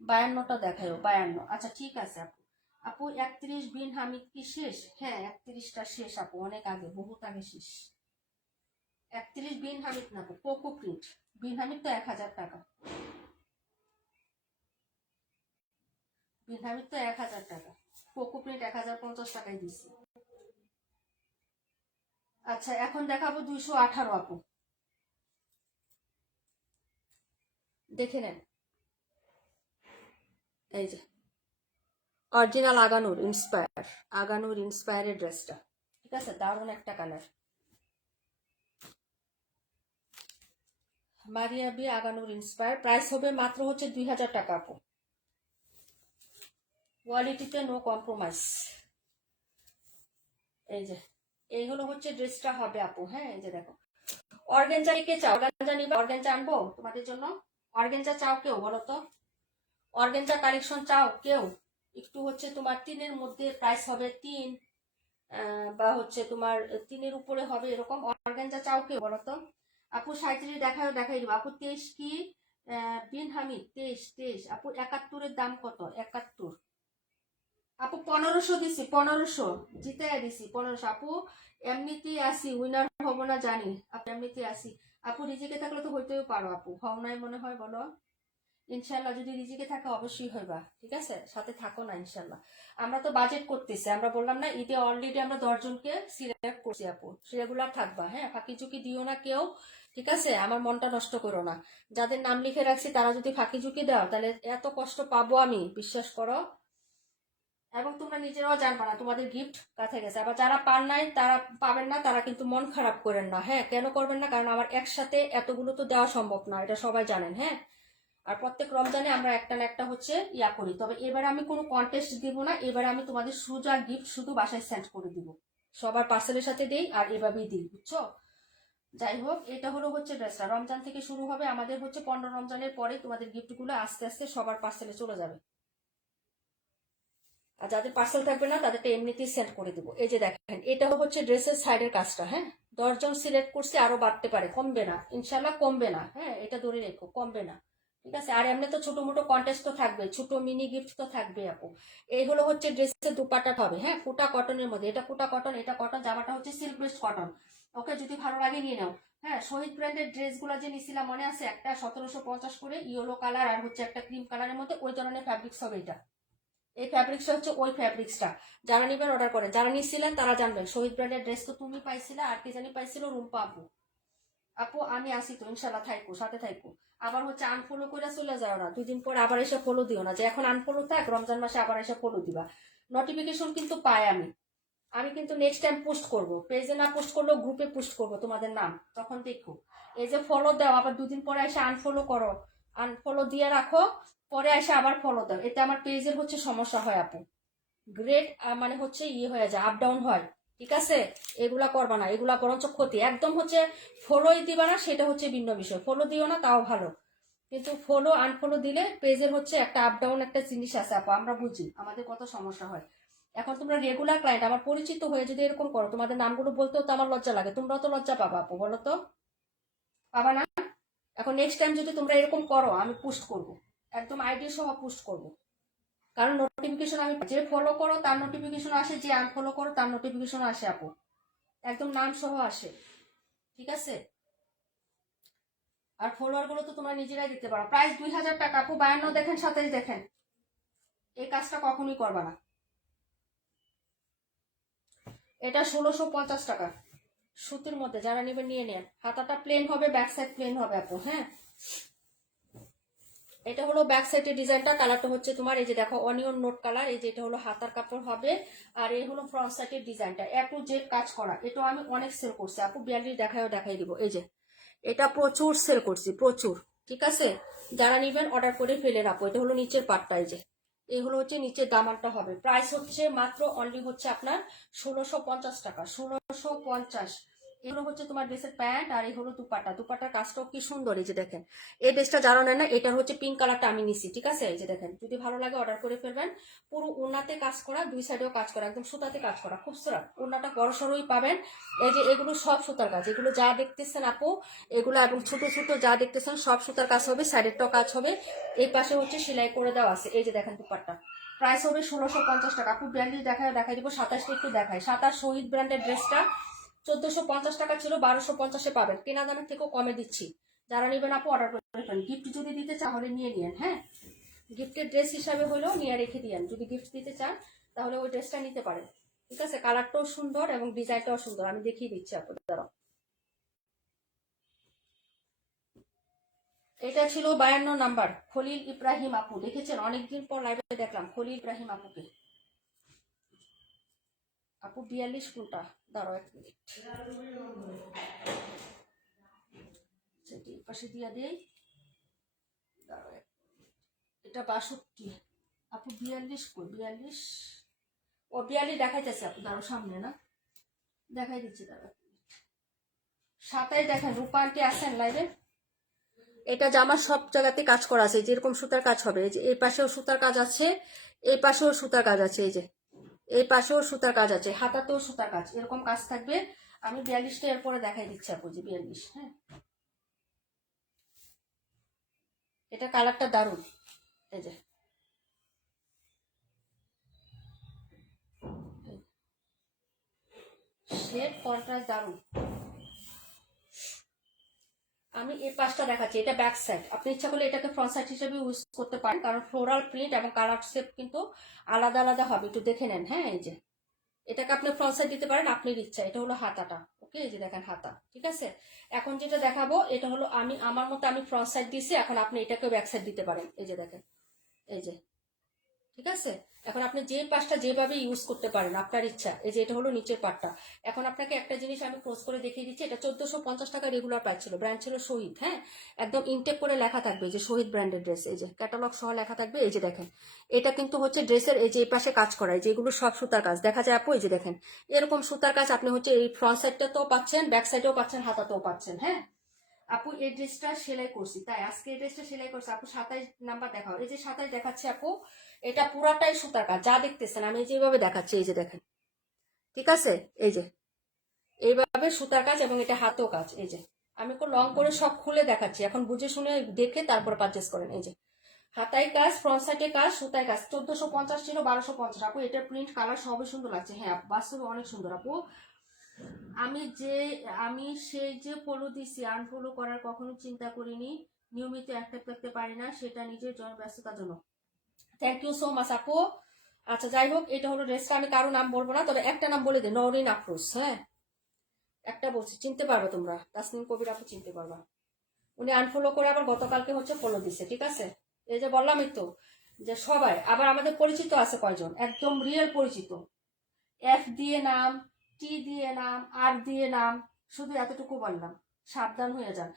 52টা দেখাইও, 52। আচ্ছা ঠিক আছে আপু। আপু 31 বিন হামিদ কি শেষ? হ্যাঁ 31টা শেষ আপু, অনেক আগে, বহুত আগে শেষ। 31 বিন হামিদ না আপু, কোকো প্রিন্ট। বিন হামিদ তো 1000 টাকা, বিন হামিদ তো 1000 টাকা, কোকো প্রিন্ট 1050 টাকায় দিচ্ছি। আচ্ছা এখন দেখাবো 218 আপু, দেখে নেন। এই যে অরিজিনাল আগানুর ইন্সপায়ারের ড্রেসটা। ঠিক আছে, দারুণ একটা কালার। মারিয়া বি আগানুর ইন্সপায়ার, প্রাইস হবে মাত্র হচ্ছে 2000 টাকা আপু। কোয়ালিটিতে নো কম্প্রোমাইজ। এই যে এই হলো হচ্ছে ড্রেসটা হবে আপু। হ্যাঁ এই যে দেখো, অর্গেঞ্জা কে চাও? অর্গেঞ্জা নিবা? অর্গেঞ্জা আনবো তোমাদের জন্য? অর্গেঞ্জা চাও কেউ বলো তো? অর্গেঞ্জা কালেকশন চাও কেউ? একটু হচ্ছে তোমার 3-এর মধ্যে প্রাইস হবে 3 বা হচ্ছে তোমার 3-এর উপরে হবে এরকম অর্গেঞ্জা চাও কেউ বলো তো? আপু 37 দেখাই দিব আপু। 23 কি বিন হামিদ? 23 আপু। 71-এর দাম কত? 71 আপু 1500 দিছি, 1500 জিতে দিছি 1500 আপু। এমনিতেই আসি, উইনার হবো না জানি আপু, এমনিতেই আসি আপু। রিজিকে থাকলে তো হইতেও পারো আপু, হও নাই মনে হয় বলো? ইনশাল্লাহ যদি রিজিকে থাকে অবশ্যই হইবা। ঠিক আছে, সাথে থাকো না ইনশাল্লাহ। আমরা তো বাজেট করতেছি, আমরা বললাম না ঈদে অলরেডি আমরা 10 জনকে সিলেক্ট করছি আপু, সেগুলা থাকবা। হ্যাঁ, ফাঁকি ঝুঁকি দিও না কেউ। ঠিক আছে, আমার মনটা নষ্ট করো না। যাদের নাম লিখে রাখছি তারা যদি ফাঁকি ঝুঁকি দাও তাহলে এত কষ্ট পাবো আমি, বিশ্বাস করো। এবং তোমরা নিজেরাও জানবা না তোমাদের গিফট কাছে গেছে। আবার যারা পান নাই তারা পাবেন না, তারা কিন্তু মন খারাপ করেন না। হ্যাঁ, কেন করবেন না? কারণ আমার একসাথে এতগুলো তো দেওয়া সম্ভব না, এটা সবাই জানেন। হ্যাঁ, আর প্রত্যেক রমজানে আমরা একটা না একটা হচ্ছে ইয়া করি। তবে এবারে আমি কোনো কন্টেস্ট দিব না, এবারে আমি তোমাদের সোজা গিফট শুধু বাসায় সেন্ড করে দিব। সবার পার্সেলের সাথে দেই আর এভাবেই দিই, বুঝছো? যাই হোক, এটা হলো হচ্ছে ড্রেসটা। রমজান থেকে শুরু হবে আমাদের হচ্ছে 15 রমজানের পরে তোমাদের গিফটগুলো আস্তে আস্তে সবার পার্সেলে চলে যাবে। আর যাদের পার্সেল থাকবে না তাদেরটা এমনিতেই সেন্ড করে দিব। এই যে দেখেন, এটা হচ্ছে ড্রেসের সাইডের কাজটা। হ্যাঁ, 10 জন সিলেক্ট করছে, আরো বাড়তে পারে, কমবে না ইনশাল্লাহ, কমবে না। হ্যাঁ, এটা ধরে রেখো, কমবে না। ঠিক আছে, আর এমনি তো ছোট মোটো কন্টেস্ট তো থাকবে, ছোট মিনি গিফট তো থাকবে আপু। এই হলো হচ্ছে ড্রেসের দুপাট্টা হবে। হ্যাঁ, কোটা কটনের মধ্যে, এটা কোটা কটন, এটা কটন, জামাটা হচ্ছে সিল্ক বেস্ট কটন। ওকে, যদি ভালো লাগে নিয়ে নাও। হ্যাঁ, শহীদ ব্র্যান্ডের ড্রেসগুলো যে নিছিলাম মনে আছে? একটা 1750 করে ইয়েলো কালার আর হচ্ছে একটা ক্রিম কালারের মধ্যে, ওই ধরনের ফ্যাব্রিক্স হবে এটা। এই ফ্যাব্রিক্সটা হচ্ছে ওই ফ্যাব্রিক্সটা। যারা নিবেন অর্ডার করেন, যারা নিছিলেন তারা জানবেন। শহীদ ব্র্যান্ডের ড্রেস তো তুমি পাইছিলে, আর কি জানি পাইছিল রুম্পা আপু। আপু আমি আসি তো ইনশাল্লাহ, থাইকো সাথে থাইকো। আবার হচ্ছে আনফলো করে চলে যাও না, 2 দিন পরে আবার এসে ফলো দিও না যে এখন আনফলো থাক, রমজান মাসে আবার এসে ফলো দিবা। নোটিফিকেশন কিন্তু পাই আমি। আমি কিন্তু নেক্সট টাইম পোস্ট করব, পেজে না পোস্ট করলেও গ্রুপে পোস্ট করব তোমাদের নাম, তখন দেখো। এই যে ফলো দাও, আবার 2 দিন পরে এসে আনফলো করো, আনফলো দিয়ে রাখো, পরে এসে আবার ফলো দাও, এটা আমার পেজের হচ্ছে সমস্যা হয় আপু। গ্রেড মানে হচ্ছে ইয়ে হয়ে যায়, আপ ডাউন হয়। ঠিক আছে, এগুলা করবা না, এগুলা বরঞ্চ ক্ষতি। একদম হচ্ছে ফলোই দিবা না, সেটা হচ্ছে ভিন্ন বিষয়। ফলো দিও না তাও ভালো, কিন্তু ফলো আনফলো দিলে পেজের হচ্ছে একটা আপ ডাউন একটা জিনিস আছে আপু, আমরা বুঝি আমাদের কত সমস্যা হয়। এখন তোমরা রেগুলার ক্লায়েন্ট, আমার পরিচিত হয়ে যদি এরকম করো, তোমাদের নামগুলো বলতেও তো আমার লজ্জা লাগে। তোমরাও তো লজ্জা পাবা আপু, বলো তো? পাবা না? এখন নেক্সট টাইম যদি তোমরা এরকম করো, আমি পোস্ট করব, একদম আইডি সহ পোস্ট করব। কারণ নোটিফিকেশন আমি যে ফলো করো তার নোটিফিকেশন আসে, যে আনফলো করো তার নোটিফিকেশন আসে আপু, একদম নাম সহ আসে। ঠিক আছে, আর ফলোয়ার গুলো তো তোমরা নিজেরাই দিতে পারো। প্রাইস 2000 টাকা আপু। 52 দেখেন, 27 দেখেন, এই কাজটা কখনোই করবা না। এটা 1650 টাকা সুতির মধ্যে, যারা নেবেন নিয়ে নেন। হাতাটা প্লেন হবে, ব্যাক সাইড প্লেন হবে আপু। হ্যাঁ, এটা হলো ব্যাক সাইডের ডিজাইনটা। কালারটা হচ্ছে তোমার এই যে দেখো অনিয়ন নোট কালার। এই যে এটা হলো হাতার কাপড় হবে, আর এই হলো ফ্রন্ট সাইডের ডিজাইনটা, এ টু জেড কাজ করা। এটা আমি অনেক সেল করছি আপু, 42 দেখাই দিব। এই যে এটা প্রচুর সেল করছি, প্রচুর। ঠিক আছে, যারা নিবেন অর্ডার করে ফেলে রাখো। এটা হলো নিচের পাটটা, এই যে এই হলো হচ্ছে নিচের দামানটা হবে। প্রাইস হচ্ছে মাত্র অনলি হচ্ছে আপনার 1650 টাকা, 1650। এগুলো হচ্ছে তোমার ড্রেসের প্যান্ট, আর এই হলো দুপাট্টা। দুপাট্টার কাজটাও কি সুন্দর, এই যে দেখেন। এই ড্রেসটা যারা নেন না, এটার হচ্ছে পিঙ্ক কালারটা আমি নিছি, ঠিক আছে। এই যে দেখেন, যদি ভালো লাগে অর্ডার করে ফেলবেন। পুরো ওড়নাতে কাজ করা, দুই সাইডেও কাজ করা, একদম সুতাতে কাজ করা, খুব সুন্দর। ওড়নাটা বড় সড়োই পাবেন। এই যে এগুলো সব সুতার কাজ, এগুলো যা দেখতেছেন আপু, এগুলো এবং ছোট ছোট যা দেখতেছেন সব সুতার কাজ হবে, সাইডেরটাও কাজ হবে। এই পাশে হচ্ছে সেলাই করে দেওয়া আছে। এই যে দেখেন দুপাট্টা, প্রাইস হবে 1650 টাকা। আপু 42 দেখাই দিব, 27টা একটু দেখায়। 27 শহীদ ব্র্যান্ডের ড্রেসটা 1450 টাকা ছিল, 1250-এ পাবেন। কেনা দামের থেকেও কমে দিচ্ছি। যারা নেবেন আপু অর্ডার করে ফেলেন। গিফট যদি দিতে চান তাহলে নিয়ে নিন, হ্যাঁ। গিফটের ড্রেস হিসাবে হলেও নিয়ে রেখে দিয়েন। যদি গিফট দিতে চান তাহলে ওই ড্রেসটা নিতে পারেন, ঠিক আছে। কালারটাও সুন্দর এবং ডিজাইনটাও সুন্দর, আমি দেখিয়ে দিচ্ছি আপনাদের। এটা ছিল 52 নাম্বার, খলিল ইব্রাহিম আপু। দেখেছেন, অনেকদিন পর লাইভে দেখলাম খলিল ইব্রাহিম আপুকে। আপু 42 কোনটা, দাঁড়াও এক মিনিট, সেটি পাশে দিয়ে দেই, দাঁড়াও এটা 62। আপু 42 কই, 42, ও 42 দেখাইতেছে আপু, দাঁড়াও সামনে না, দেখাই দিচ্ছি, দাঁড়াও। 27 দেখেন, রূপা আন্টি আসেন লাইভে। এটা জামার সব জায়গাতে কাজ করা আছে, যেরকম সুতার কাজ হবে। এই যে এই পাশেও সুতার কাজ আছে, এই পাশেও সুতার কাজ আছে, এই যে এই পাশেও সুতার কাজ আছে, হাতাতেও সুতার কাজ, এরকম কাজ থাকবে। আমি 42টা এরপরে দেখাই দিচ্ছি আপু, যে 42, হ্যাঁ। এটা কালারটা দারুণ, এই যে শেড কন্ট্রাস্ট দারুণ। আমি এই পাশটা দেখাচ্ছি, এটা ব্যাক সাইড। আপনি ইচ্ছা করলে এটাকে ফ্রন্ট সাইড হিসেবে ইউজ করতে পারেন, কারণ ফ্লোরাল প্রিন্ট এবং কালার শেপ কিন্তু আলাদা আলাদা হবে, একটু দেখে নেন, হ্যাঁ। এই যে এটাকে আপনি ফ্রন্ট সাইড দিতে পারেন আপনার ইচ্ছা। এটা হলো হাতাটা, ওকে, এই যে দেখেন হাতা, ঠিক আছে। এখন যেটা দেখাবো এটা হলো আমি আমার মতো আমি ফ্রন্ট সাইড দিছি, এখন আপনি এটাকে ব্যাক সাইড দিতে পারেন। এই যে দেখেন, এই যে, ঠিক আছে। এখন আপনি যে পাশটা যেভাবে ইউজ করতে পারেন আপনার ইচ্ছা। এই যে এটা হলো নিচের পাটটা। এখন আপনাকে একটা জিনিস আমি ক্লোজ করে দেখিয়ে দিচ্ছি। এটা 1450 টাকা রেগুলার প্রাইস ছিল, ব্র্যান্ড ছিল শহীদ, হ্যাঁ। একদম ইনটেক করে লেখা থাকবে যে শহীদ ব্র্যান্ডের ড্রেস, এই যে ক্যাটালগ সহ লেখা থাকবে। এই যে দেখেন, এটা কিন্তু হচ্ছে ড্রেসের এই যে এই পাশে কাজ করা, এই যেগুলো সব সুতার কাজ দেখা যায় আপু। এই যে দেখেন, এরকম সুতার কাজ আপনি হচ্ছে এই ফ্রন্ট সাইডটাতেও পাচ্ছেন, ব্যাক সাইডেও পাচ্ছেন, হাতাতেও পাচ্ছেন, হ্যাঁ। আপু এই ড্রেসটা সেলাই করছি, তাই আজকে এই ড্রেসটা সেলাই করছি আপু। 27 নাম্বার দেখাও, এই যে 27 দেখাচ্ছে আপু। এটা পুরাটাই সুতার কাজ, যা দেখতেছেন আমি যেভাবে দেখাচ্ছি, এই যে দেখেন, ঠিক আছে। এই যে এইভাবে সুতার কাজ এবং এটা হাতেও কাজ। এই যে আমি লং করে সব খুলে দেখাচ্ছি, এখন বুঝে শুনে দেখে তারপর পারচেস করেন। এই যে হাতায় কাজ, ফ্রন্ট সাইডে কাজ, সুতায় কাজ। 1450 ছিল, 1250 আপু। এটা প্রিন্ট কালার সবই সুন্দর লাগছে, হ্যাঁ বাস্তবে অনেক সুন্দর আপু। আমি যে আমি সেই যে ফলো দিছি, আনফলো করার কখনো চিন্তা করিনি। নিয়মিত একটা করতে পারি না, সেটা নিজের ব্যস্ততার জন্য। থ্যাংক ইউ সো মাচ আপু। আচ্ছা যাই হোক, এটা হলো ড্রেসটা। আমি কারো নাম বলবো না, তবে একটা নাম বলে দিই, নওরিন আফরোজ, হ্যাঁ। একটা বলছি, চিনতে পারবে তোমরা, তাসনিম কবির আপু চিনতে পারবা। উনি আনফলো করে আবার গতকালকে হচ্ছে ফলো দিছে, ঠিক আছে। এই যে বললামই তো, যে সবাই আবার আমাদের পরিচিত আছে কয়জন, একদম রিয়েল পরিচিত। এফ দিয়ে নাম, টি দিয়ে নাম, আর দিয়ে নাম, শুধু এতটুকু বললাম, সাবধান হয়ে যান।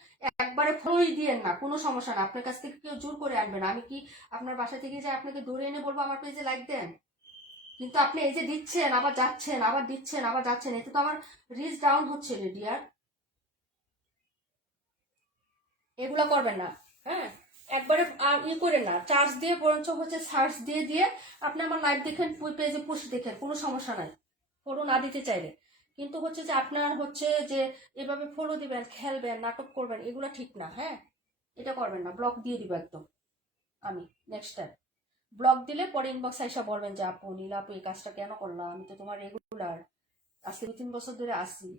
একবারে ফ্লোই দিয়েন না, কোনো সমস্যা না। আপনার কাছ থেকে কেউ জোর করে আনবে না। আমি কি আপনার বাসা থেকে যে আপনাকে ধরে এনে বলবো আমার পেজে লাইক দেন? কিন্তু আপনি এই যে দিচ্ছেন আবার যাচ্ছেন, আবার দিচ্ছেন আবার যাচ্ছেন, এতে তো আমার রিচ ডাউন হচ্ছে রে ডিয়ার। এগুলো করবেন না, হ্যাঁ। একবারে করেন না, চার্জ দিয়ে বরঞ্চ হচ্ছে সার্চ দিয়ে দিয়ে আপনি আমার লাইভ দেখেন, পেজে পুশ দেখেন, কোনো সমস্যা নাই, ফলো না দিতে চাইলে। কিন্তু হচ্ছে যে আপনার হচ্ছে যে এভাবে ফলো দিবেন, খেলবেন, নাটক করবেন, এগুলো ঠিক না, হ্যাঁ। এটা করবেন না, ব্লক দিয়ে দিব একদম আমি। নেক্সট টাইম ব্লক দিলে পরে ইনবক্স আইসা বলবেন যে আপু নীলা আপু এই কাজটা কেন করলাম, আমি তো তোমার রেগুলার, আজকে 2-3 বছর ধরে আসি।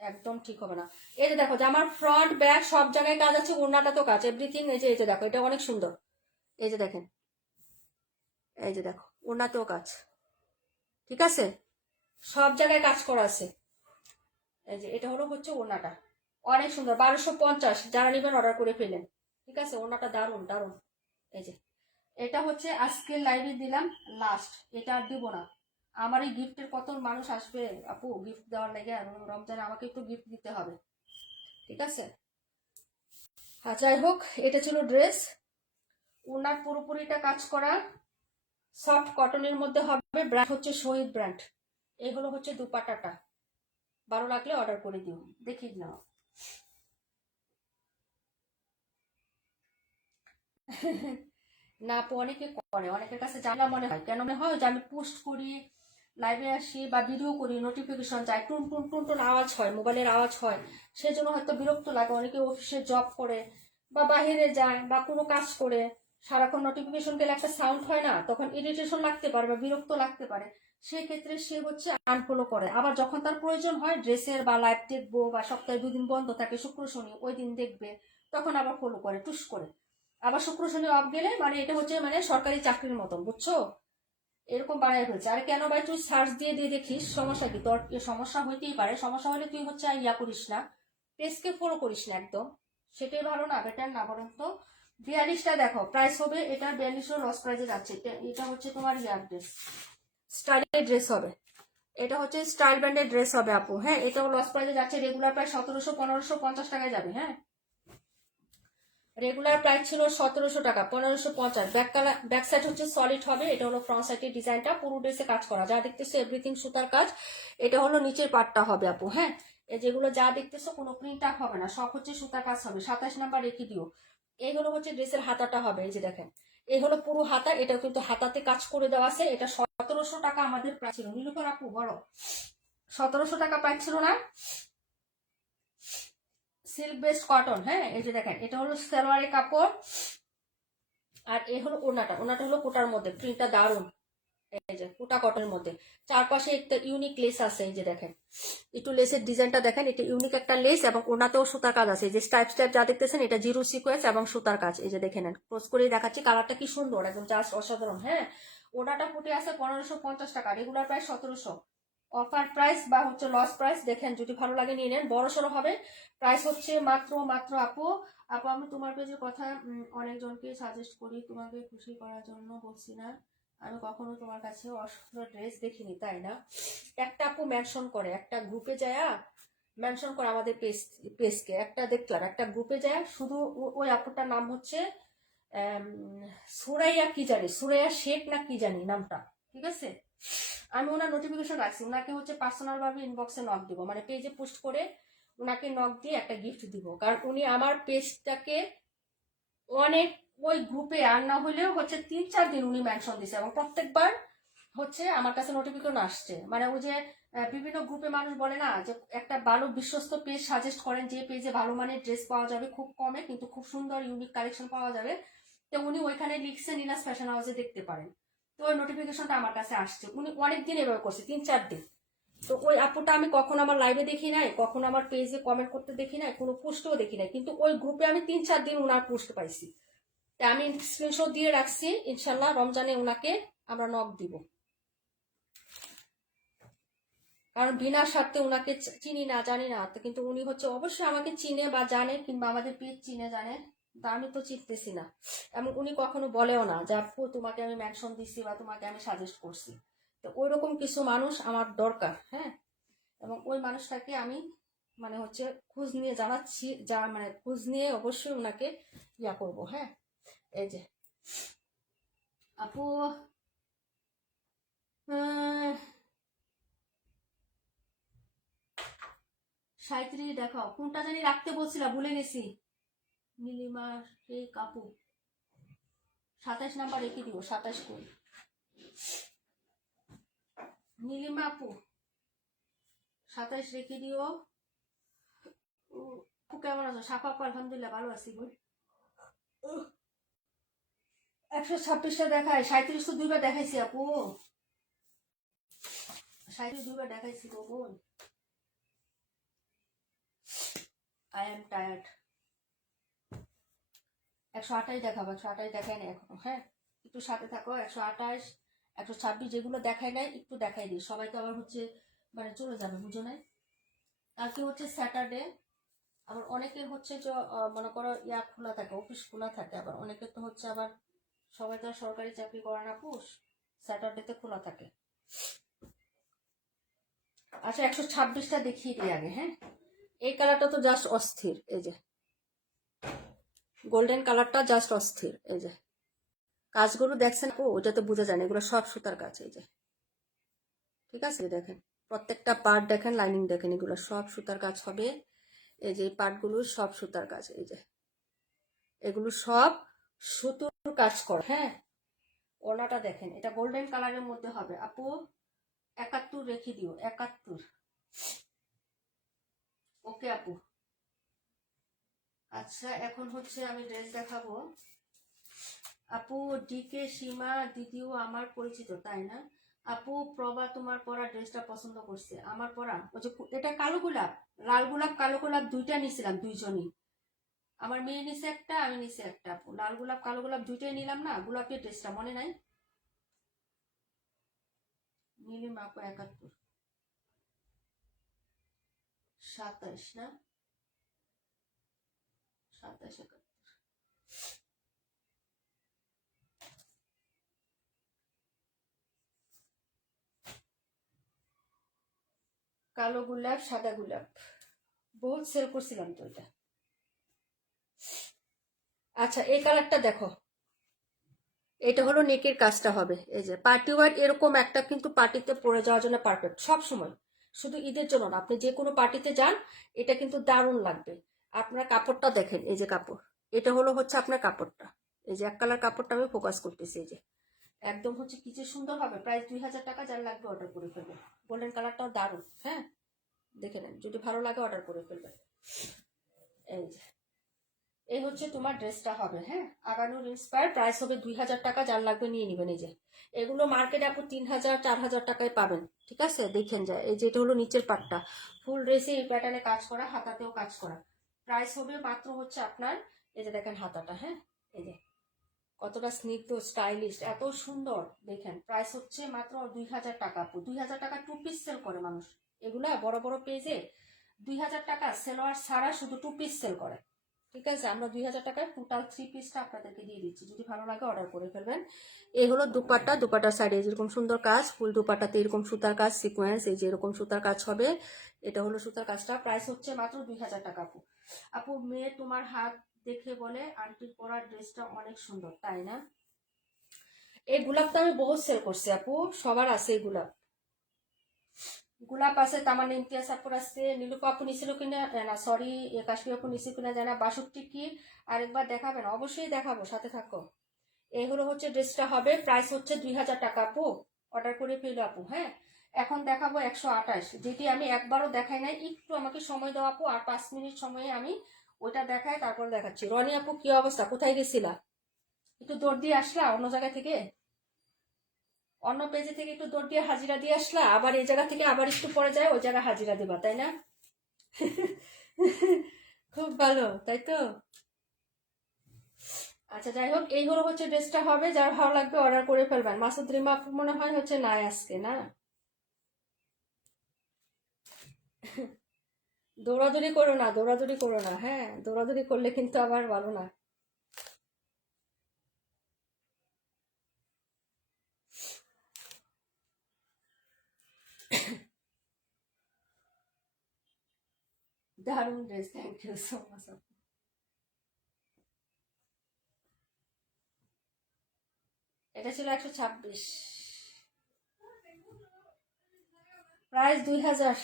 একদম ঠিক হবে না। এই যে দেখো যে আমার ফ্রন্ট ব্যাক সব জায়গায় কাজ আছে, ওড়নাটা তো কাজ, এভরিথিং। এই যে দেখো, এটা অনেক সুন্দর। এই যে দেখেন, এই যে দেখো ওড়নাতেও কাজ, ঠিক আছে, সব জায়গায় কাজ করা আছে। এই যে এটা হলো হচ্ছে ওড়নাটা, অনেক সুন্দর, 1250। যারা নেবেন অর্ডার করে ফেলেন, ঠিক আছে। ওড়নাটা দারুণ দারুণ। এই যে এটা হচ্ছে আজকে লাইভে দিলাম লাস্ট, এটা আর দিব না। আমার এই গিফটের কত মানুষ আসবে আপু গিফট দেওয়ার লাগে, রমজানে আমাকে একটু গিফট দিতে হবে, ঠিক আছে। হ্যাঁ যাই হোক, এটা ছিল ড্রেস। ওনার পুরোপুরিটা কাজ করা, সফট কটনের মধ্যে হবে, ব্র্যান্ড হচ্ছে শহীদ ব্র্যান্ড। এই হলো হচ্ছে দুপাটাটা, ভালো লাগলে অর্ডার করে দিও, দেখি না। না আপু, অনেকে করে, অনেকের কাছে জানলা মনে হয়, কেন মনে হয় যে আমি পোস্ট করি, লাইভে আসি বা ভিডিও করি, নোটিফিকেশন যায়, টুন টুন টুন টুন আওয়াজ হয়, মোবাইলের আওয়াজ হয়, সেজন্য হয়তো বিরক্ত লাগে। অনেকে অফিসে জব করে বা বাইরে যায় বা কোনো কাজ করে, সারাক্ষণ নোটিফিকেশন গেলে একটা সাউন্ড হয় না, তখন ইরিটেশন লাগতে পারে বা বিরক্ত লাগতে পারে। সেক্ষেত্রে সে হচ্ছে আনফলো করে। আবার যখন তার প্রয়োজন হয় ড্রেসের বা লাইভ দেখবো বা সপ্তাহে 2 দিন বন্ধ থাকে, শুক্র শনি, ওই দিন দেখবে, তখন আবার ফলো করে টুস করে। আবার শুক্র শনি অফ গেলে মানে এটা হচ্ছে মানে সরকারি চাকরির মতন, বুঝছো? এরকম বানায় ফেলছে। আর কেন ভাই, তুই সার্চ দিয়ে দিয়ে দেখিস, সমস্যা কি তোর? সমস্যা হইতেই পারে, সমস্যা হলে তুই হচ্ছে আর ইয়া করিস না, পেজকে ফলো করিস না একদম, সেটাই ভালো না, বেটার না বরং তো। 42টা দেখো প্রাইস হবে, এটা 42 লস প্রাইজে যাচ্ছে। এটা হচ্ছে তোমার ইয়ার ড্রেস, স্টাইলের ড্রেস হবে, এটা হচ্ছে স্টাইল ব্র্যান্ডের ড্রেস হবে আপু। হ্যাঁ, এটাও লস প্রাইজে যাচ্ছে, রেগুলার প্রায় 1700-1550 টাকায় যাবে। হ্যাঁ, রেগুলার প্রাইস ছিল 1700 টাকা, 1550। ব্যাক সাইড হচ্ছে সলিড হবে, এটা হলো ফ্রন্ট সাইডের ডিজাইনটা, পুরো ড্রেসে কাজ করা, যা দেখতেছো এভরিথিং সুতার কাজ। এটা হলো নিচের পার্টটা হবে আপু। হ্যাঁ, এই যেগুলো যা দেখতেছো কোনো প্রিন্ট আপ হবে না, সব হচ্ছে সুতার কাজ হবে। 27 নাম্বার রেখে দিও। এই হলো হচ্ছে ড্রেসের হাতাটা হবে, এই যে দেখেন, এই হলো পুরো হাতা, এটা কিন্তু হাতাতে কাজ করে দেওয়া আছে। এটা 1700 টাকা আমাদের প্রাইস ছিল, নীলুফার আপু বলো, 1700 টাকা প্রাইস ছিল না? Silk best cotton. হ্যাঁ, এই যে দেখেন, এটা হলো সালোয়ারের কাপড়, আর এই হলো ওনাটা, ওনাটা হলো কোটার মধ্যে, প্রিন্টটা দারুন। এই যে কোটা কটনের মধ্যে, চারপাশে একটা ইউনিক লেস আছে, এই যে দেখেন, একটু লেসের ডিজাইনটা দেখেন, এটা ইউনিক একটা লেস, এবং ওনাতেও সুতার কাজ আছে। এই যে স্টাইপ স্টাইপ যা দেখতেছেন, এটা জিরো সিকোয়েন্স এবং সুতার কাজ। এই যে দেখে নেন, ক্লোজ করে দেখাচ্ছি, কালারটা কি সুন্দর, একদম জাস্ট অসাধারণ। হ্যাঁ, ওনাটা ফুটে আছে 1550 টাকা, রেগুলার প্রাইস 1700। অফার প্রাইস বা হচ্ছে লস প্রাইস দেখেন, যদি ভালো লাগে নিয়ে নেন, বড় সড়ো হবে। প্রাইস হচ্ছে মাত্র মাত্র আপু। আপু, আমি তোমার পেজের কথা অনেকজনকে সাজেস্ট করি, তোমাকে খুশি করার জন্য বলছি না। আমি কখনো তোমার কাছে অসুন্দর ড্রেস দেখিনি, তাই না? একটা আপু মেনশন করে, একটা গ্রুপে যায় মেনশন করে আমাদের পেজকে, একটা দেখলাম একটা গ্রুপে যায়, শুধু ওই আপুটার নাম হচ্ছে সুরাইয়া কি জানি, সুরাইয়া শেখ না কি জানি নামটা, ঠিক আছে? আমি ওনার নোটিফিকেশন রাখছি, ওনাকে হচ্ছে পার্সোনাল ভাবে ইনবক্সে নক দিব, মানে পেজে পোস্ট করে ওনাকে নক দিয়ে একটা গিফট দিব, কারণ উনি আমার পেজটাকে অনেক, ওই গ্রুপে আর না হলেও হচ্ছে 3-4 দিন উনি মেনশন দিছে, এবং প্রত্যেকবার হচ্ছে আমার কাছে নোটিফিকেশন আসছে। মানে ওই যে বিভিন্ন গ্রুপে মানুষ বলে না যে একটা ভালো বিশ্বস্ত পেজ সাজেস্ট করেন, যে পেজে ভালো মানের ড্রেস পাওয়া যাবে খুব কমে, কিন্তু খুব সুন্দর ইউনিক কালেকশন পাওয়া যাবে। তো উনি ওইখানে লিখছেন নীলাস ফ্যাশন হাউসে দেখতে পারেন। তো ওই নোটিফিকেশনটা আমার কাছে আসছে, উনি অনেকদিন এভাবে করছে, 3-4 দিন। তো ওই আপুটা আমি কখনো আমার লাইভে দেখি নাই, কখনো আমার পেজে কমেন্ট করতে দেখি নাই, কোনো পোস্টও দেখি নাই, কিন্তু ওই গ্রুপে আমি 3-4 দিন ওনার পোস্ট পাইছি। তা আমি স্ক্রিনশট দিয়ে রাখছি, ইনশাল্লাহ রমজানে ওনাকে আমরা নক দিব, কারণ বিনা স্বার্থে ওনাকে চিনি না জানি না, তো কিন্তু উনি হচ্ছে অবশ্যই আমাকে চিনে বা জানে, কিংবা আমাদের পেজ চিনে জানে, তা আমি তো চিনতেছি না। এবং উনি কখনো বলেও না যে আপু তোমাকে আমি মেনশন দিচ্ছি বা তোমাকে আমি সাজেস্ট করছি। তো ওই রকম কিছু মানুষ আমার দরকার। হ্যাঁ, এবং ওই মানুষটাকে আমি মানে হচ্ছে খোঁজ নিয়ে জানাচ্ছি, যা মানে খোঁজ নিয়ে অবশ্যই ওনাকে ইয়া করব। হ্যাঁ, এই যে আপু, 37 দেখাও, কোনটা জানি রাখতে বলছিলা, ভুলে গেছি। নীলিমা সেই কাপু, 27 নাম্বার রেখে দিও, 27 কই, নীলিমা আপু 27 রেখে দিও। আপু কেমন আছো? সাফা আপু আলহামদুলিল্লাহ ভালো আছি গো। 126টা দেখায়, 37 তো 2বার দেখাইছি আপু, 37 2বার দেখাইছি গো বোন। I am tired. 128 দেখাবো, 128 দেখায় নাই এখনো। হ্যাঁ, একটু সাথে থাকো। 128, 126 যেগুলো দেখায় নাই একটু দেখাই দিই, সবাই তো আবার হচ্ছে মানে চলে যাবে, বুঝো নাই? কালকে হচ্ছে স্যাটারডে, আবার অনেকের হচ্ছে যে মনে করো ইয়া খোলা থাকে, অফিস খোলা থাকে, আবার অনেকের তো হচ্ছে আবার সবাই তো আর সরকারি চাকরি করে না পুষ, স্যাটারডেতে খোলা থাকে। আচ্ছা, 126টা দেখিয়ে দিই আগে। হ্যাঁ, এই কালারটা তো জাস্ট অস্থির, এই যে গোল্ডেন কালারটা জাস্ট অস্থির। এই যে কাজগুলো দেখছেন, ও ওটাতে বোঝা যায় না, এগুলো সব সুতার কাজ। এই যে ঠিক আছে, দেখেন প্রত্যেকটা পার্ট দেখেন, লাইনিং দেখেন, এগুলো সব সুতার কাজ হবে। এই যে এই পার্টগুলো সব সুতার কাজ, এই যে এগুলো সব সুতোর কাজ করা। হ্যাঁ, ওনাটা দেখেন, এটা গোল্ডেন কালারের মধ্যে হবে আপু। 71 রেখে দিও, 71। ওকে আপু। আচ্ছা, এখন হচ্ছে আমি ড্রেস দেখাবো আপু। ডিকে সীমা দিদিও আমার পরিচিত, তাই না আপু? প্রভা তোমার পরা ড্রেসটা পছন্দ করছে। আমার পরা ওই যে এটা কালো গোলাপ, লাল গোলাপ কালো গোলাপ দুইটা নিছিলাম দুইজনই। আমার মেয়ে নিচে একটা, আমি নিচে একটা আপু। লাল গোলাপ কালো গোলাপ দুইটাই নিলাম না, গোলাপের ড্রেসটা মনে নাই? নীলিম আপু 71, 27 না, 27, 71। কালো গোলাপ সাদা গোলাপ বহুত সেল করছিলাম তো এটা। আচ্ছা, এই কালারটা দেখো, এটা হলো নেকের কাজটা হবে। এই যে পার্টি ওয়ার এরকম একটা কিন্তু পার্টিতে পরে যাওয়ার জন্য পারফেক্ট সব সময়, শুধু ঈদের জন্য না, আপনি যে কোনো পার্টিতে যান এটা কিন্তু দারুণ লাগবে। আপনার কাপড়টা দেখেন, এই যে কাপড়, এটা হলো হচ্ছে আপনার কাপড়টা। এই যে এক কালার কাপড়টা আমি ফোকাস করতেছি, এই যে একদম হচ্ছে কি যে সুন্দর হবে। প্রাইস 2000 টাকা, যার লাগবে অর্ডার করে ফেলবেন। গোল্ডেন কালারটাও দারুণ। হ্যাঁ, দেখে নেন, যদি ভালো লাগে অর্ডার করে ফেলবেন। এই যে এই হচ্ছে তোমার ড্রেসটা হবে। হ্যাঁ, আগানুর ইন্সপায়ার, প্রাইস হবে 2000 টাকা, যার লাগবে নিয়ে নেবেন। এই যে এগুলো মার্কেটে আপনি 3000 4000 টাকায় পাবেন। ঠিক আছে, দেখেন যায়। এই যে এটা হলো নিচের পাটটা, ফুল ড্রেসে এই প্যাটার্নে কাজ করা, হাতাতেও কাজ করা। প্রাইস হবে মাত্র হচ্ছে আপনার, এই যে দেখেন হাতাটা, হ্যাঁ এই যে কতটা স্নিগ্ধ স্টাইলিশ, এত সুন্দর দেখেন। প্রাইস হচ্ছে মাত্র 2000 টাকা আপু। 2000 টাকা 2 পিস সেল করে মানুষ, এগুলা বড় বড় পেজে 2000 টাকা সেলোয়ার ছাড়া শুধু 2 পিস সেল করে। ঠিক আছে, আমরা 2000 টাকায় টোটাল 3 পিসটা আপনাদেরকে দিয়ে দিচ্ছি। যদি ভালো লাগে অর্ডার করে ফেলবেন। এই হলো দুপাট্টা, দুপাট্টার সাইডে যেরকম সুন্দর কাজ, ফুল দুপাট্টাতে এরকম সুতার কাজ সিকোয়েন্স, এই যে এরকম সুতার কাজ হবে। এটা হলো সুতার কাজটা। প্রাইস হচ্ছে মাত্র 2000 টাকা আপু। আপু, মেয়ে তোমার হাত দেখে বলে আন্টির পরা ড্রেসটা অনেক সুন্দর, তাই না? এই গোলাপটা আমি বহুত সেল করছি আপু, সবার আছে এই গোলাপ। গোলাপ আছে, তামান্না ইমতিয়াজ আপুর আছে, নীলুপা আপু নিছিল কিনা না, সরি কাশ্মীর আপু নিছিল কিনা জানা। 62 কি আরেকবার দেখাবেন? অবশ্যই দেখাবো, সাথে থাকো। এই হলো হচ্ছে ড্রেসটা হবে। প্রাইস হচ্ছে 2000 টাকা আপু। অর্ডার করে ফেলো আপু। হ্যাঁ, এখন দেখাবো 128, যেটি আমি একবারও দেখাই নাই। একটু আমাকে সময় দাও আপু, আর 5 মিনিট সময়ে আমি ওইটা দেখাই, তারপর দেখাচ্ছি। রনি আপু, কি অবস্থা? কোথায় গেছিলা? একটু দৌড় দিয়ে আসলা অন্য জায়গা থেকে, অন্য পেজে থেকে একটু দৌড় দিয়ে হাজিরা দিয়ে আসলা, আবার এই জায়গা থেকে আবার একটু পরে যায় ওই জায়গায় হাজিরা দিবা, তাই না? খুব ভালো, তাই তো। আচ্ছা, যাই হোক, এই হলো হচ্ছে ড্রেসটা হবে। যার ভালো লাগবে অর্ডার করে ফেলবেন। মাসুদ রিমা আপু মনে হয় হচ্ছে নাই আজকে, না? দৌড়াদৌড়ি করো না, দৌড়াদৌড়ি করো না। হ্যাঁ, দৌড়াদৌড়ি করলে কিন্তু আবার ভালো না। দারুণ dress, thank you so much. এটা ছিল 126, প্রাইস 2000।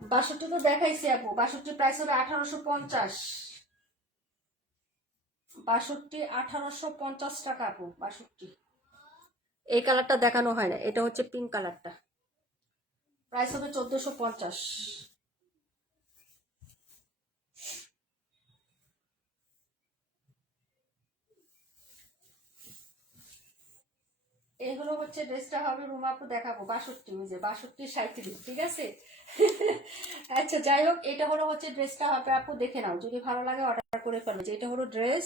62 তো দেখাইছি আপু, 62 প্রাইস হবে 1850। 62 1850 টাকা আপু, 62। এই কালারটা দেখানো হয় না, এটা হচ্ছে পিঙ্ক কালারটা। প্রাইস হবে 1450। এইগুলো হচ্ছে ড্রেসটা হবে। রুমা আপু দেখাবো 62, ওই যে 62 37, ঠিক আছে। আচ্ছা, যাই হোক, এটা হলো হচ্ছে ড্রেসটা হবে আপু, দেখে নাও, যদি ভালো লাগে অর্ডার করে ফেলবে। যে এটা হলো ড্রেস,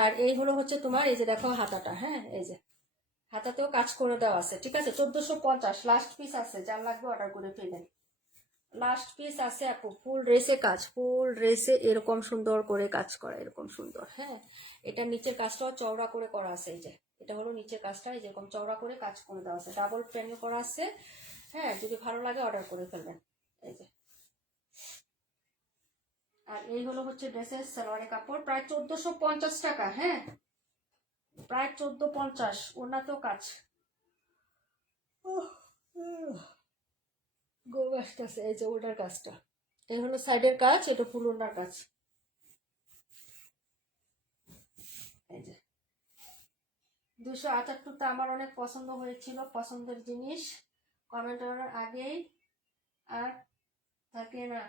আর এই হলো হচ্ছে তোমার, এই যে দেখো হাতাটা, হ্যাঁ এই যে হাতাতেও কাজ করে দেওয়া আছে। ঠিক আছে, 1450 লাস্ট পিস আছে, যার লাগবে অর্ডার করে ফেলেন। লাস্ট পিস আছে আপু। ফুল ড্রেসে কাজ, ফুল ড্রেসে এরকম সুন্দর করে কাজ করা, এরকম সুন্দর। হ্যাঁ, এটা নিচের কাজটাও চওড়া করে করা আছে। এই যে এটা হলো নিচের কাজটা, এই যেরকম চওড়া করে কাজ করে দেওয়া আছে, ডাবল প্যানেল করা আছে। হ্যাঁ, যদি ভালো লাগে অর্ডার করে ফেলবেন। এই যে, আর এই হলো হচ্ছে ড্রেসের সালোয়ারের কাপড়, প্রায় 1450 টাকা। হ্যাঁ, প্রায় 1450। ওনাতেও কাজ। কাজটা আছে, এই যে ওটার কাজটা, এই হলো সাইডের কাজ, এটা ফুল ওনার কাজ। এই যে 278টা আমার অনেক পছন্দ হয়েছিল, পছন্দের জিনিস কমেন্ট করার আগেই আর থাকে না।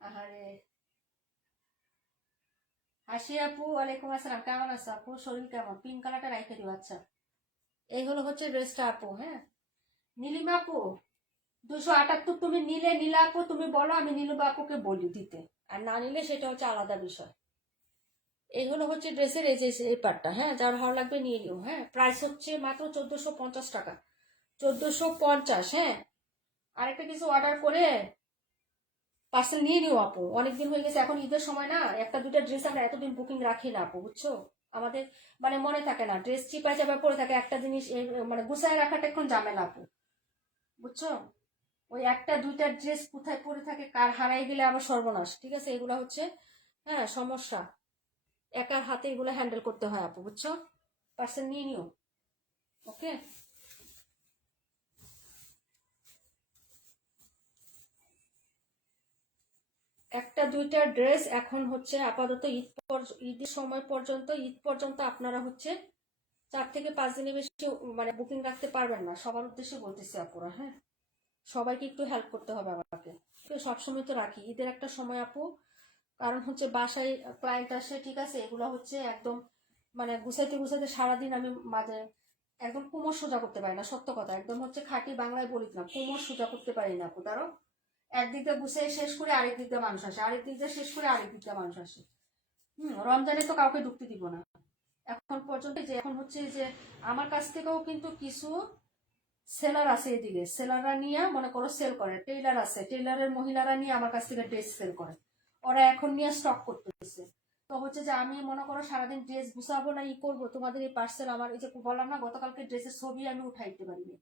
আহারে হাসি আপু, ওয়ালাইকুম আসসালাম, কেমন আছো আপু? শরীর কেমন? পিঙ্ক কালারটা রাইখে দিও। আচ্ছা, এই হলো হচ্ছে ড্রেসটা আপু। হ্যাঁ, নীলিমা আপু 278 তুমি নিলে, নীলা আপু তুমি বলো, আমি নীলিমা আপুকে বলি দিতে, আর না নিলে সেটা হচ্ছে আলাদা বিষয়। এই হলো হচ্ছে ড্রেসের এই যে এই পার্টটা। হ্যাঁ, যার ভালো লাগবে নিয়ে নিও। হ্যাঁ, প্রাইস হচ্ছে মাত্র 1450 টাকা, 1450। হ্যাঁ, আরেকটা কিছু অর্ডার করে পার্সেল নিয়ে নিও আপু, অনেকদিন হয়ে গেছে, এখন ঈদের সময় না, একটা দুটা ড্রেস আমরা এতদিন বুকিং রাখি না আপু, বুঝছো? আমাদের মানে মনে থাকে না, ড্রেস চিপায় চাপায় পরে থাকে, একটা জিনিস মানে গুছায় রাখাটা এখন ঝামেলা আপু, বুঝছো? ওই একটা দুইটা ড্রেস কোথায় পরে থাকে, কার হারাই গেলে আবার সর্বনাশ। ঠিক আছে, এগুলো হচ্ছে হ্যাঁ সমস্যা, একার হাতে এগুলো হ্যান্ডেল করতে হয় আপু, বুঝছো? পার্সেল নিয়ে নিও। ওকে, একটা দুইটা ড্রেস এখন হচ্ছে আপাতত ঈদের সময় পর্যন্ত, ঈদ পর্যন্ত আপনারা হচ্ছে 4 থেকে 5 দিনের বেশি মানে বুকিং রাখতে পারবেন না, সবার উদ্দেশ্যে বলতেছি আপুরা। হ্যাঁ, সবাইকে একটু হেল্প করতে হবে আমাকে, তো সবসময় তো রাখি ঈদের একটা সময় আপু, কারণ হচ্ছে বাসায় ক্লায়েন্ট আসে, ঠিক আছে, এগুলো হচ্ছে একদম মানে গুছাইতে গুছাইতে সারাদিন আমি মাঝে একদম কোমর সোজা করতে পারি না, সত্য কথা, একদম হচ্ছে খাঁটি বাংলায় বলি না, কোমর সোজা করতে পারি না আপু। তারও একদিক দিয়ে গুছিয়ে শেষ করে আরেক দিক দিয়ে মানুষ আসে, আরেক দিক দিয়ে শেষ করে আরেক দিক দিয়ে মানুষ আসে। রমজানে তো কাউকে ঢুকতে দিব না এখন পর্যন্ত। যে এখন হচ্ছে যে আমার কাছ থেকেও কিন্তু কিছু সেলার আছে, এদিকে সেলাররা নিয়ে মনে করো সেল করে, টেইলার আছে, টেইলারের মহিলারা নিয়ে আমার কাছ থেকে ড্রেস সেল করে, ওরা এখন নিয়ে স্টক করতেছে। তো হচ্ছে যে আমি মনে করো সারাদিন ড্রেস গুছাবো না, ই করবো, তোমাদের এই পার্সেল আমার, এই যে বললাম না গতকালকে ড্রেসের ছবি আমি উঠাইতে পারিনি,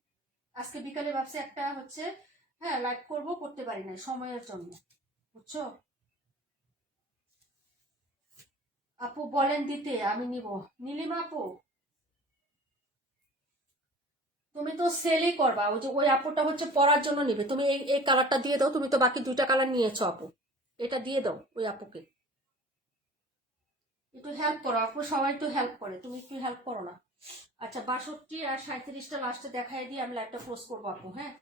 আজকে বিকালে ভাবছি একটা হচ্ছে হ্যাঁ লাইভ করবো, করতে পারি না সময়ের জন্য, বুঝছো? আপু বলেন দিতে, আমি নিব। নীলিমা আপু তুমি তো সেলই করবা, ওই যে ওই আপুটা হচ্ছে পরার জন্য নিবে, তুমি এই এই কালারটা দিয়ে দাও, তুমি তো বাকি দুইটা কালার নিয়েছো আপু, এটা দিয়ে দাও ওই আপুকে। একটু হেল্প করো আপু, সবাই তো হেল্প করে, তুমি একটু হেল্প করো না? আচ্ছা, 62 আর 37টা লাস্টে দেখাই দিয়ে আমি লাইভটা ক্লোজ করবো আপু। হ্যাঁ,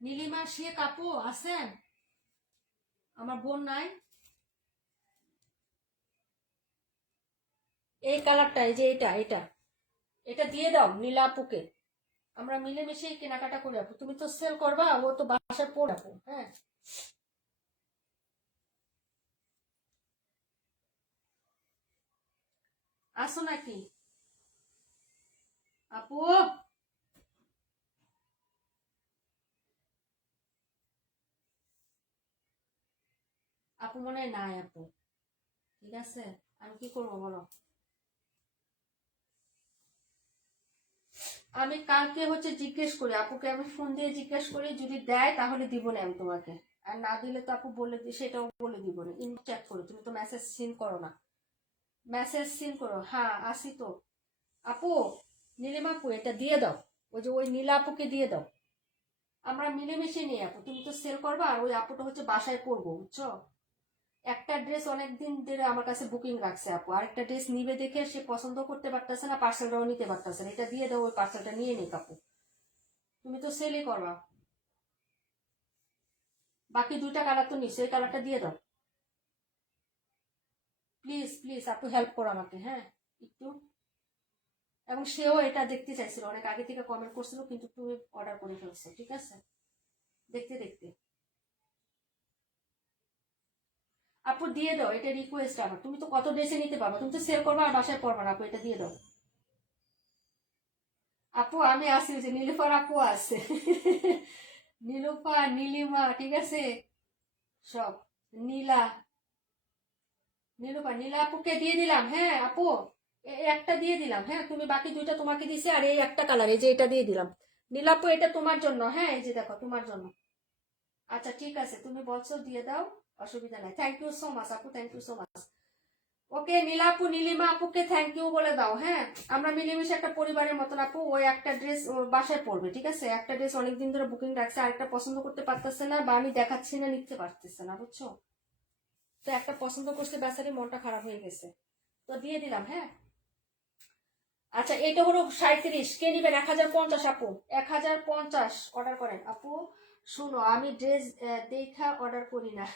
নীলিমা শেখ আপু আছেন? আমার বোন নাই? এই কালারটা, এই যে এটা এটা এটা দিয়ে দাও নীলা আপুকে, আমরা মিলেমিশেই কেনাকাটা করি আপু, তুমি তো সেল করবা, ও তো বাসায় পড়ে আপু। হ্যাঁ, আসো নাকি আপু? আপু মনে হয় নাই আপু, ঠিক আছে, আমি কি করবো বলো? আমি কালকে হচ্ছে জিজ্ঞেস করি আপুকে, আমি ফোন দিয়ে জিজ্ঞেস করি, যদি দেয় তাহলে দিব না আমি তোমাকে, আর না দিলে তো আপু বলে দিই, সেটাও বলে দিব না, ইনবক্স চেক করো, তুমি তো মেসেজ সিন করো না, মেসেজ সিন করো। হ্যাঁ আসি তো আপু, নীলিমা আপু এটা দিয়ে দাও, ওই যে ওই নীলা আপুকে দিয়ে দাও, আমরা মিলেমিশে নিই আপু, তুমি তো সেল করবা, আর ওই আপুটা হচ্ছে বাসায় করবো, বুঝছো? একটা ড্রেস অনেকদিন ধরে আমার কাছে বুকিং রাখছে আপু, আরেকটা ড্রেস নিবে দেখে সে পছন্দ করতে পারতেছে না, পার্সেলটাও নিতে পারতেছে না, এটা দিয়ে দাও, ওই পার্সেলটা নিয়ে নিক আপু, তুমি তো সেলই করবা, বাকি দুইটা কালার তো নিশ্চয়, এই কালারটা দিয়ে দাও প্লিজ, প্লিজ আপু হেল্প করো আমাকে। হ্যাঁ, একটু, এবং সেও এটা দেখতে চাইছিল, অনেক আগে থেকে কমেন্ট করছিল, কিন্তু তুমি অর্ডার করে ফেলছো, ঠিক আছে, দেখতে দেখতে। আপু দিয়ে দাও, এটা রিকোয়েস্ট আমার, তুমি তো কত ড্রেসে নিতে পারবো, তুমি তো সেল করবা আর বাসায় পড়বা না আপু, এটা দিয়ে দাও। আপু আমি আসি, যে নীলুফার আপু আছে নীলুফা, নীলিমা, ঠিক আছে, সব নীলা, নীলুফা, নীলা আপুকে দিয়ে দিলাম। হ্যাঁ আপু, একটা দিয়ে দিলাম, হ্যাঁ তুমি বাকি দুইটা তোমাকে দিছে, আর এই একটা কালার, এই যে এটা দিয়ে দিলাম। নীলা আপু এটা তোমার জন্য, হ্যাঁ এই যে দেখো তোমার জন্য। আচ্ছা ঠিক আছে, তুমি বলছো দিয়ে দাও, অসুবিধা নাই, থ্যাংক ইউ সো মাচ আপু, থ্যাংক ইউ সো মাচ। ওকে নীলাপু নীলিমা আপুকে থ্যাংক ইউ বলে দাও। হ্যাঁ, আমরা মিলেমিশে একটা পরিবারের মতন। আপু ওই একটা ড্রেস বাসায় পরবে, ঠিক আছে? একটা ড্রেস অনেকদিন ধরে বুকিং রাখছে, আরেকটা পছন্দ করতে পারতেছে না, বা আমি দেখাচ্ছি না, নিতে পারতেছে না, বুঝছো? তো একটা পছন্দ করছে, বেচারি মনটা খারাপ হয়ে গেছে, তো দিয়ে দিলাম। হ্যাঁ, আচ্ছা এটা হলো 37, কে নিবেন? 1050 আপু, 1050 অর্ডার করেন আপু। শুনো, আমি ড্রেস দেখা অর্ডার করি না।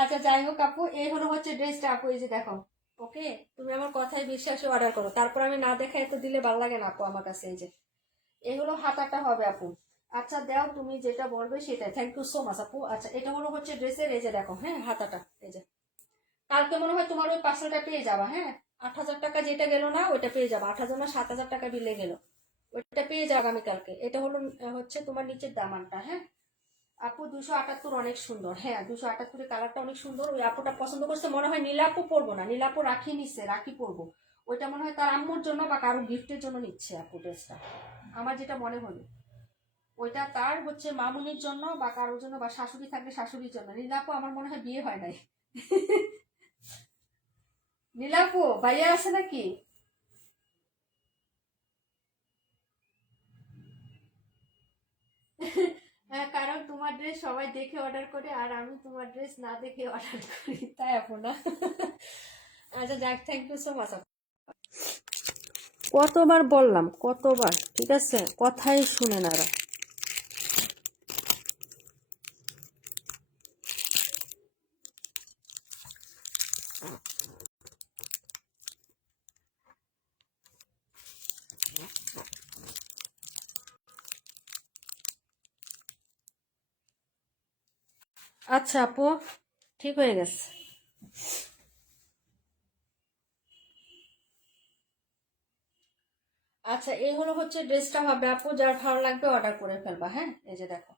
আচ্ছা যাই হোক আপু, এই হলো হচ্ছে ড্রেসটা আপু, এই যে দেখো। ওকে, তুমি আমার কথায় বিশ্বাসে অর্ডার করো, তারপর আমি না দেখাই তো দিলে ভালো লাগে না আপু আমার কাছে। এই যে এই হলো হাতাটা হবে আপু। আচ্ছা দাও, তুমি যেটা বলবে সেটাই। থ্যাংক ইউ সো মাচ আপু। আচ্ছা এটা হলো হচ্ছে ড্রেসের, এই যে দেখো। হ্যাঁ, হাতাটা এই যে। কালকে মনে হয় তোমার ওই পার্সেলটা পেয়ে যাবা। হ্যাঁ, 8,000 টাকা যেটা গেল না ওইটা পেয়ে যাবা। 8,000 না 7,000 টাকা বিলে গেল, ওইটা পেয়ে যাবে আগামীকালকে। এটা হলো হচ্ছে তোমার নিচের দামানটা। হ্যাঁ আপু, 278 অনেক সুন্দর। হ্যাঁ, 278 কালারটা অনেক সুন্দর। ওই আপুটা পছন্দ করছে মনে হয়। নীলাপু পরবো না, নীলাপু রাখি নিচ্ছে, রাখি পরবো। ওইটা মনে হয় তার আম্মুর জন্য বা কারো গিফটের জন্য নিচ্ছে আপু ড্রেসটা, আমার যেটা মনে হলো। ওইটা তার হচ্ছে মামুনির জন্য বা কারোর জন্য, বা শাশুড়ি থাকলে শাশুড়ির জন্য। নীলাপু আমার মনে হয় বিয়ে হয় নাই। নীলাপু ভাইয়া আছে নাকি? হ্যাঁ, কারণ তোমার ড্রেস সবাই দেখে অর্ডার করে, আর আমি তোমার ড্রেস না দেখে অর্ডার করি, তাই আপু না? আচ্ছা যাক, থ্যাংক ইউ সো মাচ। কতবার বললাম, কতবার, ঠিক আছে, কথাই শুনে না এরা। আচ্ছা আপু, ঠিক হয়ে গেছে। আচ্ছা এই হলো হচ্ছে ড্রেসটা হবে আপু, যার ভালো লাগবে অর্ডার করে ফেলবা। হ্যাঁ, এই যে দেখো।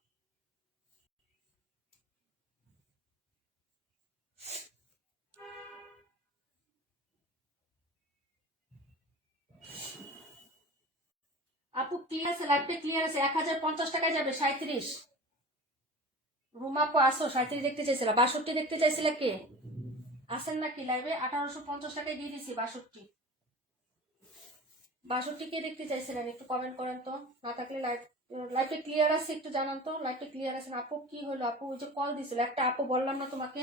আপু ক্লিয়ার আছে, লাইভটা ক্লিয়ার আছে। 1050 টাকায় যাবে। 37 রুমা আপু আসো, 37 দেখতে চাইছিলা, 62 দেখতে চাইছিলা কে? আসেন নাকি লাইভে? 1850 টাকায় দিয়ে দিছি 62। 62 কে দেখতে চাইছিলেন একটু কমেন্ট করেন তো। না থাকলে লাইভ, লাইভটা ক্লিয়ার আছে একটু জানান তো, লাইভটা ক্লিয়ার আছে না? আপু কি হলো আপু? ওই যে কল দিছিল একটা আপু, বললাম না তোমাকে,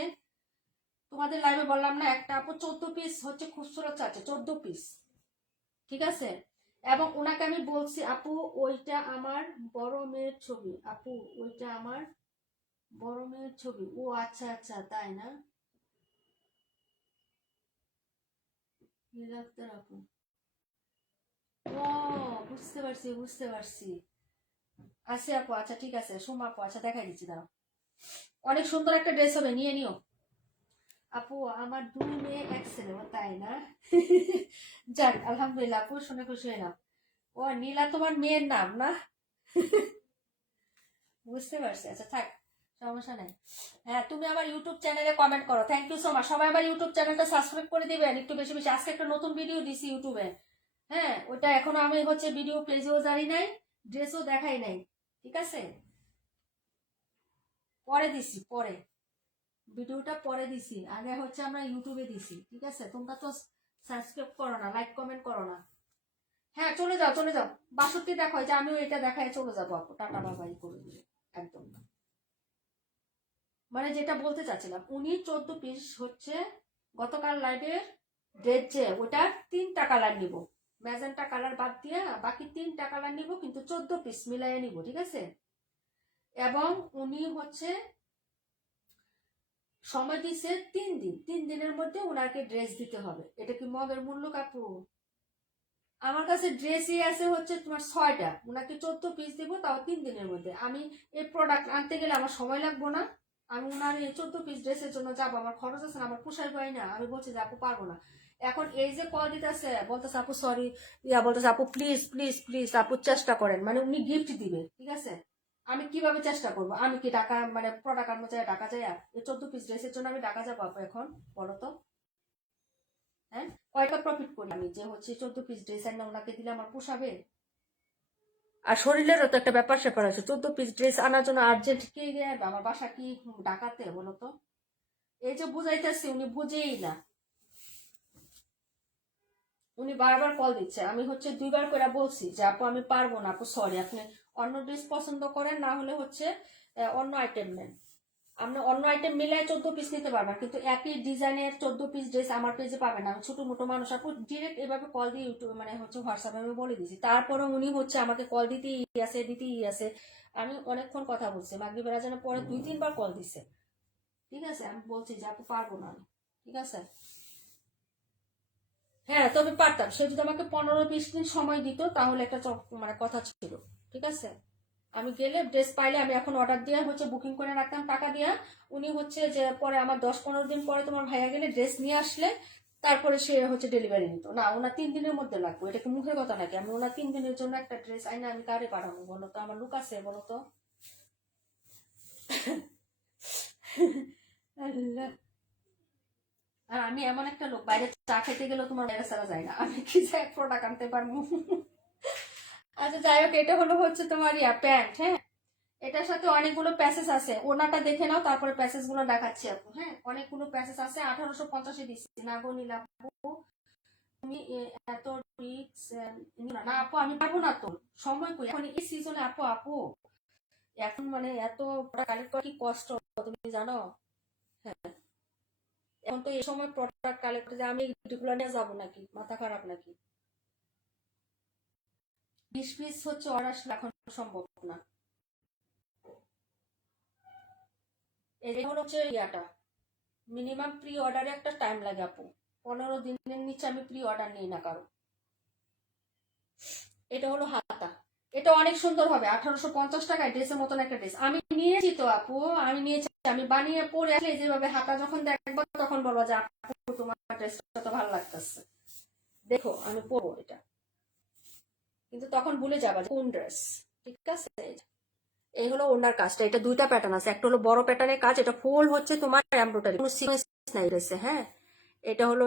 তোমাদের লাইভে বললাম না, একটা আপু 14 পিস হচ্ছে খুচরো চাচ্ছে, 14 পিস, ঠিক আছে? এবং ওনাকে আমি বলছি আপু ওইটা আমার বড় মেয়ের ছবি, আপু ওইটা আমার বড় মেয়ের ছবি। ও আচ্ছা আচ্ছা, তাই না? নিরাক্তার আপু, ও বুঝতে পারছি বুঝতে পারছি। আছে আপু, আচ্ছা ঠিক আছে। সোমা আপু, আচ্ছা দেখাই দিচ্ছি, দাঁড়াও। অনেক সুন্দর একটা ড্রেস হবে, নিয়ে নিও। আপু আমার 2 মেয়ে 1 ছেলে। ও তাই না? যাক আলহামদুলিল্লাহ আপু, শুনে খুশি হলাম। ও নীলা তোমার মেয়ের নাম না? বুঝতে পারছি, আচ্ছা থাক, সমস্যা নেই। হ্যাঁ, তুমি আমার ইউটিউব চ্যানেলে কমেন্ট করো। Thank you so much. সবাই আমার ইউটিউব চ্যানেলটা সাবস্ক্রাইব করে দিবেন একটু বেশি বেশি। আজকে একটা নতুন ভিডিও দিছি ইউটিউবে। হ্যাঁ, ওটা এখনো আমি হচ্ছে ভিডিও পেজেও জানি নাই, ড্রেসও দেখাই নাই, ঠিক আছে? পরে দিছি, পরে ভিডিওটা পরে দিছি, আগে হচ্ছে আমরা ইউটিউবে দিছি, ঠিক আছে? তোমরা তো সাবস্ক্রাইব করো না, লাইক কমেন্ট করো না। হ্যাঁ চলে যাও চলে যাও, 62 দেখো, যে আমিও এটা দেখায় চলে যাবো আপু, টাটা বাবাই করে দিবে একদম। মানে যেটা বলতে চাচ্ছিলাম, উনি 14 পিস হচ্ছে গতকাল লাইভের ডেট, যে ওটার 3টা কালার নিব, ম্যাজেন্টা কালার বাদ দিয়ে বাকি 3টা কালার নিব, কিন্তু 14 পিস মিলাইয়ে নিব, ঠিক আছে? এবং উনি হচ্ছে সময় দিছে 3 দিন, 3 দিনের মধ্যে ওনাকে ড্রেস দিতে হবে। এটা কি মগের মূল্য কাপু? আমার কাছে ড্রেসই আছে হচ্ছে তোমার 6টা, ওনাকে 14 পিস দিব, তাও 3 দিনের মধ্যে। আমি এই প্রোডাক্ট আনতে গেলে আমার সময় লাগবো না? আমি ওনার এই 14 পিস ড্রেসের জন্য যাবো, আমার খরচ আছে না, আমার পোষায় পাই না। আমি বলছি যে আপু পারবো না। এখন এই যে কল দিতেছে, বলতেছে আপু সরি, বলতেছে আপু প্লিজ প্লিজ প্লিজ আপু চেষ্টা করেন, মানে উনি গিফট দিবে, ঠিক আছে? আমি কিভাবে চেষ্টা করবো? আমি কি টাকা মানে প্রোডাক্ট আনবো চাই টাকা চাই? এই 14 পিস ড্রেসের জন্য আমি টাকা যাবো আপু এখন? বলো তো। হ্যাঁ, কয়টা প্রফিট করি আমি যে হচ্ছে 14 পিস ড্রেস না ওনাকে দিলে আমার পোষাবে? আর শরীরেরও তো একটা ব্যাপার স্যাপার আছে। 14 পিস ড্রেস আনার জন্য আর্জেন্ট কে গিয়ে আমার বাসা কি ডাকাতে বলো তো? এই যে বুঝাইতেছি উনি বুঝেই না, উনি বারবার কল দিচ্ছে। আমি হচ্ছে 2বার করে বলছি যে আপু আমি পারবো না, আপু সরি, আপনি অন্য ড্রেস পছন্দ করেন, না হলে হচ্ছে অন্য আইটেম নেন। আপনি অন্য আইটেম মিলাই 14 পিস নিতে পারবেন, কিন্তু একই ডিজাইনের 14 পিস ড্রেস আমার পেজে পাবেন না। আমি ছোট মোটো মানুষ আপু, ডিরেক্ট এভাবে কল দিয়ে ইউটিউব মানে হচ্ছে হোয়াটসঅ্যাপে আমি বলে দিয়েছি। তারপরে উনি হচ্ছে আমাকে কল দিতেই আছে। আমি অনেকক্ষণ কথা বলছি, মাগরিবের আজানের পরে 2-3বার কল দিছে। ঠিক আছে, আমি বলছি যে আপু পারবো না আমি। ঠিক আছে, হ্যাঁ তবে পারতাম, সে যদি আমাকে 15-20 দিন সময় দিত তাহলে একটা মানে কথা ছিল। ঠিক আছে, আমি গেলে ড্রেস পাইলে আমি এখন অর্ডার দিয়ে হচ্ছে বুকিং করে রাখতাম টাকা দিয়া। উনি হচ্ছে যে পরে আমার 10-15 দিন পরে তোমার ভাইয়া গেলে ড্রেস নিয়ে আসলে তারপরে সে হচ্ছে ডেলিভারি নিত না। ওনার 3 দিনের মধ্যে লাগবে, এটা কি মুখের কথা নাকি? আমি ওনার 3 দিনের জন্য একটা ড্রেস আইনা আমি কারে পাঠাবো বলো তো? আমার লুক আছে বলো তো? আল্লাহ। আর আমি এমন একটা লোক, বাইরে চা খেতে গেলেও তোমার বাইরে ছাড়া যায় না, আমি কি যে প্রোডাক্ট আনতে পারবো। আচ্ছা যাই হোক, এটা হলো হচ্ছে তোমার প্যান্ট। হ্যাঁ, এটার সাথে অনেকগুলো প্যাসেজ আছে, ওনাটা দেখে নাও তারপরে প্যাসেজ গুলো দেখাচ্ছি আপু। হ্যাঁ, অনেকগুলো প্যাসেজ আছে। 1850 দিচ্ছি না গো নীলা আপু, তুমি এত রিক্স না আপু, আমি পারবো না তো, সময় কই এখন এই সিজনে আপু। আপু এখন মানে এত কালেক্ট করা কি কষ্ট, তুমি জানো? হ্যাঁ, এখন তো এই সময় প্রোডাক্ট কালেক্ট করে আমি এগুলো নিয়ে যাবো নাকি? মাথা খারাপ নাকি? 20 পিস হচ্ছে অর্ডার এখন সম্ভব না। এই হলো হচ্ছে মিনিমাম প্রি অর্ডারে একটা টাইম লাগে আপু। 15 দিনের নিচে আমি প্রি অর্ডার নিই না কারো। এটা হলো হাতা, এটা অনেক সুন্দর হবে। 1850 টাকায় ড্রেসের মতন একটা ড্রেস আমি নিয়েছি তো আপু, আমি নিয়েছি, আমি বানিয়ে পরে আসলে যেভাবে হাতা যখন দেখবো তখন বলবো যে আপু তোমার ড্রেসটা তো ভালো লাগতেছে, দেখো আমি পরবো এটা। কিন্তু তখন ভুলে যাবা কোন ড্রেস। ঠিক আছে, এই হলো ওনার কাজটা। এটা 2টা প্যাটার্ন আছে, একটা হলো বড় প্যাটার্নের কাজ, এটা ফুল হচ্ছে তোমার এমব্রয়ডারি, কোনো সিকোয়েন্স নাই রয়েছে। হ্যাঁ, এটা হলো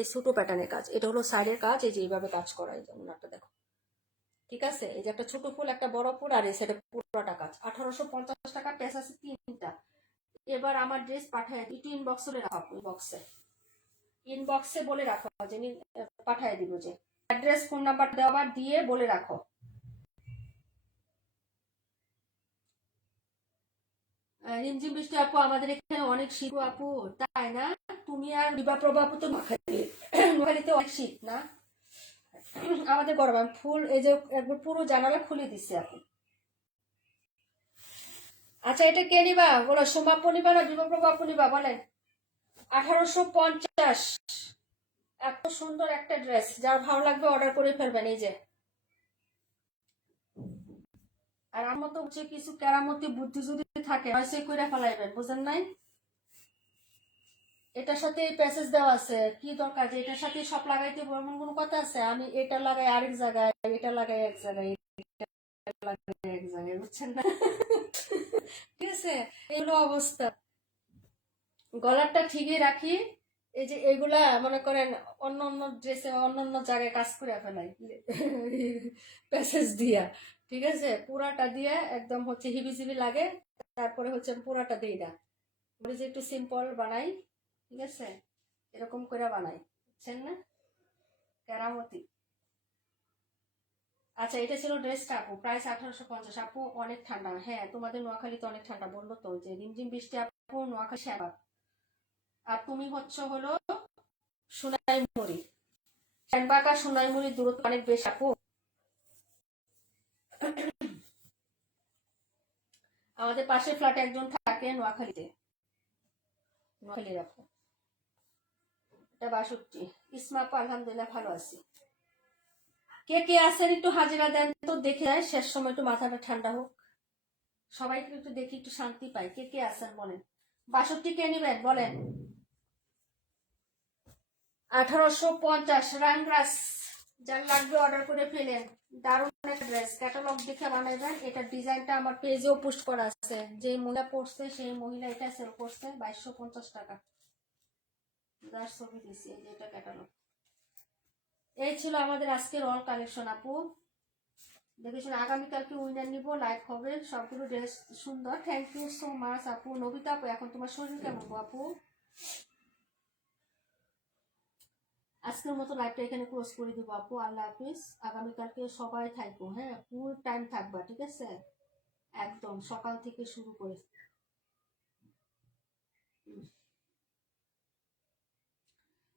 এই ছোট প্যাটার্নের কাজ, এটা হলো সাইডের কাজ, এই যে এইভাবে কাজ করা, এই যে ওনারটা দেখো। ঠিক আছে, এই যে একটা ছোট ফুল একটা বড় ফুল আর এই সাইডে পুরোটা কাজ। 1850 টাকা, পেস আছে 3টা। এবার আমার ড্রেস পাঠায় একটু ইনবক্সে রাখো, ইনবক্সে বলে রাখো যে পাঠায় দিব, যে অ্যাড্রেস ফোন নাম্বার দেওয়া দিয়ে বলে রাখো। রিমঝিম বৃষ্টি আপু, আমাদের এখানে অনেক শীত আপু। তাই না? তুমি আর বিভা প্রভা আপু তো নোয়াখালীতে অনেক শীত না? আমাদের গরম। আমি ফুল এই যে একবার পুরো জানালা খুলে দিচ্ছে আপু। আচ্ছা এটা কে নিবা বলো, সোমা আপু নিবা না বিভা প্রভা আপু নিবা বলেন? 1850, এত সুন্দর একটা ড্রেস, যার ভালো লাগবে অর্ডার করে ফেলবেন। এই যে, আর আমার মতো হচ্ছে কিছু কেরামতি বুদ্ধি যদি থাকে সে করে ফেলাইবেন, বুঝেন নাই? এটার সাথে এই প্যাসেজ দেওয়া আছে, কি দরকার যে এটার সাথে সব লাগাইতে এমন কোনো কথা আছে? আমি এটা লাগাই আরেক জায়গায়, এটা লাগাই এক জায়গায়, এটা লাগাই এক জায়গায়, বুঝছেন না? ঠিক আছে, এগুলো অবস্থা। গলারটা ঠিকই রাখি। এই যে এগুলা মনে করেন অন্য অন্য ড্রেসে অন্য অন্য জায়গায় কাজ করে ফেলাই প্যাসেজ দিয়া। ঠিক আছে, পুরাটা দিয়ে একদম হচ্ছে হিবিজিবি লাগে, তারপরে হচ্ছে পুরাটা দিই না, বলি যে একটু সিম্পল বানাই। ঠিক আছে, এরকম করে বানাই, বুঝছেন না? কেরামতি। আচ্ছা এটা ছিল ড্রেসটা আপু, প্রাইস 1850। আপু অনেক ঠান্ডা, হ্যাঁ তোমাদের নোয়াখালীতে অনেক ঠান্ডা, বললো তো যে রিমঝিম বৃষ্টি আপু, নোয়াখালী শ্যাবা। আর তুমি হচ্ছে হলো সোনাইমুড়ি, শ্যানবাগ আর সোনাইমুড়ির দূরত্ব অনেক বেশি আপু। আমাদের পাশের ফ্ল্যাটে একজন থাকে নোয়াখালীতে, নোয়াখালীর আপু। এটা 62। ইসমা আপু আলহামদুলিল্লাহ ভালো আছি। কে কে আছেন একটু হাজিরা দেন তো, দেখে যায় শেষ সময় একটু মাথাটা ঠান্ডা হোক, সবাইকে একটু দেখি, একটু শান্তি পাই। কে কে আছেন বলেন? 62 কে নিবেন বলেন? 1850 রানগ্রাস, যার লাগবে অর্ডার করে ফেলেন। দারুণ একটা ড্রেস, ক্যাটালগ দেখে বানাইবেন। এটার ডিজাইনটা আমার পেজেও পোস্ট করা আছে, যে মহিলা পড়ছে সেই মহিলা এটা সেল করছে 2250 টাকা, যার ছবি দিছি। এই যে এটা ক্যাটালগ। এই ছিল আমাদের আজকের অল কালেকশন আপু। দেখে শুনে আগামীকালকে উইনার নিব, লাইভ হবে, সবগুলো ড্রেস সুন্দর। থ্যাংক ইউ সো মাচ আপু। নবিতা আপু, এখন তোমার শরীর কেমন গো আপু? আজকের মতো লাইভটা এখানে ক্লোজ করে দিব আপু। আল্লাহ হাফিজ। আগামীকালকে সবাই থাকবো, হ্যাঁ, ফুল টাইম থাকবা, ঠিক আছে? একদম সকাল থেকে শুরু করে।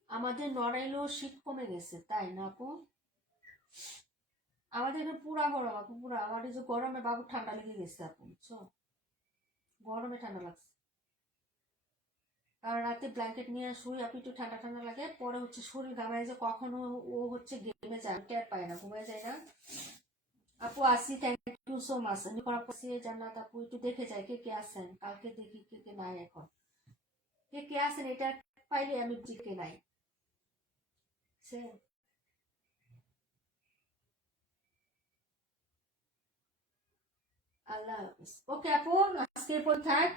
আমাদের নড়াইলেও শীত কমে গেছে, তাই না আপু? আমাদের এখানে পুরা গরম আপু, পুরা। আমার এই যে গরমে বাবু ঠান্ডা লেগে গেছে আপু, বুঝছো? গরমে ঠান্ডা লাগছে। আর রাতে ব্ল্যাঙ্কেট নিয়ে শুই আপু, একটু ঠান্ডা ঠান্ডা লাগে, পরে হচ্ছে শরীর ঘামায় যে কখনো ও হচ্ছে গেমে যায়, টের পায় না, ঘুমায় যায় না আপু। আসি, থ্যাংক ইউ সো মাচ। আমি করার পর জান্নাত আপু, একটু দেখে যাই কে কে আছেন, কালকে দেখি কে কে নাই। এখন কে কে আছেন এটা পাইলে আমি কে নাই সে। আল্লাহ হাফিজ। ওকে আপু, আজকে এরপর থাক।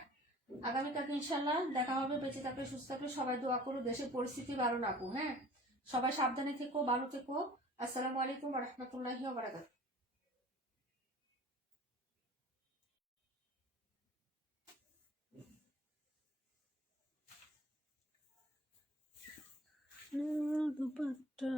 আগামীকালকে ইনশাল্লাহ দেখা হবে। বেঁচে থাকলে সুস্থ থাকলে সবাই দোয়া করো, দেশের পরিস্থিতি ভালো না আপু, হ্যাঁ? সবাই সাবধানে থেকো, ভালো থেকো। আসসালামু আলাইকুম রহমতুল্লাহি ওয়া বারাকাতুহু। दुपट्टा